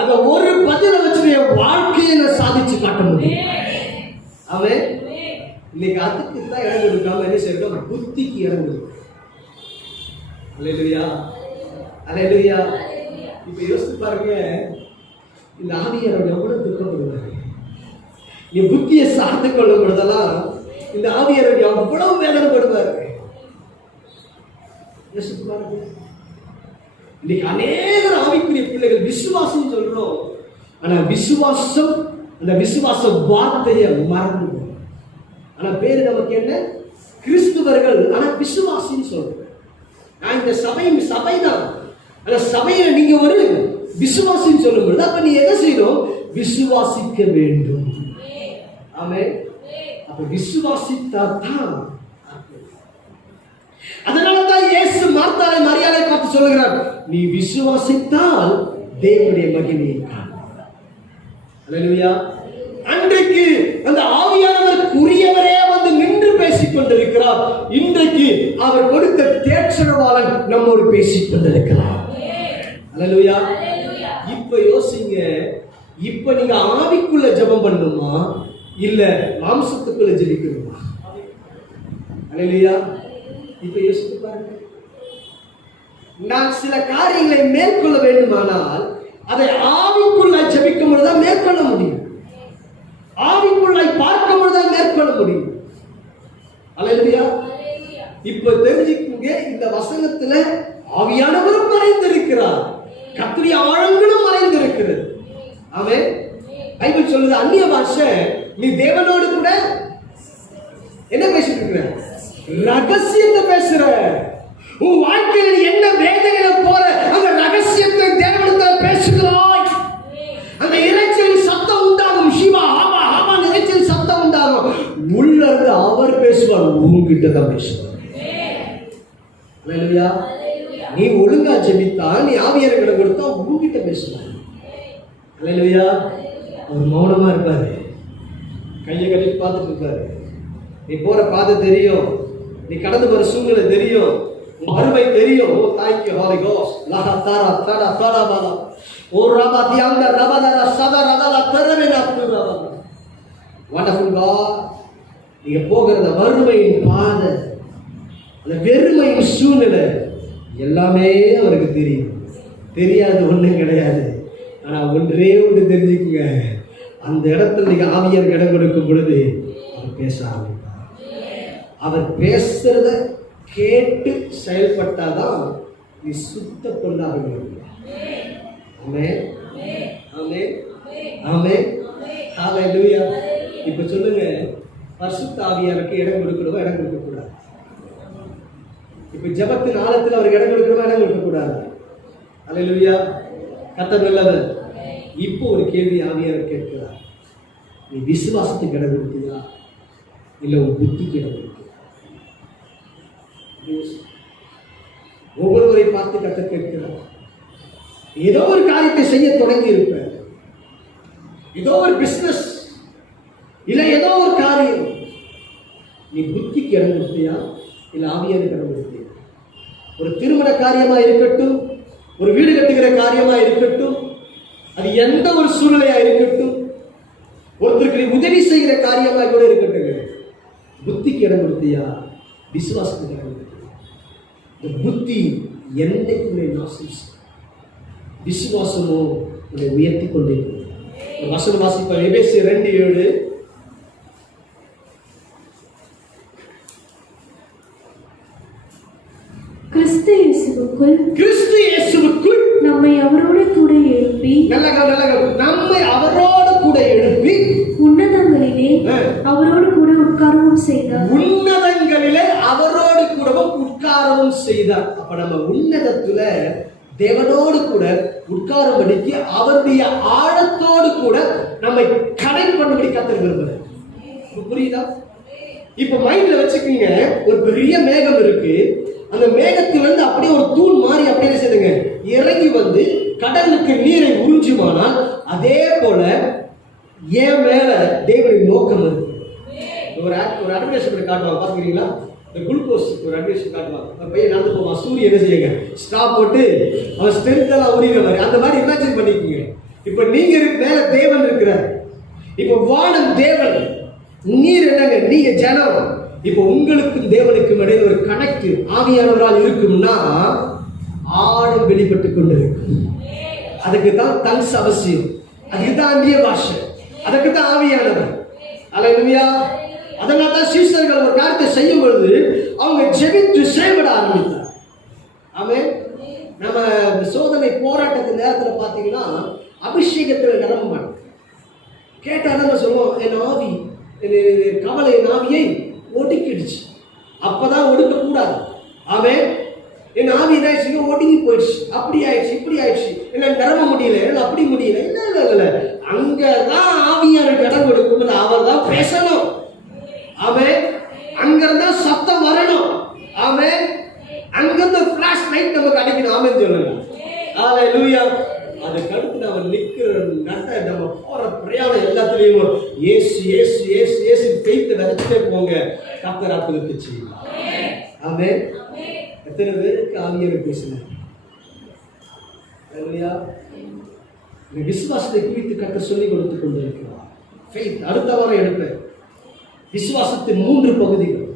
அந்த ஒரு பதிலை வச்சு என் வாழ்க்கையை நான் சாதிச்சு காட்ட முடியும். ஆமென். இன்னைக்கு அதுக்கு தான் இடம் கொடுக்காம என்ன செய்யறோம்? புத்திக்கு இடம் கொடுக்கும். அல்லேலூயா, அல்லேலூயா. இப்ப யோசித்து பாருங்க, இந்த ஆவியானவர் எவ்வளவு துக்கப்படுவாரு. நீ புத்தியை சார்ந்து கொள்ளும் பொழுதெல்லாம் இந்த ஆவியானவர் எவ்வளவு வேதனைப்படுவாரு. யோசித்து பாருங்க. இன்னைக்கு அநேக ஆவிக்குரிய பிள்ளைகள் விசுவாசம் சொல்றோம், ஆனா விசுவாசம், அந்த விசுவாச வார்த்தையை மறந்து, ஆனா பேரு நமக்கு என்ன? கிறிஸ்துவர்கள், ஆனா விசுவாசின்னு சொல்றோம். நான் இந்த சபைதான், ஆனா சபையில நீங்க ஒரு விசுவாசின்னு சொல்லும் பொழுது அப்ப நீ என்ன செய்யணும்? விசுவாசிக்க வேண்டும். ஆமென். அப்ப விசுவாசித்தான். அதனாலதான் இயேசு மார்த்தாளை மரியாதை பார்த்து சொல்லுகிறார், நீ விசுவாசித்தால் தேவனுடைய மகிமையை காண்பாய். அல்லேலூயா. அன்றைக்கு அந்த ஆவியானவருக்குரியவரே வந்து நின்று பேசிக் கொண்டிருக்கிறார். இன்றைக்கு அவர் கொடுத்த தேற்றரவாளன் நம்மோடு பேசிக் கொண்டிருக்கிறார். அல்லேலூயா. இப்ப யோசிங்க, இப்ப நீங்க ஆவிக்குள்ள ஜெபம் பண்ணணுமா இல்ல மாம்சத்துக்குள்ள ஜெபிக்கணுமா? அல்லேலூயா. இப்ப யோசித்து பாருங்க. நான் சில காரியங்களை மேற்கொள்ள வேண்டுமானால் அதை ஆவிக்குள்ள ஜெபிக்கும் பொழுதுதான் மேற்கொள்ள முடியும். ஆவிக்குள்ளை பார்க்கும் பொழுதுதான் மேற்கொள்ள முடியும். அல்லேலூயா. இப்ப தெரிஞ்சுக்குங்க, இந்த வசனத்துல ஆவியானவரும் மறைந்திருக்கிறார், கர்த்தருடைய ஆழங்களும் மறைந்திருக்கிறது. ஆமென். பைபிள் சொல்லுது, அந்நிய பாஷை நீ தேவனோடு கூட என்ன பேசிட்டு இருக்கிற? ரகசியத்தை பேசுற. உன் வாழ்க்கையில் என்ன வேதனையில போற அந்த ரகசியத்தை தேவனிடத்துல பேசுகிறாய். அந்த இறைச்சலின் சத்தம் உண்டாகும். சிவா ஆமா ஆமா இறைச்சல் சத்தம் உண்டாகும். உள்ள இருந்து அவர் பேசுவார், உன்கிட்ட தான் பேசுவார். அல்லேலூயா. நீ ஒழுங்கா ஜெபித்தா, நீ ஆவியானவருக்கு இடம் கொடுத்தா உன்கிட்ட பேசுவார். அல்லேலூயா. அவர் மௌனமா இருப்பாரு, கையை கட்டி பார்த்துட்டு இருப்பாரு. நீ போற பாதை தெரியும், நீ கடந்து போற சூழ்நிலை தெரியும், அருமை தெரியும். Oh thank you holy ghost. லஹா தாரா தாரா தாரா பாலா ஓ ரபா தியாங்க ரபா தாரா சதா ரதா தரவேனா துரபா. Wonderful God. நீங்க போகிற வறுமையின் பாதை, அந்த வெறுமையின் சூழ்நிலை எல்லாமே அவருக்கு தெரியும். தெரியாது ஒண்ணும் கிடையாது. ஆனா ஒன்றே ஒன்று தெரிஞ்சுக்குங்க, அந்த இடத்துல நீங்க ஆவியாருக்கு இடம் கொடுக்கும் பொழுது அவர் பேச ஆரம்பிப்பார். அவர் பேசுறத கேட்டு செயல்பட்டாதான் நீ சுத்த பொண்ணாக முடியும். ஆமென், ஆமென், ஆமென், ஹல்லேலூயா. இப்ப சொல்லுங்க, பரிசுத்த ஆவியாருக்கு இடம் கொடுக்கணுமா இடம் கொடுக்க கூடாது? இப்ப ஜெபத்தின் ஆழத்தில் அவருக்கு இடம் கொடுக்கணுமா இடம் கொடுக்க கூடாது? ஹல்லேலூயா. கர்த்தர் நல்லவர். இப்போ ஒரு கேள்வி ஆவியார் கேட்கிறார், நீ விசுவாசத்துக்கு இடம் கொடுத்தியா இல்ல உன் புத்திக்கு இடம் கொடுத்தியா? ஒவ்வொருவரை பார்த்து கர்த்தர் கேட்கிறார். ஏதோ ஒரு காரியத்தை செய்ய தொடங்கி இருப்ப, ஏதோ ஒரு பிசினஸ், இல்ல ஏதோ ஒரு காரியம், நீ புத்திக்கு இடம் கொடுத்தியா இல்ல ஆவியானுக்கு இடம் கொடுத்தியா? ஒரு திருமண காரியமா இருக்கட்டும், ஒரு வீடு கட்டுகிற காரியமா இருக்கட்டும், அது எந்த ஒரு சூழ்நிலையா இருக்கட்டும், ஒருத்தருக்கு நீ உதவி செய்கிற காரியமா கூட இருக்கட்டும், புத்திக்கு இடம் கொடுத்தியா விசுவாசத்துக்கு இடம் கொடுத்தியா? இந்த புத்தி என்னைக்கு உன்னை நாசம் செய்யும், விசுவாசமோ உன்னை உயர்த்தி கொண்டே இருக்கும். வசனம் வாசிப்போம். எபேசியர் 2:7. கிறிஸ்து இயேசுவுக்குள் நம்மை அவரோடு கூட எழுப்பி நம்மை அவரோடு கூட எழுப்பி உன்னதங்களிலே அவரோடு கூட உட்காரவும் செய்தார். உன்னதங்களிலே அவரோடு கூடவும் உட்காரவும் செய்தார். அப்ப நம்ம உன்னதத்துல தேவனோடு கூட உட்காரும்படிக்கு அவருடைய ஆழத்தோடு கூட நம்மை கனெக்ட் பண்ணும்படி கர்த்தர் விரும்புறார். புரியுதா? இப்ப மைண்ட்ல வச்சுக்கீங்க, ஒரு பெரிய மேகம் இருக்கு, அந்த மேகத்திலிருந்து அப்படியே ஒரு தூண் மாறி அப்படியே செய்துங்க இறங்கி வந்து கடலுக்கு நீரை உறிஞ்சுமானால், அதே போல என் மேல தேவனின் நோக்கம் இருக்கு. ஒரு அட்வர்டைஸ்மெண்ட் காட்டுவாங்க, பாத்துக்கிறீங்களா? இந்த குளுக்கோஸ் ஒரு அட்வர்டைஸ்மெண்ட் காட்டுவாங்க, அந்த பையன் நடந்து போவான், சூரியன் என்ன செய்யுங்க ஸ்டாப் போட்டு அவன் ஸ்ட்ரென்த் எல்லாம் உரிகிற மாதிரி, அந்த மாதிரி இமேஜின் பண்ணிக்கோங்க. இப்ப நீங்க மேல தேவன் இருக்கிறார், இப்ப வானம் தேவன், நீர் என்னங்க நீங்க ஜனம். இப்ப உங்களுக்கும் தேவனுக்கும் இடையில ஒரு கனெக்ட் ஆவியானவரால் இருக்கும்னா ஆழம் வெளிப்பட்டு கொண்டு இருக்கு. அதுக்கு தான் டங்ஸ் அவசியம், அதுக்கு தான் அந்நிய பாஷை, அதுக்கு தான் ஆவியானவர். அல்லேலூயா. அதனால தான் சீஷர்கள் ஒரு காரியத்தை செய்யும் பொழுது அவங்க ஜெபித்து செயல்பட ஆரம்பித்தார். ஆமென். நம்ம சோதனை போராட்டத்தின் நேரத்தில் பார்த்தீங்கன்னா அபிஷேகத்தில் நிரம்ப மாட்டோம். கேட்டாலும் சொல்லுவோம், என் ஆவி கவலை என் ஆவியை ஒடுக்கிடுச்சு. அப்பதான் ஒடுக்கக்கூடாது. ஆமென். என் ஆவி என்னாச்சு, ஒடுங்கி போயிடுச்சு, அப்படி ஆயிடுச்சு, இப்படி ஆயிடுச்சு, என்ன நிரம்ப முடியல, என்ன அப்படி முடியல, இல்ல அங்கதான் ஆவியாருக்கு இடம் கொடுக்கும். அவர் தான் பேசணும். ஆமென். அங்கிருந்தா சத்தம் வரணும். ஆமென். அங்கிருந்து ஃபிளாஷ் லைட் நமக்கு அடிக்கணும். ஆமென் சொல்லுங்க. ஹalleluya. அதுக்கு அடுத்து நம்ம நிக்கிற நட்ட நம்ம போற பிரயாணம் எல்லாத்துலயும் இயேசு இயேசு இயேசு இயேசு ஃபெய்த் நடத்திட்டே போங்க, கர்த்தர் அற்புதத்தை செய்வார். ஆமென். எத்தனை பேருக்கு ஆவியானவர் பேசினார்? ஹalleluya. இந்த விசுவாசத்தை குறித்து கர்த்தர் சொல்லிக் கொடுத்து கொண்டிருக்கிறார். ஃபெய்த் அடுத்த வாரம் எடுப்பேன். விசுவாசத்தின் 3 பகுதிகள்: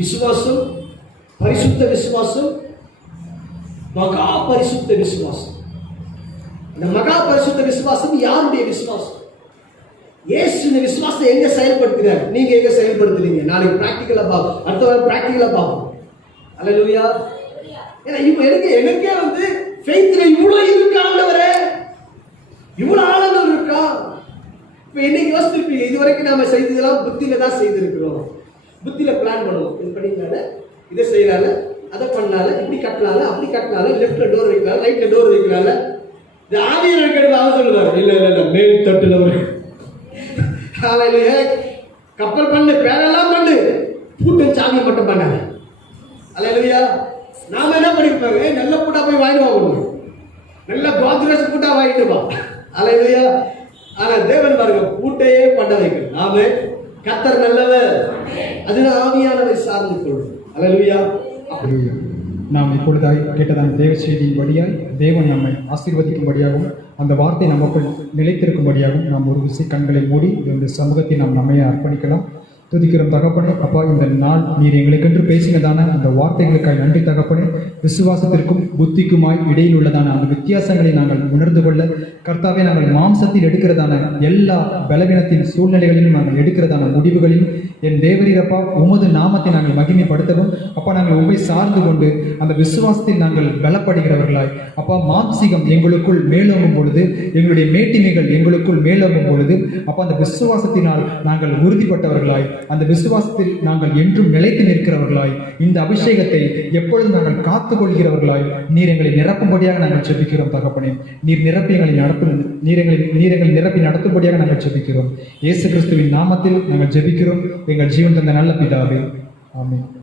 விசுவாசம், பரிசுத்த விசுவாசம், மகா பரிசுத்த விசுவாசம். இந்த மகா பரிசுத்த விசுவாசம் யாருடைய விசுவாசம்? இயேசு இந்த விசுவாசத்தை எங்க செயல்படுத்துறார், நீங்க எங்க செயல்படுத்துறீங்க? நாளைக்கு பிராக்டிகலா பார்ப்போம், அடுத்த வாரம் பிராக்டிகலா பார்ப்போம். அல்லேலூயா. ஏன்னா இப்போ எனக்கே வந்து ஃபெய்த்ல இவ்வளவு இருக்கு ஆண்டவரே, இவ்வளவு ஆழங்கள் இருக்கா? இப்போ என்னைக்கு யோசிச்சிருப்பீங்க, இது வரைக்கும் நாம செய்ததெல்லாம் புத்தியில தான் செய்திருக்கிறோம். புத்தியில பிளான் பண்ணுவோம், இது பண்ணிக்கலால, இதை செய்யலால, அதை பண்ணால, இப்படி கட்டலால, அப்படி கட்டலால, லெஃப்ட்ல டோர் வைக்கலால, ரைட்ல டோர் வைக்கலால. இந்த ஆவியானவர் கேட்டு அவன் சொல்லுவார், இல்ல மேல் தட்டுல ஒரு கப்பல் பண்ணு, பேரெல்லாம் பண்ணு, பூட்டு சாவியை மட்டும் பண்ணாங்க. அல்லேலூயா. நாம என்ன பண்ணிருப்பாங்க, நல்ல பூட்டா போய் வாங்கிட்டு வாங்கணும், நல்ல கோத்ரேஜ் பூட்டா வாங்கிட்டு வா. அல்லேலூயா. ஆனா தேவன் பாருங்க பூட்டையே பண்ண வைக்கணும். நாம கர்த்தர் நல்லவர், அதுதான் ஆவியானவரை சார்ந்து கொள்ளும். அல்லேலூயா. நாம் இப்பொழுதாய் கேட்டதான தேவ செய்தியின் வழியாய் தேவன் நம்மை ஆசீர்வதிக்கும்படியாகவும் அந்த வார்த்தை நமக்குள் நிலைத்திருக்கும்படியாகவும் நாம் ஒரு விசை கண்களை மூடி இந்த சமூகத்தை நாம் நம்மையே அர்ப்பணிக்கலாம். துதிக்கிறோம் தகப்பனே. அப்பா, இந்த நாள் நீர் எங்களுக்கென்று பேசினதான அந்த வார்த்தைகளுக்காய் நன்றி தகப்பனே. விசுவாசத்திற்கும் புத்திக்குமாய் இடையில் உள்ளதான அந்த வித்தியாசங்களை நாங்கள் உணர்ந்து கொள்ள கர்த்தாவே, நாங்கள் மாம்சத்தில் எடுக்கிறதான எல்லா பலவீனத்தின் சூழ்நிலைகளிலும் நாங்கள் எடுக்கிறதான முடிவுகளிலும் என் தேவரீரப்பா உமது நாமத்தை நாங்கள் மகிமைப்படுத்தவும் அப்பா, நாங்கள் உண்மை சார்ந்து கொண்டு அந்த விசுவாசத்தில் நாங்கள் பலப்படுகிறவர்களாய் அப்பா, மாம்சிகம் எங்களுக்குள் மேலோங்கும் பொழுது, எங்களுடைய மேட்டிமைகள் எங்களுக்குள் மேலோங்கும் பொழுது அப்பா, அந்த விசுவாசத்தினால் நாங்கள் உறுதிப்பட்டவர்களாய், அந்த விசுவாசத்தில் நாங்கள் என்றும் நிலைத்து நிற்கிறவர்களாய், இந்த அபிஷேகத்தை எப்பொழுது நாங்கள் காத்துக் கொள்கிறவர்களாய் நீர் எங்களை நிரப்பும்படியாக நாங்கள் ஜெபிக்கிறோம் தகப்பனே. நீர் நிரப்பி எங்களை நிரப்பி நடத்தும்படியாக நாங்கள் ஜெபிக்கிறோம். இயேசு கிறிஸ்துவின் நாமத்தில் நாங்கள் ஜெபிக்கிறோம் எங்கள் ஜீவன் தந்த நல்ல பிதாவே. ஆமென்.